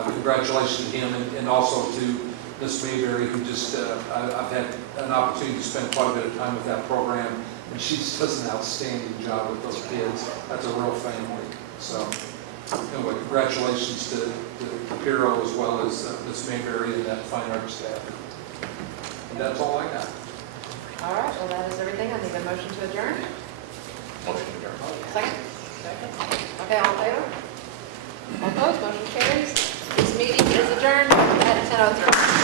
congratulations to him, and also to Miss Mayberry, who just, I've had an opportunity to spend quite a bit of time with that program, and she just does an outstanding job with those kids. That's a real family. So anyway, congratulations to Piro as well as Miss Mayberry and that fine arts staff. And that's all I got. All right, well, that is everything. I need a motion to adjourn. Motion to adjourn. Second? Okay, all in favor? All opposed, motion carries. This meeting is adjourned at 10:03.